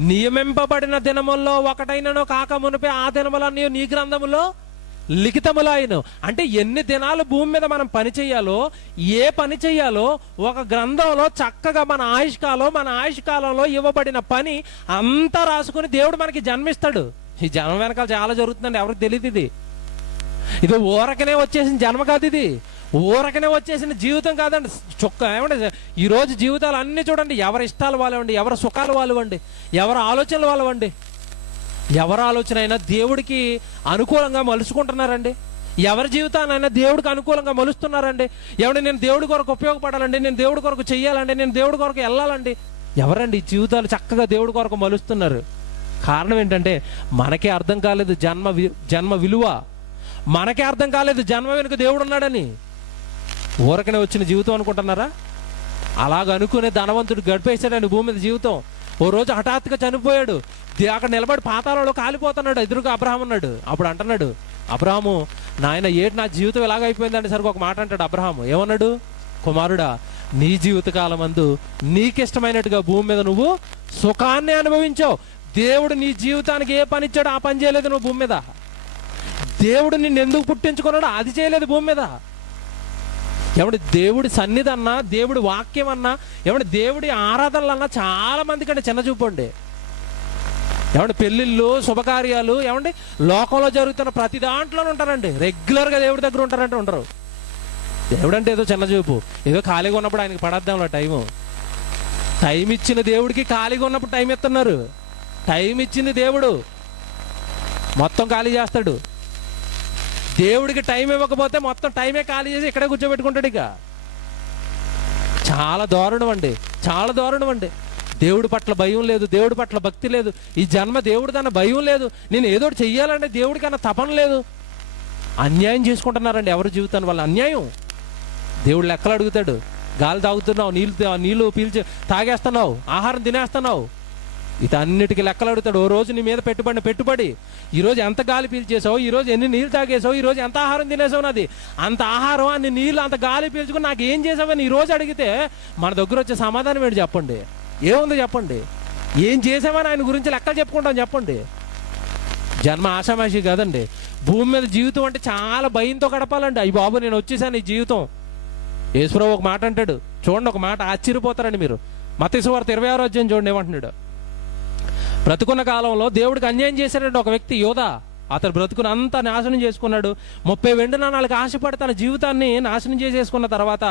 నియమింపబడిన దినముల్లో ఒకటైనను కాక మునిపే ఆ దినములన్నీ నీ గ్రంథములో లిఖితములైన. అంటే ఎన్ని దినాలు భూమి మీద మనం పని చేయాలో, ఏ పని చేయాలో ఒక గ్రంథంలో చక్కగా మన ఆయుష్కాలంలో ఇవ్వబడిన పని అంతా రాసుకుని దేవుడు మనకి జన్మిస్తాడు. ఈ జన్మ వెనకాల చాలా జరుగుతుందండి, ఎవరికి తెలియదు. ఇది ఊరకనే వచ్చేసిన జన్మ కాదు, ఇది ఊరకనే వచ్చేసిన జీవితం కాదండి. ఏమంటే ఈరోజు జీవితాలు అన్నీ చూడండి, ఎవరి ఇష్టాలు వాళ్ళవండి, ఎవరి సుఖాలు వాళ్ళవండి, ఎవరి ఆలోచనలు వాళ్ళవండి. ఎవరి ఆలోచన అయినా దేవుడికి అనుకూలంగా మలుచుకుంటున్నారండి. ఎవరి జీవితానైనా దేవుడికి అనుకూలంగా మలుస్తున్నారండి. ఎవడు నేను దేవుడి కొరకు ఉపయోగపడాలండి, నేను దేవుడి కొరకు చెయ్యాలండి, నేను దేవుడి కొరకు వెళ్ళాలండి. ఎవరండి జీవితాలు చక్కగా దేవుడి కొరకు మలుస్తున్నారు? కారణం ఏంటంటే మనకే అర్థం కాలేదు జన్మ విలువ. మనకే అర్థం కాలేదు జన్మ వెనుక దేవుడు ఉన్నాడని. ఊరకనే వచ్చిన జీవితం అనుకుంటున్నారా? అలాగ అనుకునే ధనవంతుడు గడిపేశాడండి భూమి మీద జీవితం. ఓ రోజు హఠాత్తుగా చనిపోయాడు. అక్కడ నిలబడి పాతాళంలో కాలిపోతున్నాడు. ఎదురుగా అబ్రహాం ఉన్నాడు. అప్పుడు అంటున్నాడు అబ్రహాము, నాయన ఏటి నా జీవితం ఎలాగైపోయిందంటే సరికి ఒక మాట అంటాడు అబ్రహాము. ఏమన్నాడు? కుమారుడా, నీ జీవితకాలం అందు నీకిష్టమైనట్టుగా భూమి మీద నువ్వు సుఖాన్ని అనుభవించావు. దేవుడు నీ జీవితానికి ఏ పని ఇచ్చాడో ఆ పని చేయలేదు నువ్వు భూమి మీద. దేవుడు నిన్ను ఎందుకు పుట్టించుకున్నాడో అది చేయలేదు భూమి మీద. ఏమంటే దేవుడి సన్నిధి అన్నా, దేవుడి వాక్యం అన్నా, ఏమంటే దేవుడి ఆరాధనలు అన్నా చాలా మంది కంటే చిన్న చూపండి. ఏమంటే పెళ్ళిళ్ళు, శుభకార్యాలు, ఏమంటే లోకంలో జరుగుతున్న ప్రతి దాంట్లోనే ఉంటారండి. రెగ్యులర్గా దేవుడి దగ్గర ఉంటారంటే ఉండరు. దేవుడు అంటే ఏదో చిన్న చూపు, ఏదో ఖాళీగా ఉన్నప్పుడు ఆయనకి పడద్దాంలో టైం ఇచ్చిన దేవుడికి ఖాళీగా ఉన్నప్పుడు టైం ఇస్తున్నారు. టైం ఇచ్చింది దేవుడు మొత్తం ఖాళీ చేస్తాడు. దేవుడికి టైం ఇవ్వకపోతే మొత్తం టైమే ఖాళీ చేసి ఇక్కడే కూర్చోబెట్టుకుంటాడు. ఇక చాలా దారుణం అండి, చాలా దారుణం అండి. దేవుడి పట్ల భయం లేదు, దేవుడి పట్ల భక్తి లేదు. ఈ జన్మ దేవుడి దన్న భయం లేదు. నేను ఏదో చెయ్యాలంటే దేవుడికన్నా తపన లేదు. అన్యాయం చేసుకుంటున్నారండి ఎవరి జీవితాన్ని వాళ్ళ అన్యాయం. దేవుడు లెక్కలు అడుగుతాడు. గాలి తాగుతున్నావు, నీళ్ళు పీల్చి తాగేస్తున్నావు, ఆహారం తినేస్తున్నావు, ఇతన్నిటికీ లెక్కలు అడుగుతాడు. ఓ రోజు నీ మీద పెట్టుబడి ఈరోజు ఎంత గాలి పీల్చేసావు, ఈరోజు ఎన్ని నీళ్ళు తాగేసావు, ఈరోజు ఎంత ఆహారం తినేసావు, నాది అంత ఆహారం, అన్ని నీళ్ళు, అంత గాలి పీల్చుకుని నాకు ఏం చేసావని ఈరోజు అడిగితే మన దగ్గర వచ్చే సమాధానం ఏంటి చెప్పండి? ఏముంది చెప్పండి? ఏం చేసామని ఆయన గురించి లెక్కలు చెప్పుకుంటాం చెప్పండి? జన్మ ఆషామాషి కాదండి. భూమి మీద జీవితం అంటే చాలా భయంతో గడపాలండి. అయ్యి బాబు నేను వచ్చేసాను ఈ జీవితం. యేసుప్రభు ఒక మాట అంటాడు చూడండి, ఒక మాట ఆశ్చర్యపోతారండి మీరు. మత్తయి సువార్త 26వ అధ్యాయం చూడండి ఏమంటున్నాడు. బ్రతుకున్న కాలంలో దేవుడికి అన్యాయం చేశాడంటే ఒక వ్యక్తి యోధా. అతను బ్రతుకుని అంతా నాశనం చేసుకున్నాడు. 30 వెండి నాణాలకు ఆశపడి తన జీవితాన్ని నాశనం చేసేసుకున్న తర్వాత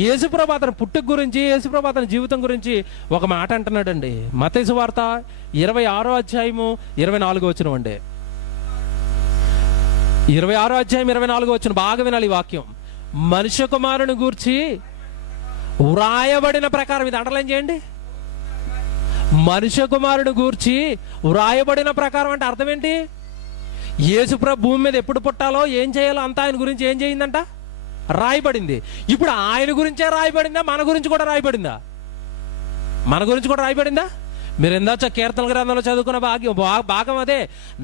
యేసుప్రభు అతని పుట్టుక గురించి, యేసుప్రభు అతని జీవితం గురించి ఒక మాట అంటున్నాడండి. మత్తయి సువార్త 26వ అధ్యాయము 24వ వచనం అండి. 26వ అధ్యాయం 24వ వచనం బాగా వినాలి ఈ వాక్యం. మనుష్య కుమారుని గూర్చి వ్రాయబడిన ప్రకారం, ఇది అండర్లైన్ చేయండి. మనుష్య కుమారుని గూర్చి వ్రాయబడిన ప్రకారం అంటే అర్థం ఏంటి? యేసుప్రభు భూమి మీద ఎప్పుడు పుట్టాలో, ఏం చేయాలో అంతా ఆయన గురించి ఏం చేయిందంట? రాయబడింది. ఇప్పుడు ఆయన గురించే రాయబడిందా? మన గురించి కూడా రాయబడిందా? మన గురించి కూడా రాయబడిందా? మీరు ఎందాచ కీర్తన గ్రంథంలో చదువుకున్న భాగం అదే.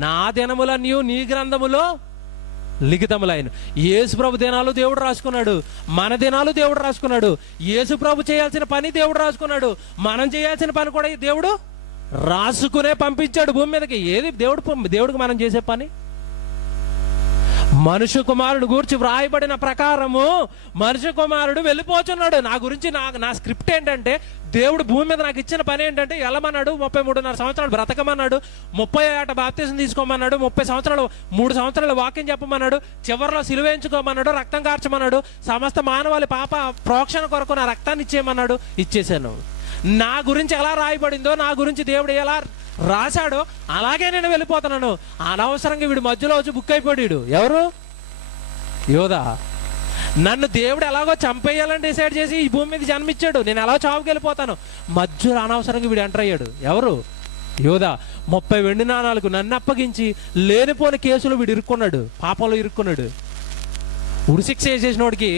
నా దినములన్నీ నీ గ్రంథములో లిఖితములైన. యేసుప్రభు దినాలు దేవుడు రాసుకున్నాడు, మన దినాలు దేవుడు రాసుకున్నాడు. యేసుప్రభు చేయాల్సిన పని దేవుడు రాసుకున్నాడు, మనం చేయాల్సిన పని కూడా దేవుడు రాసుకునే పంపించాడు భూమి మీదకి. ఏది దేవుడికి మనం చేసే పని? మనుష్య కుమారుడు గూర్చి వ్రాయబడిన ప్రకారము మనుష్య కుమారుడు వెళ్ళిపోతున్నాడు. నా గురించి నా స్క్రిప్ట్ ఏంటంటే, దేవుడు భూమి మీద నాకు ఇచ్చిన పని ఏంటంటే, వెళ్ళమన్నాడు, 33.5 సంవత్సరాలు బ్రతకమన్నాడు, 30 ఏట బాప్తిసం తీసుకోమన్నాడు, 30 సంవత్సరాలు 3 సంవత్సరాలు వాక్యం చెప్పమన్నాడు, చివరిలో సిలువేయించుకోమన్నాడు, రక్తం కార్చమన్నాడు, సమస్త మానవాళి పాప ప్రోక్షణ కొరకు నా రక్తాన్ని ఇచ్చేయమన్నాడు. ఇచ్చేసాను. నా గురించి ఎలా రాయబడిందో, నా గురించి దేవుడు ఎలా రాశాడో అలాగే నేను వెళ్ళిపోతున్నాను. అనవసరంగా వీడు మధ్యలో వచ్చి బుక్ అయిపోయాడు. ఎవరు? యోధా. నన్ను దేవుడు ఎలాగో చంపేయాలని డిసైడ్ చేసి ఈ భూమి మీద జన్మించాడు. నేను ఎలా చావుకి వెళ్ళిపోతాను. మధ్యలో అనవసరంగా వీడు ఎంటర్ అయ్యాడు. ఎవరు? యోధా. 30 వెండి నాణాలకు నన్ను అప్పగించి లేనిపోని కేసులు వీడు ఇరుక్కున్నాడు, పాపంలో ఇరుక్కున్నాడు. ఉరిశిక్ష వేసేసినోడికి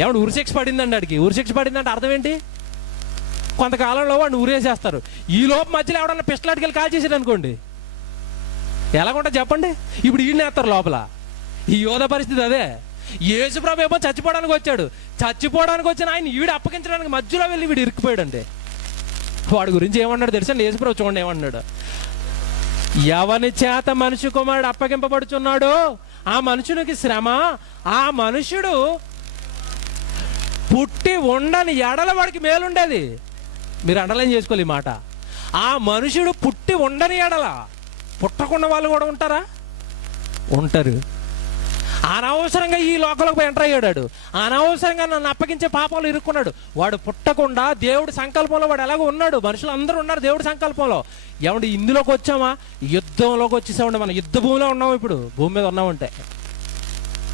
ఏమంటే ఉరిశిక్ష పడిందండి. వాడికి ఉరిశిక్ష పడిందంటే అర్థం ఏంటి? కొంతకాలంలో వాడిని ఊరేసేస్తారు. ఈ లోపు మధ్యలో ఎవడన్నా పిస్టలాట్కెళ్ళి కాల్ చేసాడు అనుకోండి, ఎలాగుంటా చెప్పండి? ఇప్పుడు వీడిని వేస్తారు లోపల. ఈ యోధ పరిస్థితి అదే. యేసుప్రభు ఏమో చచ్చిపోవడానికి వచ్చాడు. చచ్చిపోవడానికి వచ్చిన ఆయన వీడు అప్పగించడానికి మధ్యలో వెళ్ళి వీడు ఇరుక్కుపోయాడండి. వాడి గురించి ఏమన్నాడు తెలుసండి? యేసుప్రభు చూడండి ఏమన్నాడు. ఎవని చేత మనిషి కుమారుడు అప్పగింపబడుచున్నాడో ఆ మనుషునికి శ్రమ, ఆ మనుషుడు పుట్టి ఉండని ఎడల వాడికి మేలుండేది. మీరు అండర్లైన్ చేసుకోవాలి ఈ మాట. ఆ మనుషుడు పుట్టి ఉండని ఎడల. పుట్టకున్న వాళ్ళు కూడా ఉంటారా? ఉంటారు. అనవసరంగా ఈ లోకంలోకి ఎంటర్ అయ్యాడు. అనవసరంగా నన్ను అప్పగించే పాపంలో ఇరుక్కున్నాడు. వాడు పుట్టకుండా దేవుడి సంకల్పంలో వాడు ఎలాగో ఉన్నాడు. మనుషులు అందరూ ఉన్నారు దేవుడి సంకల్పంలో. ఏమంటే ఇందులోకి వచ్చామా? యుద్ధంలోకి వచ్చేసామండి. మనం యుద్ధ భూమిలో ఉన్నాం. ఇప్పుడు భూమి మీద ఉన్నామంటే,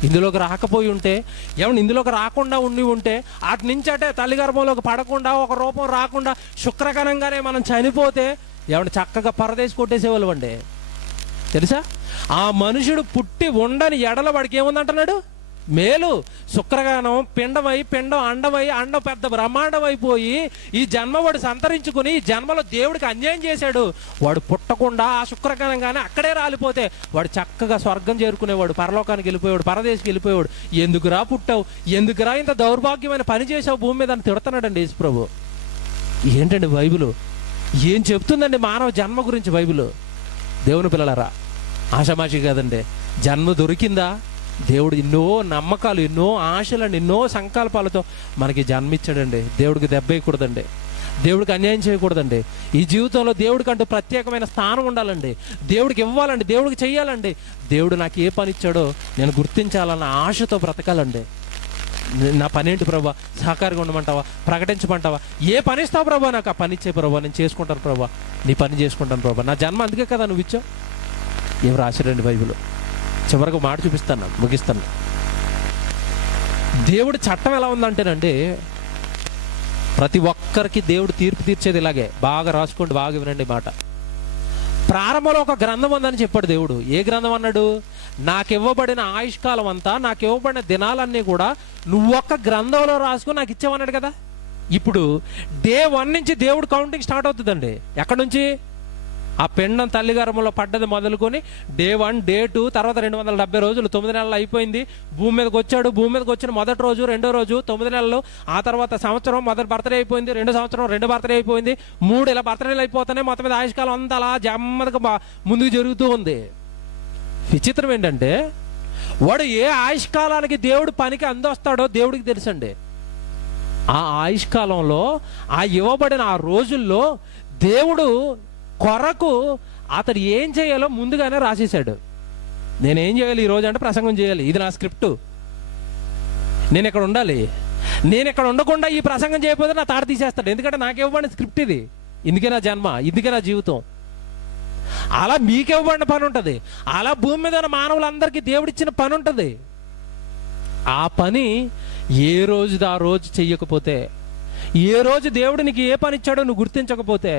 ఇందులోకి రాకపోయి ఉంటే, ఏమన్నా ఇందులోకి రాకుండా ఉంటే, అటు నుంచి అంటే తల్లి గర్భంలోకి పడకుండా, ఒక రూపం రాకుండా శుక్రకణంగానే మనం చనిపోతే ఏమన్నా చక్కగా పరదేశి కొట్టేసేవాళ్ళు అండి. తెలుసా? ఆ మనుషుడు పుట్టి ఉండని ఎడల వాడికి ఏముందంటున్నాడు? మేలు. శుక్రగానం పిండం అండమై పెద్ద బ్రహ్మాండం అయిపోయి ఈ జన్మ వాడు సంతరించుకుని ఈ జన్మలో దేవుడికి అన్యాయం చేశాడు. వాడు పుట్టకుండా ఆ శుక్రగానంగానే అక్కడే రాలిపోతే వాడు చక్కగా స్వర్గం చేరుకునేవాడు, పరలోకానికి వెళ్ళిపోయాడు, పరదేశికి వెళ్ళిపోయాడు. ఎందుకురా పుట్టావు, ఎందుకురా ఇంత దౌర్భాగ్యమైన పని చేసావు భూమి మీద అని తిడుతున్నాడండి యేసుప్రభు. ఏంటండి బైబిల్ ఏం చెప్తుందండి మానవ జన్మ గురించి? బైబిల్ దేవుని పిల్లలారా, ఆషామాషి కాదండి. జన్మ దొరికిందా? దేవుడు ఎన్నో నమ్మకాలు, ఎన్నో ఆశలను, ఎన్నో సంకల్పాలతో మనకి జన్మిచ్చాడండి. దేవుడికి దెబ్బ వేయకూడదండి, దేవుడికి అన్యాయం చేయకూడదండి. ఈ జీవితంలో దేవుడికి అంటూ ప్రత్యేకమైన స్థానం ఉండాలండి. దేవుడికి ఇవ్వాలండి, దేవుడికి చెయ్యాలండి. దేవుడు నాకు ఏ పని ఇచ్చాడో నేను గుర్తించాలన్న ఆశతో బ్రతకాలండి. నా పని ఏంటి ప్రభా, సహకారంగా ఉండమంటావా, ప్రకటించమంటావా, ఏ పని ఇస్తావు ప్రభా, నాకు ఆ పని ఇచ్చే ప్రభా, నేను చేసుకుంటాను ప్రభా, నీ పని చేసుకుంటాను ప్రభా. నా జన్మ అందుకే కదా నువ్వు ఇచ్చావు. ఏం రాశాడండి బైబిల్? చివరికి మాట చూపిస్తాను, ముగిస్తాను. దేవుడి చట్టం ఎలా ఉందంటేనండి, ప్రతి ఒక్కరికి దేవుడు తీర్పు తీర్చేది ఇలాగే. బాగా రాసుకోండి, బాగా వినండి మాట. ప్రారంభంలో ఒక గ్రంథం ఉందని చెప్పాడు దేవుడు. ఏ గ్రంథం అన్నాడు? నాకు ఇవ్వబడిన ఆయుష్కాలం అంతా, నాకు ఇవ్వబడిన దినాలన్నీ కూడా నువ్వొక్క గ్రంథంలో రాసుకుని నాకు ఇచ్చావన్నాడు కదా. ఇప్పుడు డే 1 నుంచి దేవుడు కౌంటింగ్ స్టార్ట్ అవుతుందండి. ఎక్కడి నుంచి? ఆ పిండం తల్లిగర్భంలో పడ్డది మొదలుకొని డే 1, డే 2, తర్వాత 270 రోజులు, 9 నెలలు అయిపోయింది. భూమి మీదకి వచ్చాడు. భూమి మీదకి వచ్చిన మొదటి రోజు, రెండో రోజు, 9 నెలలు. ఆ తర్వాత సంవత్సరం, మొదటి బర్త్డే అయిపోయింది. రెండో సంవత్సరం, రెండో బర్త్డే అయిపోయింది. 3 ఇలా బర్త్డేలు అయిపోతున్నాయి. మొత్తం మీద ఆయుష్కాలం అంతా అలా జమ్మదిగా ముందుకు జరుగుతూ ఉంది. విచిత్రం ఏంటంటే, వాడు ఏ ఆయుష్కాలానికి దేవుడు పనికి అందొస్తాడో దేవుడికి తెలుసండి. ఆ ఆయుష్కాలంలో, ఆ ఇవ్వబడిన ఆ రోజుల్లో దేవుడు కొరకు అతడు ఏం చేయాలో ముందుగానే రాసేసాడు. నేనేం చేయాలి ఈరోజు అంటే ప్రసంగం చేయాలి, ఇది నా స్క్రిప్టు, నేను ఇక్కడ ఉండాలి. నేను ఇక్కడ ఉండకుండా ఈ ప్రసంగం చేయకపోతే నా తాట తీసేస్తాడు. ఎందుకంటే నాకు ఇవ్వబడిన స్క్రిప్ట్ ఇది. ఇందుకే నా జన్మ, ఇందుకే నా జీవితం. అలా మీకు ఇవ్వబడిన పని ఉంటుంది. అలా భూమి మీద ఉన్న మానవులందరికీ దేవుడిచ్చిన పని ఉంటుంది. ఆ పని ఏ రోజుది ఆ రోజు చెయ్యకపోతే, ఏ రోజు దేవుడు నీకు ఏ పని ఇచ్చాడో నువ్వు గుర్తించకపోతే,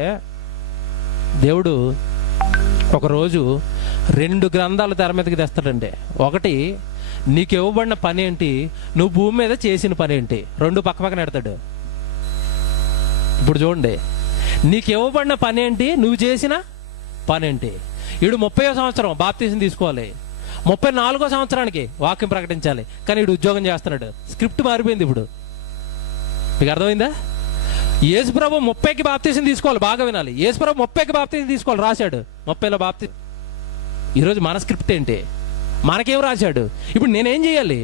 దేవుడు ఒకరోజు 2 గ్రంథాలు తెర మీదకి తెస్తాడండి. ఒకటి, నీకు ఇవ్వబడిన పని ఏంటి, నువ్వు భూమి మీద చేసిన పని ఏంటి, 2 పక్క పక్కన పెడతాడు. ఇప్పుడు చూడండి, నీకు ఇవ్వబడిన పని ఏంటి, నువ్వు చేసిన పని ఏంటి. వీడు 30వ సంవత్సరం బాప్తీసం తీసుకోవాలి, 34వ సంవత్సరానికి వాక్యం ప్రకటించాలి, కానీ వీడు ఉద్యోగం చేస్తున్నాడు. స్క్రిప్ట్ మారిపోయింది. ఇప్పుడు మీకు అర్థమైందా? యేసుప్రభు 30కి బాప్తీసం తీసుకోవాలి, బాగా వినాలి. యేసుప్రభు 30కి బాప్తీసం తీసుకోవాలి, రాశాడు. 30లో బాప్తీసం. ఈరోజు మన స్క్రిప్ట్ ఏంటి, మనకేం రాశాడు? ఇప్పుడు నేనేం చేయాలి?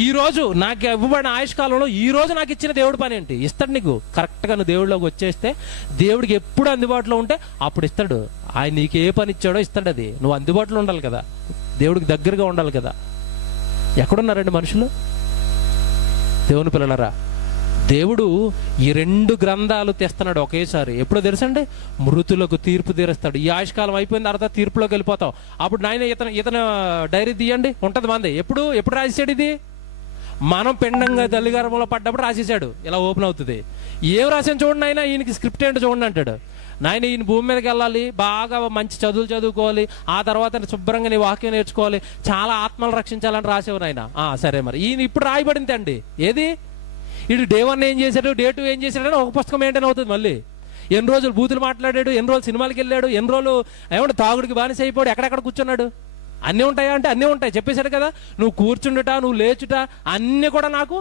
ఈరోజు నాకు ఇవ్వబడిన ఆయుష్కాలంలో ఈరోజు నాకు ఇచ్చిన దేవుడి పని ఏంటి ఇస్తాడు నీకు. కరెక్ట్గా నువ్వు దేవుడిలోకి వచ్చేస్తే, దేవుడికి ఎప్పుడు అందుబాటులో ఉంటే అప్పుడు ఇస్తాడు. ఆయన నీకు ఏ పని ఇచ్చాడో ఇస్తాడు. అది నువ్వు అందుబాటులో ఉండాలి కదా, దేవుడికి దగ్గరగా ఉండాలి కదా. ఎక్కడున్నారండి మనుషులు? దేవుని పిల్లలరా, దేవుడు ఈ 2 గ్రంథాలు తెస్తున్నాడు ఒకేసారి. ఎప్పుడో తెలుసండి? మృతులకు తీర్పు తీరుస్తాడు. ఈ ఆయుష్కాలం అయిపోయిన తర్వాత తీర్పులోకి వెళ్ళిపోతావు. అప్పుడు నాయన ఇతను డైరీ తీయండి ఉంటుంది మంది. ఎప్పుడు రాసేసాడు ఇది? మనం పిండంగా తల్లిగర్భంలో పడ్డప్పుడు రాసేసాడు. ఇలా ఓపెన్ అవుతుంది. ఏం రాసాను చూడండి నాయన, ఈయనకి స్క్రిప్ట్ ఏంటో చూడండి అంటాడు. నాయన ఈయన భూమి మీదకి వెళ్ళాలి, బాగా మంచి చదువులు చదువుకోవాలి, ఆ తర్వాత శుభ్రంగా నీ వాక్యం నేర్చుకోవాలి, చాలా ఆత్మలు రక్షించాలని రాసేవు నాయన. సరే, మరి ఈయన ఇప్పుడు రాయబడింది అండి. ఏది? ఇటు డే 1 ఏం చేశాడు, డే 2 ఏం చేశాడు అని ఒక పుస్తకం మెయింటైన్ అవుతుంది. మళ్ళీ ఎన్ని రోజులు బూతులు మాట్లాడాడు, ఎన్ని రోజులు సినిమాలకి వెళ్ళాడు, ఎన్ని రోజులు ఏమంటే తాగుడికి బానిస అయిపోయాడు, ఎక్కడెక్కడ కూర్చున్నాడు. అన్నీ ఉంటాయా అంటే అన్నీ ఉంటాయి. చెప్పేశాడు కదా, నువ్వు కూర్చుండుట, నువ్వు లేచుట అన్నీ కూడా నాకు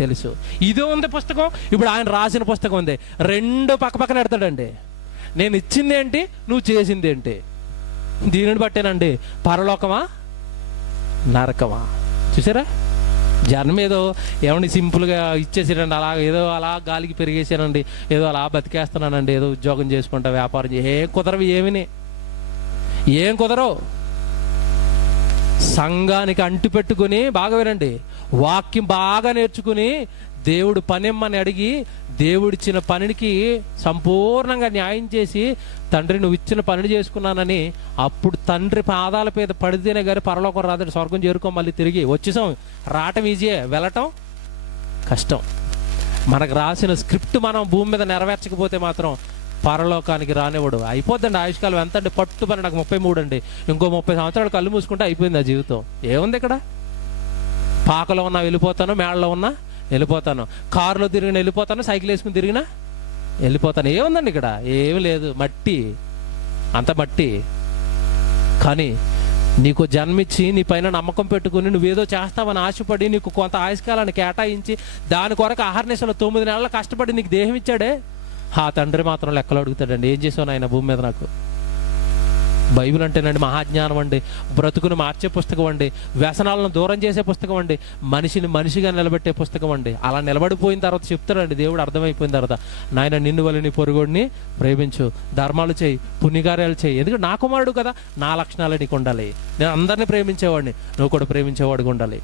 తెలుసు. ఇదే ఉంది పుస్తకం. ఇప్పుడు ఆయన రాసిన పుస్తకం ఉంది. 2 పక్క పక్కన పెడతాడండి. నేను ఇచ్చింది ఏంటి, నువ్వు చేసింది ఏంటి. దీనిని బట్టేనండి పరలోకమా నరకమా. చూసారా? జన్మ ఏదో ఏమండి సింపుల్గా ఇచ్చేసానండి, అలా ఏదో అలా గాలికి పెరిగేసానండి, ఏదో అలా బతికేస్తున్నానండి, ఏదో ఉద్యోగం చేసుకుంటా, వ్యాపారం ఏం కుదరవు, ఏం కుదరవు. సంఘానికి అంటు పెట్టుకుని బాగా వినండి, వాక్యం బాగా నేర్చుకుని దేవుడు పనిమ్మని అడిగి దేవుడిచ్చిన పనికి సంపూర్ణంగా న్యాయం చేసి, తండ్రి నువ్వు ఇచ్చిన పనిని చేసుకున్నానని అప్పుడు తండ్రి పాదాల మీద పడితేనే గారి పరలోకం రాదండి. స్వర్గం చేరుకో మళ్ళీ తిరిగి వచ్చేసాం. రావటం ఈజీయే, వెళ్ళటం కష్టం. మనకు రాసిన స్క్రిప్ట్ మనం భూమి మీద నెరవేర్చకపోతే మాత్రం పరలోకానికి రానివ్వడు. అయిపోద్దండి ఆయుష్కాలం. ఎంత అండి? పట్టు పని నాకు 33 అండి. ఇంకో 30 సంవత్సరాలు కళ్ళు మూసుకుంటే అయిపోయింది ఆ జీవితం. ఏముంది ఇక్కడ? పాకలో ఉన్నా వెళ్ళిపోతాను, మేడలో ఉన్నా వెళ్ళిపోతాను, కారులో తిరిగిన వెళ్ళిపోతాను, సైకిల్ వేసుకుని తిరిగినా వెళ్ళిపోతాను. ఏముందండి ఇక్కడ? ఏమి లేదు, మట్టి, అంత మట్టి. కానీ నీకు జన్మించి నీ పైన నమ్మకం పెట్టుకుని నువ్వేదో చేస్తావని ఆశపడి నీకు కొంత ఆయుష్కాలాన్ని కేటాయించి దాని కొరకు ఆహర్నిశలు 9 నెలలు కష్టపడి నీకు దేహం ఇచ్చాడే, ఆ తండ్రి మాత్రం లెక్కలు అడుగుతాడండి. ఏం చేసావు నాయన భూమి మీద నాకు? బైబిల్ అంటేనండి మహాజ్ఞానం అండి, బ్రతుకును మార్చే పుస్తకం అండి, వ్యసనాలను దూరం చేసే పుస్తకం అండి, మనిషిని మనిషిగా నిలబెట్టే పుస్తకం అండి. అలా నిలబడిపోయిన తర్వాత చెప్తాడండి దేవుడు, అర్థమైపోయిన తర్వాత, నాయన నిన్ను వల్ల నీ పొరుగుడిని ప్రేమించు, ధర్మాలు చేయి, పుణ్యకార్యాలు చేయి, ఎందుకంటే నా కుమారుడు కదా, నా లక్షణాలు నీకు ఉండాలి. నేను అందరినీ ప్రేమించేవాడిని, నువ్వు కూడా ప్రేమించేవాడిగా ఉండాలి.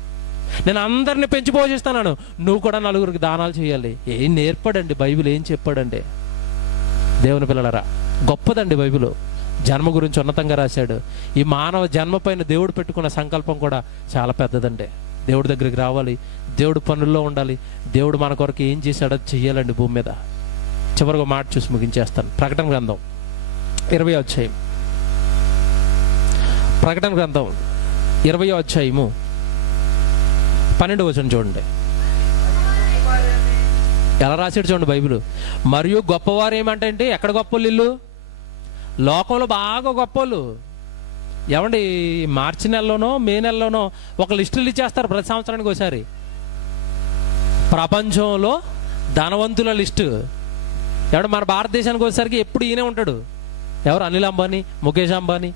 నేను అందరిని పెంచి పోషిస్తున్నాను, నువ్వు కూడా నలుగురికి దానాలు చేయాలి. ఏం నేర్పాడండి బైబిల్, ఏం చెప్పాడండి? దేవుని పిల్లలరా, గొప్పదండి బైబిల్. జన్మ గురించి ఉన్నతంగా రాశాడు. ఈ మానవ జన్మ పైన దేవుడు పెట్టుకున్న సంకల్పం కూడా చాలా పెద్దదండి. దేవుడి దగ్గరికి రావాలి, దేవుడు పనుల్లో ఉండాలి, దేవుడు మన కొరకు ఏం చేశాడో చెయ్యాలండి భూమి మీద. చివరిగా మాట చూసి ముగించేస్తాను. ప్రకటన గ్రంథం 20వ అధ్యాయం, ప్రకటన గ్రంథం 20వ అధ్యాయము 12వ వచనం చూడండి. ఎలా రాశాడు చూడండి బైబిల్. మరియు గొప్పవారు ఏమంటే, ఎక్కడ గొప్పలు ఇల్లు? లోకంలో బాగా గొప్పలు. ఏమండి, మార్చి నెలలోనో మే నెలలోనో ఒక లిస్టులు ఇచ్చేస్తారు ప్రతి సంవత్సరానికి ఒకసారి. ప్రపంచంలో ధనవంతుల లిస్టు. ఎవడు మన భారతదేశానికి వచ్చేసరికి ఎప్పుడు ఈయనే ఉంటాడు. ఎవరు? అనిల్ అంబానీ, ముఖేష్ అంబానీ,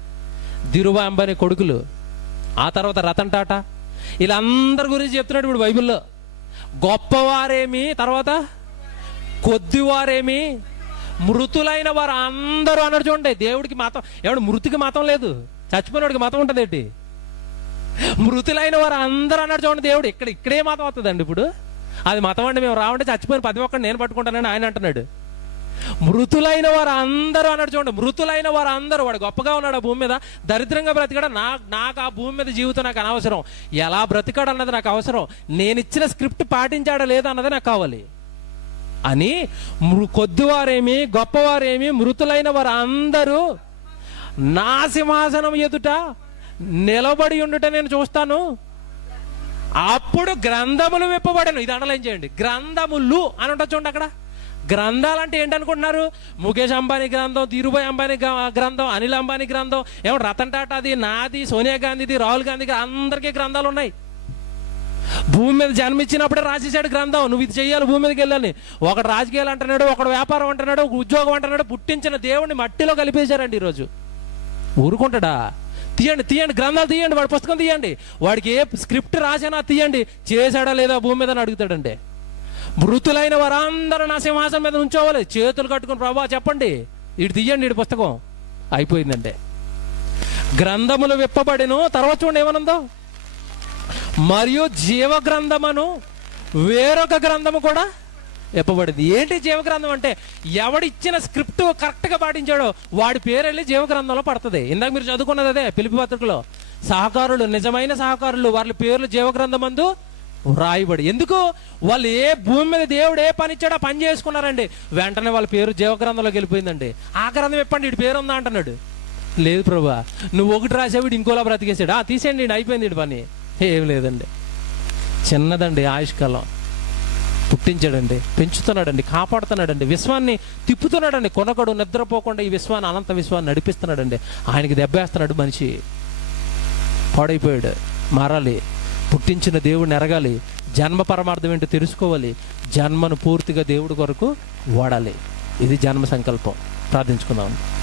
ధీరుభాయ్ అంబానీ కొడుకులు, ఆ తర్వాత రతన్ టాటా, వీళ్ళందరి గురించి చెప్తున్నాడు ఇప్పుడు బైబిల్లో. గొప్పవారేమి, తర్వాత కొద్దివారేమి, మృతులైన వారు అందరూ అన్నాడు చూడండి. దేవుడికి మతం, ఎవడు మృతికి మతం లేదు, చచ్చిపోయినవాడికి మతం ఉంటుంది ఏంటి? మృతులైన వారు అందరూ అన్నాడు చూడండి దేవుడు. ఇక్కడే మతం వస్తుందండి ఇప్పుడు. అది మతం అండి, మేము రావంటే చచ్చిపోయిన 10 ఒక్కడిని నేను పట్టుకుంటానని ఆయన అంటున్నాడు. మృతులైన వారు అందరూ అన్నాడు చూడండి. మృతులైన వారు అందరూ. వాడు గొప్పగా ఉన్నాడు ఆ భూమి మీద, దరిద్రంగా బ్రతికాడు. నాకు ఆ భూమి మీద జీవితం నాకు అనవసరం, ఎలా బ్రతికాడు అన్నది నాకు అవసరం, నేను ఇచ్చిన స్క్రిప్ట్ పాటించాడా లేదా అన్నది నాకు కావాలి అని. కొద్దివారేమి గొప్పవారేమి మృతులైన వారు అందరూ నా సింహాసనం ఎదుట నిలబడి ఉండుట నేను చూస్తాను. అప్పుడు గ్రంథములు విప్పబడను. ఇది అండర్లైన్ చేయండి, గ్రంథములు అని ఉంటుంది చూడండి. అక్కడ గ్రంథాలు అంటే ఏంటనుకుంటున్నారు? ముఖేష్ అంబానీ గ్రంథం, ధీరుభాయ్ అంబానీ గ్రంథం, అనిల్ అంబానీ గ్రంథం, ఏమో రతన్ టాటాది, నాది, సోనియా గాంధీది, రాహుల్ గాంధీకి, అందరికీ గ్రంథాలు ఉన్నాయి. భూమి మీద జన్మించినప్పుడే రాసేసాడు గ్రంథం, నువ్వు ఇది చెయ్యాలి, భూమి మీదకి వెళ్ళాలి. ఒకడు రాజకీయాలు అంటున్నాడు, ఒకడు వ్యాపారం అంటున్నాడు, ఒక ఉద్యోగం అంటున్నాడు. పుట్టించిన దేవుడిని మట్టిలో కలిపేశారండి ఈరోజు. ఊరుకుంటాడా? తీయండి గ్రంథాలు తీయండి, వాడి పుస్తకం తీయండి, వాడికి ఏ స్క్రిప్ట్ రాసినా తీయండి, చేశాడా లేదా భూమి మీద అని అడుగుతాడండి. మృతులైన వారందరూ నా సింహాసనం మీద ఉంచోవాలి, చేతులు కట్టుకుని ప్రభా చెప్పండి, ఇటు తీయండి, ఇటు పుస్తకం అయిపోయిందండి. గ్రంథములు విప్పబడిను. తర్వాత చూడండి ఏమనుందో, మరియు జీవ గ్రంథమును వేరొక గ్రంథము కూడా విప్పబడింది. ఏంటి జీవ గ్రంథం అంటే? ఎవడిచ్చిన స్క్రిప్ట్ కరెక్ట్గా పాటించాడో వాడి పేరు వెళ్ళి జీవ గ్రంథంలో పడుతుంది. ఇందాక మీరు చదువుకున్నది అదే పిలిపి పత్రికలో. సహకారులు, నిజమైన సహకారులు, వాళ్ళ పేర్లు జీవ గ్రంథమందు రాయబడి. ఎందుకు? వాళ్ళు ఏ భూమి మీద దేవుడు ఏ పని ఇచ్చాడో పని చేసుకున్నారండి, వెంటనే వాళ్ళ పేరు జీవ గ్రంథంలోకి వెళ్ళిపోయిందండి. ఆ గ్రంథం ఇప్పండి, ఇటు పేరు ఉందా అంటున్నాడు. లేదు ప్రభా, నువ్వు ఒకటి రాసేవాడు ఇంకోలా బ్రతికేసాడు, తీసేయండి, అయిపోయింది ఇటు పని. ఏం లేదండి, చిన్నదండి ఆయుష్కాలం. పుట్టించాడండి, పెంచుతున్నాడండి, కాపాడుతున్నాడండి, విశ్వాన్ని తిప్పుతున్నాడండి. కొనకడు నిద్రపోకుండా ఈ విశ్వాన్ని, అనంత విశ్వాన్ని నడిపిస్తున్నాడండి. ఆయనకి దెబ్బేస్తున్నాడు, మనిషి పాడైపోయాడు. మారాలి, పుట్టించిన దేవుడిని ఎరగాలి, జన్మ పరమార్థం ఏంటో తెలుసుకోవాలి, జన్మను పూర్తిగా దేవుడి కొరకు వాడాలి. ఇది జన్మ సంకల్పం. ప్రార్థించుకుందాం.